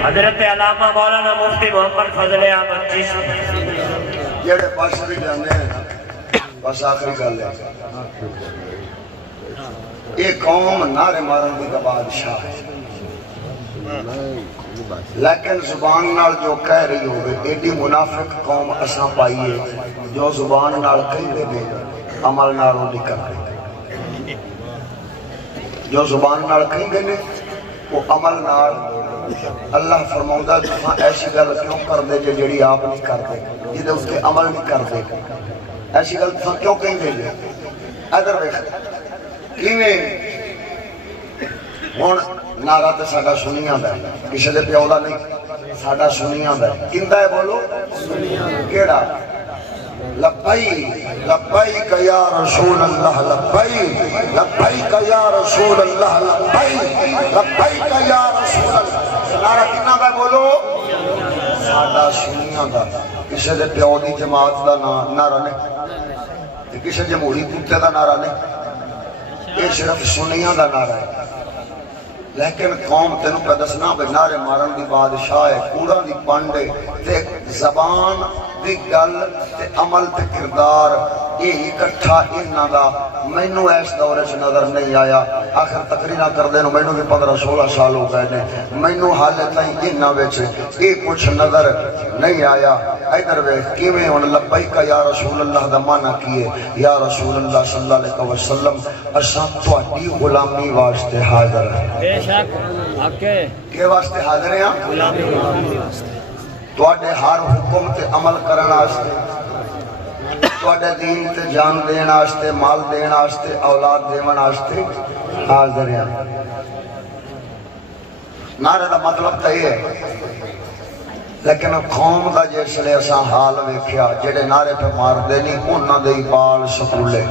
حضرت علامہ مولانا مفتی محمد فضل احمد چشتی جڑے پاس بھی جانے ہیں بس آخری گل ہے یہ قوم نعرے مارن دی کا بادشاہ ہے لیکن زبان نال جو کہہ رہی ہوگی ایڈی منافق قوم اساں پائیے جو زبان نال کہیں دے دے عمل نالوں نہیں کر رہے جو زبان نال کہیں دے دے وہ عمل نال اللہ فرماؤں تُساں ایسی گل کیوں کر دے جڑی آپ نہیں کر دے جدے اس کے عمل نہیں کر دے ایسی گل تُساں کیوں کہیں دے دے ادھر بیخ کیویں ہون نعرہ تے ساڈا سنیاں دا کسی دے پیو دا نہیں ساڈا سنیاں دا کیندا ہے بولو کیڑا لبیک لبیک یا رسول اللہ لبیک لبیک یا رسول اللہ لبیک لبیک یا رسول اللہ نعرہ کنا دا بولو ساڈا سنیاں دا کسی دے پیو دی جماعت دا نعرہ نہیں کسی جمہوری کتے دا نعرہ نہیں یہ صرف سنیاں دا نعرہ ہے لیکن قوم تینوں پہ دسنا بے نعرے مارن دی بادشاہ ہے کوڑا دی پانڈے تے زبان دی گل تے عمل تے کردار یہ اکٹھا انہاں دا مینوں اس دورے سے نظر نہیں آیا آخر تقریرہ کر دے نو مینوں بھی 15-16 سال ہو گئے نے مینوں حالت تائیں انہاں وچ یہ کچھ نظر نہیں آیا ادھر ویکھ کیویں ہن لبیک یا رسول اللہ دا معنی کیے یا رسول اللہ صلی اللہ علیہ وسلم اساں تہاڈی غلامی واسطے حاضر ہیں بے شک آکے کے واسطے حاضر ہیں غلامی واسطے تواڈے ہر حکم تے عمل کرن واسطے تواڈے دین تے جان دین واسطے مال دین واسطے اولاد دیون واسطے حاضر ہیں نعرے دا مطلب تے ہے لیکن قوم دا جسلے اساں حال ویکھیا جڑے نعرے پہ مار دے نہیں انہاں دے بال سکولے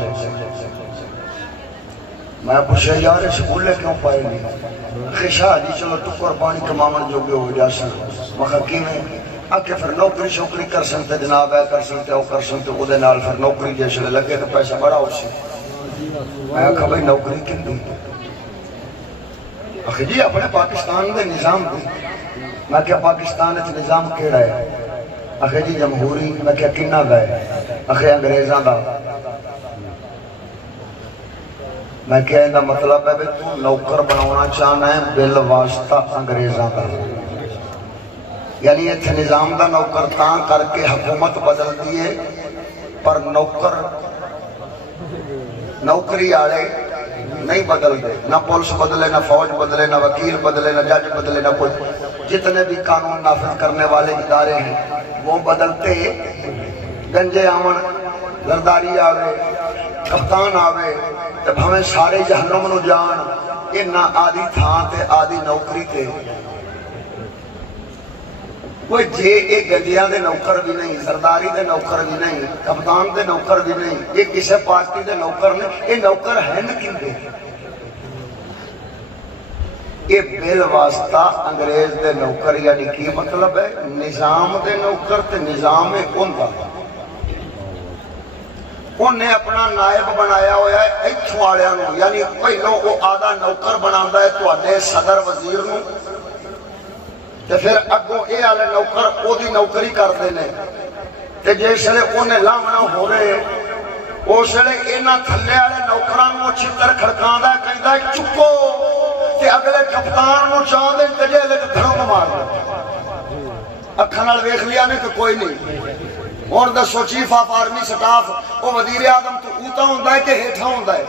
میں پوچھا یار سکولے کیوں پائے نہیں خشاہ جی چلو ٹکر پانی کمامن جو گے ہو جاسن مخا کیویں آکے پھر نوکری شوکری کر سکتے جناب ہے کر سکتے او کر سکتے او دے نال پھر نوکری جیسے لگے تو پیسہ بڑا ہو سی میں کہا بھئی نوکری کن دی آخر جی اپنے پاکستان دے نظام دی میں کہا پاکستان اچھ نظام کیڑا ہے آخر جی جمہوری میں کہا کنہ گئے آخر انگریزاں دا میں کہا اندہ مطلب ہے تو نوکر بناونا چاہنا ہے بل واسطہ انگریزاں دا یعنی ایتھے نظام دا نوکر تاں کر کے حکومت بدل دیئے پر نوکری آلے نہیں بدل دے نہ پولیس بدلے نہ فوج بدلے نہ وکیل بدلے نہ جج بدلے نہ کوئی جتنے بھی قانون نافذ کرنے والے ادارے ہیں وہ بدلتے گنجے آمن زرداری آوے کپتان آوے جب ہمیں سارے جہنم نو جان انہا آدھی تھان تے آدھی نوکری تے کوئی جے ایک گنجیاں دے نوکر بھی نہیں زرداری دے نوکر بھی نہیں کپتان دے نوکر بھی نہیں یہ کسے پارٹی دے نوکر نہیں یہ نوکر ہے نہ کیوں دے یہ بل واسطہ انگریز دے نوکر یعنی کی مطلب ہے نظام دے نوکر تے نظام کون دا انہیں اپنا نائب بنایا ہویا ہے ایتھوں آڑیاں نو یعنی پہلوں وہ آدھا نوکر بناندہ ہے تو آدھے صدر وزیر نو تے پھر اگوں اے آلے نوکر او دی نوکری کر دینے تے جیسے انہیں لامنا ہو رہے اس لئے اینا تھلے آلے نوکران وہ چھتر کھڑکاندہ ہے کہندہ ہے چکو تے اگلے کپتان نو چاہ دیں تے جے لے تے دھڑوں کو مار دیں اکھنال ویکھ لیا نہیں تو کوئی نہیں اور دسو چیف آف آرمی سٹاف وہ وزیر اعظم تو اوتا ہوندہ ہے کہ ہیٹھا ہوندہ ہے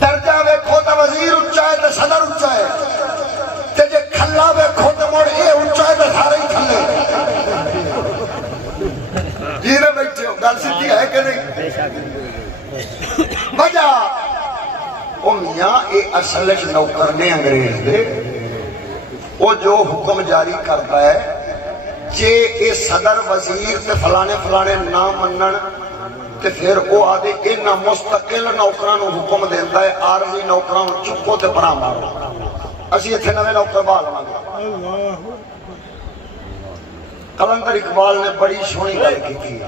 درجہ ویکھو تا وزیر اچھا ہے تا صدر اچھا ہے تے جے کھلا ویکھو تا موڑ اے اچھا ہے تا سارے ہی کھلے جیرے بیٹھے ہو گل سیدھی ہے کہ نہیں وجہ او میاں اے اصل نوکر نے انگریز دے وہ جو حکم جاری کرتا ہے جے اے صدر وزیر تے فلانے فلانے نام منن تے پھر وہ آدھے انہا مستقل نوکرانو حکم دیتا ہے آرمی نوکرانو چکو تے پرام مارو اسی اتھے نوے نوکر بال مانگے قلندر اقبال نے بڑی سونی گل کی تھی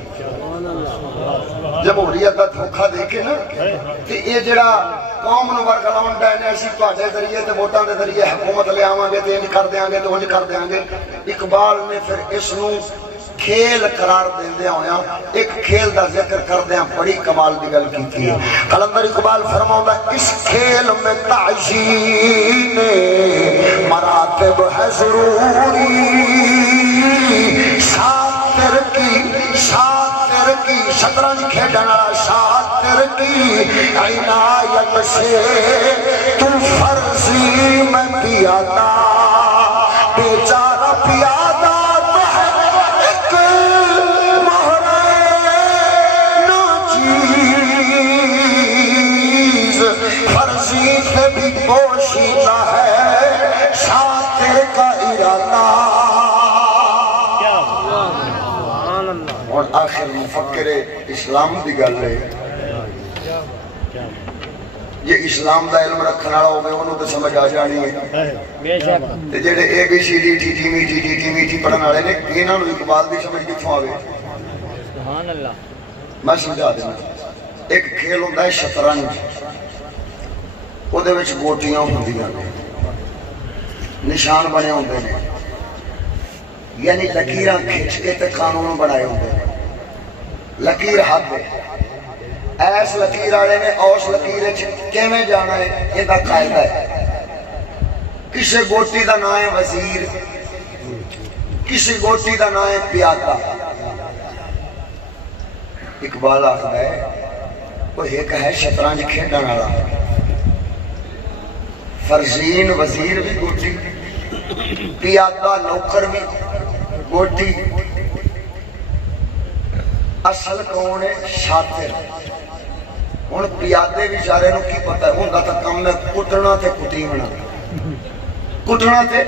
جمہوریت کا دھوکھا دے کے نا کہ یہ جڑا قوم نو ورگلاؤن ڈے نے اسی تواڈے ذریعے تے ووٹاں دے ذریعے حکومت لے آواں گے تے انج کر دیاں گے تے انج کر دیاں گے. اقبال نے پھر اس نو کھیل قرار دیندے ہویا ایک کھیل دا ذکر کردیاں بڑی کمال دی گل کیتی ہے. قلندر اقبال فرماؤندا اس کھیل میں تعظیم مراتب ہے ضروری شاطر کی شطرنج کھیلنا شاطر کی عنایت سے تم فرضی میں پیادا بیچارہ پیادا تو ہے ایک مہرے ناچیز فرضی سے بھی پوشیدہ ہے شاطر کا ارادہ. اور آخر مفکر اسلام دی گل ہے یہ اسلام دا علم رکھنے والا ہوگا انہوں تو سمجھ آ جانی ہے. جڑے اے بی سی ڈی ٹی ٹی میٹھی پڑھن والے نے انہاں نوں اقبال دی سمجھ کتھوں آوے. سبحان اللہ. میں سمجھا دینا. ایک کھیل ہوندا ہے شطرنج او دے وچ گوٹیاں ہوندیاں نے نشان بنے ہوندے نے یعنی لکیراں کھچ کے تے قانون بنائے ہوندے نے. لکیر حد ہے ایس لکیر والے نے اوس لکیر کیویں جانا ہے یہ قاعدہ ہے. کسی گوٹی دا نام ہے وزیر کسی گوٹی دا نام ہے پیادا. اقبال آخر ہے وہ ایک ہے شطرنج کھیلنے والا فرزین وزیر بھی گوٹی پیادا نوکر بھی گوٹی. اصل کون ہے شاطر. ہن پیادے بیچارے نو کی پتہ ہے ہوندا تے کم ہے کٹنا تے کٹیونا کٹنا تے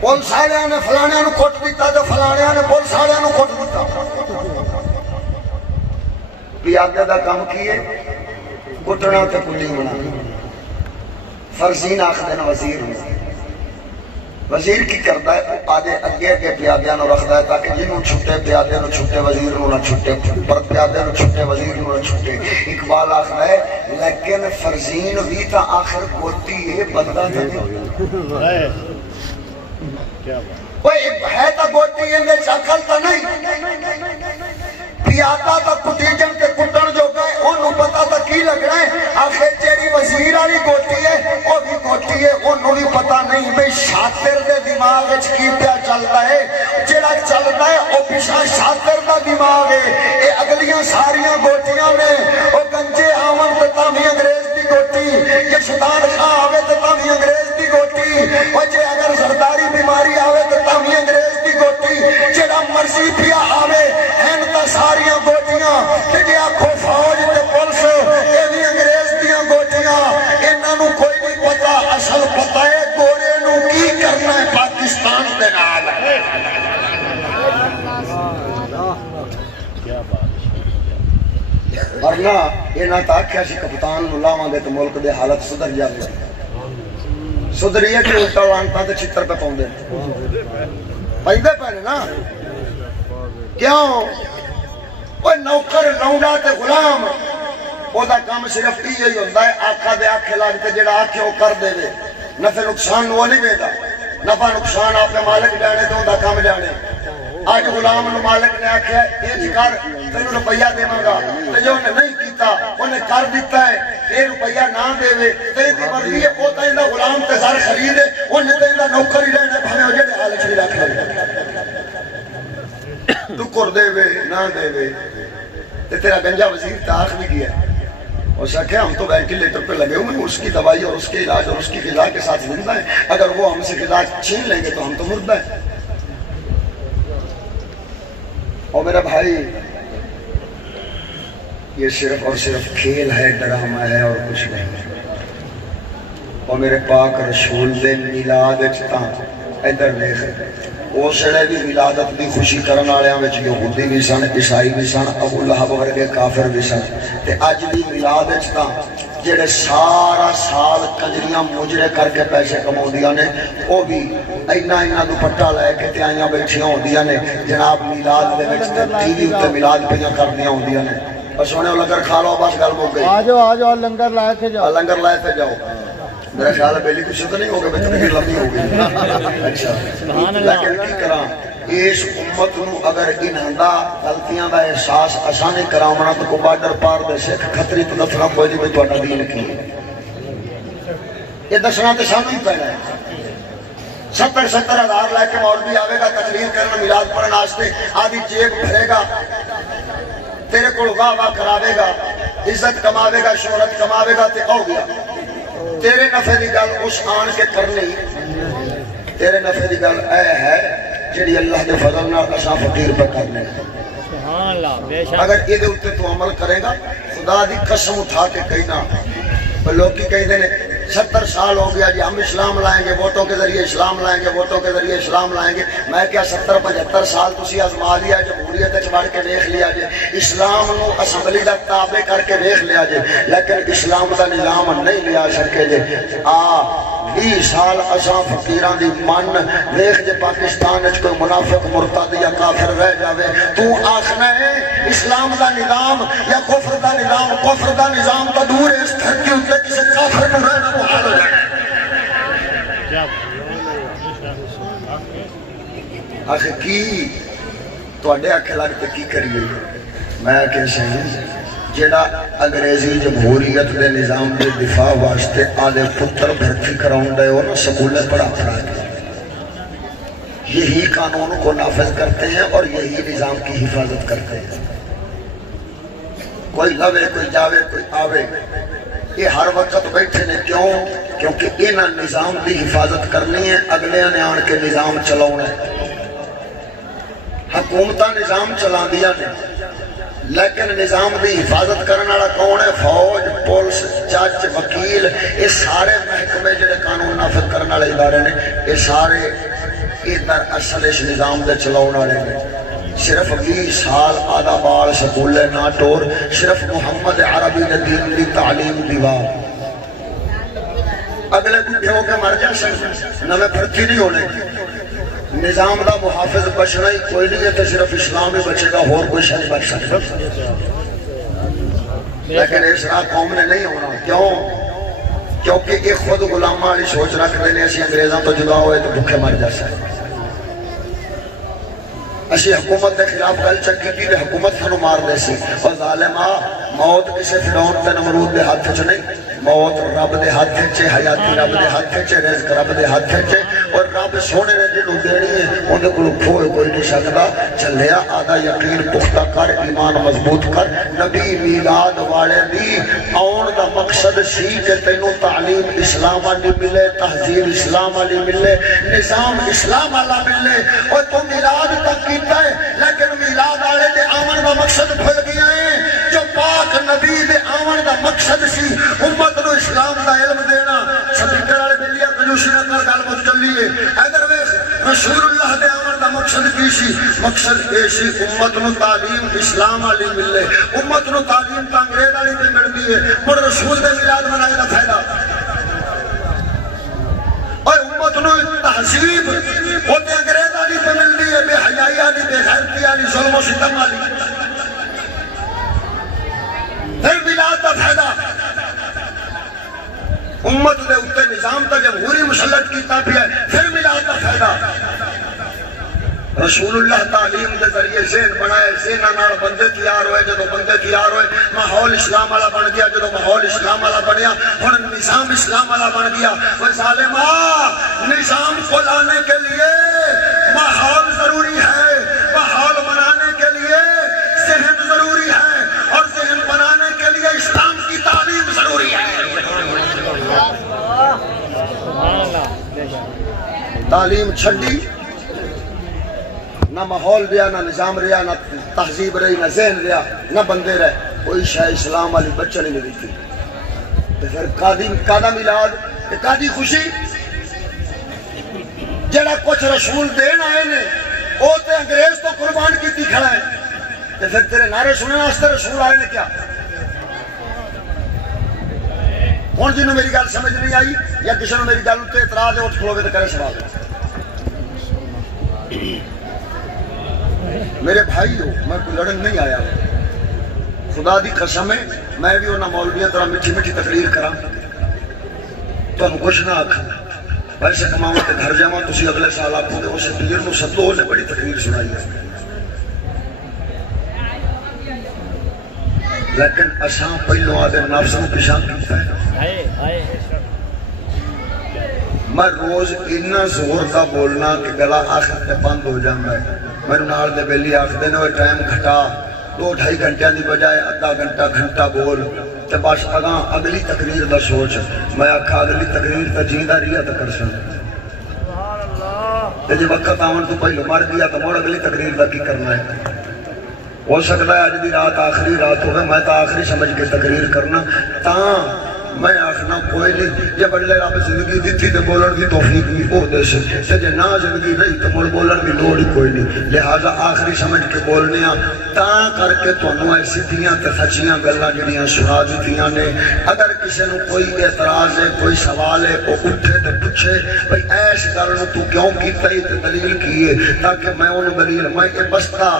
پولیس والےاں نے فلانیاں نو کٹ دتا تے فلانیاں نے پولیس والےاں نو کٹ دتا. پیادے دا کام کی ہے کٹنا تے کٹیونا. فرزین آخدے نے وزیر نو. وزیر کی کرتا ہے آدھے اگے پیادیاں نو رکھتا ہے تاکہ جنہوں چھٹے پیادے نو چھٹے وزیر نو نہ چھٹے پر پیادے نو چھٹے وزیر نو نہ چھٹے. اقبال آخر ہے لیکن فرزین بھی تا آخر گوتی ہے بندہ نہیں ہے تا گوتی ہے چاکل تا نہیں پیادا تا کٹیجن کے کٹن جو گئے انہوں پتا تا کی لگنا ہے. آخر جیڑی وزیر آلی گوٹی ہے وہ بھی گوٹی ہے انہوں بھی پتا نہیں بھئی شاطر دے دماغ کی پیا چلتا ہے. جیڑا چلتا ہے وہ پیشا شاطر دا دماغ ہے. اے اگلیاں ساریاں گوٹیاں میں وہ گنجے آمن تتا بھی انگریز دی گوٹی یہ شیطان خواہ آوے تتا بھی انگریز دی گوٹی اور جے اگر سرداری بیماری آوے تتا بھی انگریز دی گوٹی جیڑا مرضی پیا آوے ہن تا ساریاں گوٹیاں کہ جے آکھو فوج تے پولیس یہ بھی انگریز دیاں گوٹیاں انہاں نو کوئی نہیں پتا اصل پتا ہے گورے نو کی کرنا ہے پاکستان دے نال. ورنہ یہ نہ تاکیا سی کپتان نو لاواں گے تو ملک دے حالت سدھر جاوے. سدھری ہے کہ الٹا لانتا تے چھتر پہ پاؤندے پیندے پہنے نا کیوں وہ نوکر لونڈا تے غلام وہ دا کام صرف یہی ہوتا ہے آقا دے آنکھیں لگتے جڑا آنکھیں وہ کر دے وے نفع نقصان وہ نہیں وے دا نفع نقصان آپ نے مالک جانے تو دا کام جانے. آج غلام نو مالک نے آکھیا ایج کر تینوں روپیہ دے مانگا تے جو نے نہیں کیتا انہیں کر دیتا ہے اے روپیہ نہ دے وے تیری دی مرضی ہے وہ تیندا غلام تے سر خریدے انہیں تیندا نوکر ہی رہنا بھاوے او جڑے حال وچ بھی رکھ لے تو کر دے وے نہ دے وے. تے تیرا گنجا وزیر تاخ بھی کیا اس نے کہا ہم تو وینٹیلیٹر پہ لگے ہوئے ہیں اس کی دوائی اور اس کے علاج اور اس کی غذا کے ساتھ زندہ ہیں اگر وہ ہم سے غذا چھین لیں گے تو ہم تو مردہ ہیں. اور میرا بھائی یہ صرف اور صرف کھیل ہے ڈرامہ ہے اور کچھ نہیں. اور میرے پاک رسول دے میلاد اچھتا ادھر دیکھ وہ سڑے بھی ولادت بھی خوشی کرنے والے وچ یہودی بھی سن عیسائی بھی سن ابو لہب ورگے کافر بھی سن تے اج بھی ولادت تا جڑے سارا سال کنجریاں مجرے کر کے پیسے کماؤندیاں نے وہ بھی اینا دوپٹہ لے کے تے آئیاں بیٹھیاں ہوندیاں نے جناب میلاد دے وچ تے ٹی وی تے میلاد پیاں کردیاں ہوندیاں نے بس سونے لنگر کھا لو بس گل مک گئی آ جاؤ لنگر لائے کے جاؤ لنگر لائے تے جاؤ میرا خیال ہے بیلی کچھ تو نہیں ہوگا بہتر لمبی ہو گئی اچھا لیکن کی کراں اس امت نو اگر انہاں دا غلطیاں دا احساس اساں نہیں کراونا تو کو بارڈر پار دے سکھ کھتری تو دسنا کوئی نہیں بھئی تہاڈا دین کی یہ دسنا تے سانوں ہی پینا ہے 70 ہزار لے کے مولوی آوے گا تقریر کرنا میلاد پڑھن واسطے آدھی جیب بھرے گا تیرے کول واہ واہ کراوے گا عزت کماوے گا شہرت کماوے گا تے ہو گیا تیرے نفع دی گل اس آن کے کرنی تیرے نفع دی گل اے ہے جڑی اللہ دے فضل نال اساں فقیر پہ کرنے سبحان اللہ بے شک اگر یہ دے اوتے تو عمل کرے گا خدا دی قسم اٹھا کے کہنا لوگ کی کہتے ہیں 70 سال ہو گیا جی ہم اسلام لائیں گے ووٹوں کے ذریعے اسلام لائیں گے ووٹوں کے ذریعے اسلام لائیں گے میں کیا 70-75 سال تسی آزما لیا جمہوریت بڑھ کے دیکھ لیا جے اسلام نو اسمبلی دا تابع کر کے دیکھ لیا جے لیکن اسلام دا نظام نہیں لیا سکے جے 20 سال اساں فقیراں دی من دیکھ جے پاکستان وچ کوئی منافق مرتد یا کافر رہ جاوے تو آخنا ہے اسلام دا نظام یا کفر دا نظام کفر دا نظام تو دور ہے اس دھرتی اوپر کسی کافر نو رہنا محال ہو جائے آخر کی تو اڈے آکھے لگتے کی کریے میں آکھے سہیں جڑا انگریزی جمہوریت دے نظام دے دفاع واسطے آدھے پتر بھرتی کراؤں دے اور سکولیں پڑھا کے یہی قانون کو نافذ کرتے ہیں اور یہی نظام کی حفاظت کرتے ہیں کوئی لوے کوئی جاوے کوئی آوے یہ ہر وقت بیٹھے نے کیوں کیونکہ انہاں نظام دی حفاظت کرنی ہے اگلے نے آن کے نظام چلاؤنا ہے حکومتہ نظام چلا دیا نے لیکن نظام دی حفاظت کرنے والا کون ہے فوج پولیس جج وکیل یہ سارے محکمے جڑے قانون نافذ کرنے والے ادارے نے یہ سارے ادھر اصل اس نظام دے چلاؤن والے نے صرف 20 سال آدھا بال سکولے نہ ٹور صرف محمد عربی نے دین دی تعلیم دیوا اگلے بڑھے ہو کے مر جا سکتے نہ میں بھرتی نہیں ہونے نظام دا محافظ بچنا ہی کوئی نہیں ہے تو صرف اسلام ہی بچے گا اور کوئی شاید بچ سکتا لیکن اس راہ قوم نے نہیں ہونا کیوں کیونکہ یہ خود غلامہ والی سوچ رکھ دینے ایسی انگریزاں تو جدا ہوئے تو بھوکے مر جا سکتے اسی حکومت کے خلاف گل چکی تھی حکومت سنو مار دے سی اور ظالمہ موت کسے فرعون تے نمرود دے ہاتھ چ نہیں موت رب دے ہاتھ چ حیاتی رب دے ہاتھ چ رزق رب دے ہاتھ چ اور رب سونے نے جنوں دینی ہے اون دے کول کھوئے کوئی نہیں سکدا چلیا آدھا یقین پختہ کر ایمان مضبوط کر نبی میلاد والے دی آن دا مقصد سی کہ تینوں تعلیم اسلام والی ملے تہذیب اسلام والی ملے نظام اسلام والا ملے اور تو میلاد تک کیتا ہے لیکن میلاد والے دے آمن دا مقصد بھول گیا ہے جو پاک نبی دے آمن دا مقصد سی امت نو اسلام دا علم دینا سپیکر والے بلیا کنجوسی نہ کر گل مت چلیے ادھر ویکھ رسول اللہ دے آمن دا مقصد کی سی مقصد اے سی امت نو تعلیم اسلام والی ملے امت نو تعلیم تا انگریز والی تے ملدی ہے مڑ رسول دے میلاد منائے دا فائدہ اور امت نو تہذیب ہوتے انگریز والی تے ملدی ہے بے حیائی والی بے غیرتی والی ظلم و ستم والی پھر میلاد دا فائدہ امت دے اتے نظام تا جمہوری مسلط کیتا پیا ہے پھر میلاد دا فائدہ رسول اللہ تعلیم دے ذریعے ذہن بنائے ذہن نال بندے تیار ہوئے جدو بندے تیار ہوئے ماحول اسلام والا بن گیا جدو ماحول اسلام والا بنیا ہن نظام اسلام والا بن گیا وہ ظالما نظام کو لانے کے لیے ماحول ضروری ہے ماحول بنانے کے لیے ذہن ضروری ہے اور ذہن بنانے کے لیے اسلام کی تعلیم ضروری ہے تعلیم چھڑی نہ ماحول رہا نہ نظام رہا نہ تہذیب رہی نہ ذہن رہا نہ بندے رہے کوئی شاید اسلام والی بچہ نہیں ملی تھی تو پھر قادہ میلاد قادی خوشی جڑا کچھ رسول دین آئے نے وہ تے انگریز تو قربان کیتی کھڑا ہے تو پھر تیرے نعرے سننے واسطے رسول آئے نے کیا ہوں جنہوں میری گل سمجھ نہیں آئی یا کسی نے میری گل اتنے اعتراض ہے اٹھ کھلوے تو کرے سوال میرے بھائی ہو میں کوئی لڑن نہیں آیا خدا دی قسم ہے میں بھی انہاں مولویاں طرح میٹھی میٹھی تقریر کراں تو ہم کچھ نہ آکھا ویسے کماؤں تے گھر جاواں تسی اگلے سال آکھو گے اسے پیر نو سدو نے بڑی تقریر سنائی ہے لیکن اساں پہلو آدھے نفس نو پیشاں کیتا ہے میں روز اتنا زور دا بولنا کہ گلا آخر تے بند ہو جانا ہے میرے نال دے بیلی آخر دینے ہوئے ٹائم گھٹا 2-2.5 گھنٹیاں دی بجائے آدھا گھنٹہ بول تے بس اگاں اگلی تقریر دا سوچ میں آکھا اگلی تقریر تا جیندہ ریا تا کر سن تے جی وقت آون تو پہلو مر گیا تو مور اگلی تقریر دا کی کرنا ہے ہو سکتا ہے آج دی رات آخری رات ہوگا میں تا آخری سمجھ کے تقریر کرنا تاں میں آخنا کوئی نہیں جب اللہ رب زندگی دیتی تو بولن کی توفیق بھی ہو دے سے جب نہ زندگی رہی تو مڑ بولن کی لوڑ ہی کوئی نہیں لہذا آخری سمجھ کے بولنے تاں کر کے تانوں ایسی تھیاں تے سچیاں گلاں جڑیاں سنا دتیاں نے اگر کسی نو کوئی اعتراض ہے کوئی سوال ہے وہ اٹھے تے پوچھے بھئی ایس گل نو تو کیوں کیتا ہے تے دلیل کی ہے تاکہ میں انہوں دلیل میں یہ بستا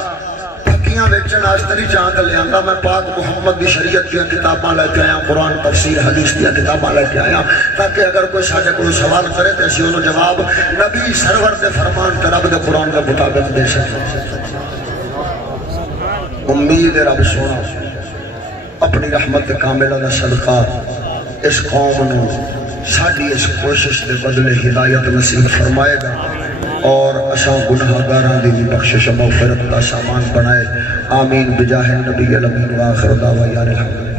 پھکیاں ویچن آستری چاند لے آنگا میں پاک محمد دی شریعت کی کتاباں لے کے آیا قرآن تفسیر حدیث کی کتاباں لے کے آیا تاکہ اگر کوئی ساجہ کوئی سوال کرے تو ایسی انہوں جواب نبی سرور دے فرمان کے رب دے قرآن کے مطابق دے سکتے امید رب سونا اپنی رحمت کاملہ دا صدقہ اس قوم نو ساڑھی اس کوشش دے بدلے ہدایت نصیب فرمائے گا اور اشاں گناہگاراں دی بخشش مغفرت کا سامان بنائے آمین بجاہ النبی الامین و آخر دعوی الحمد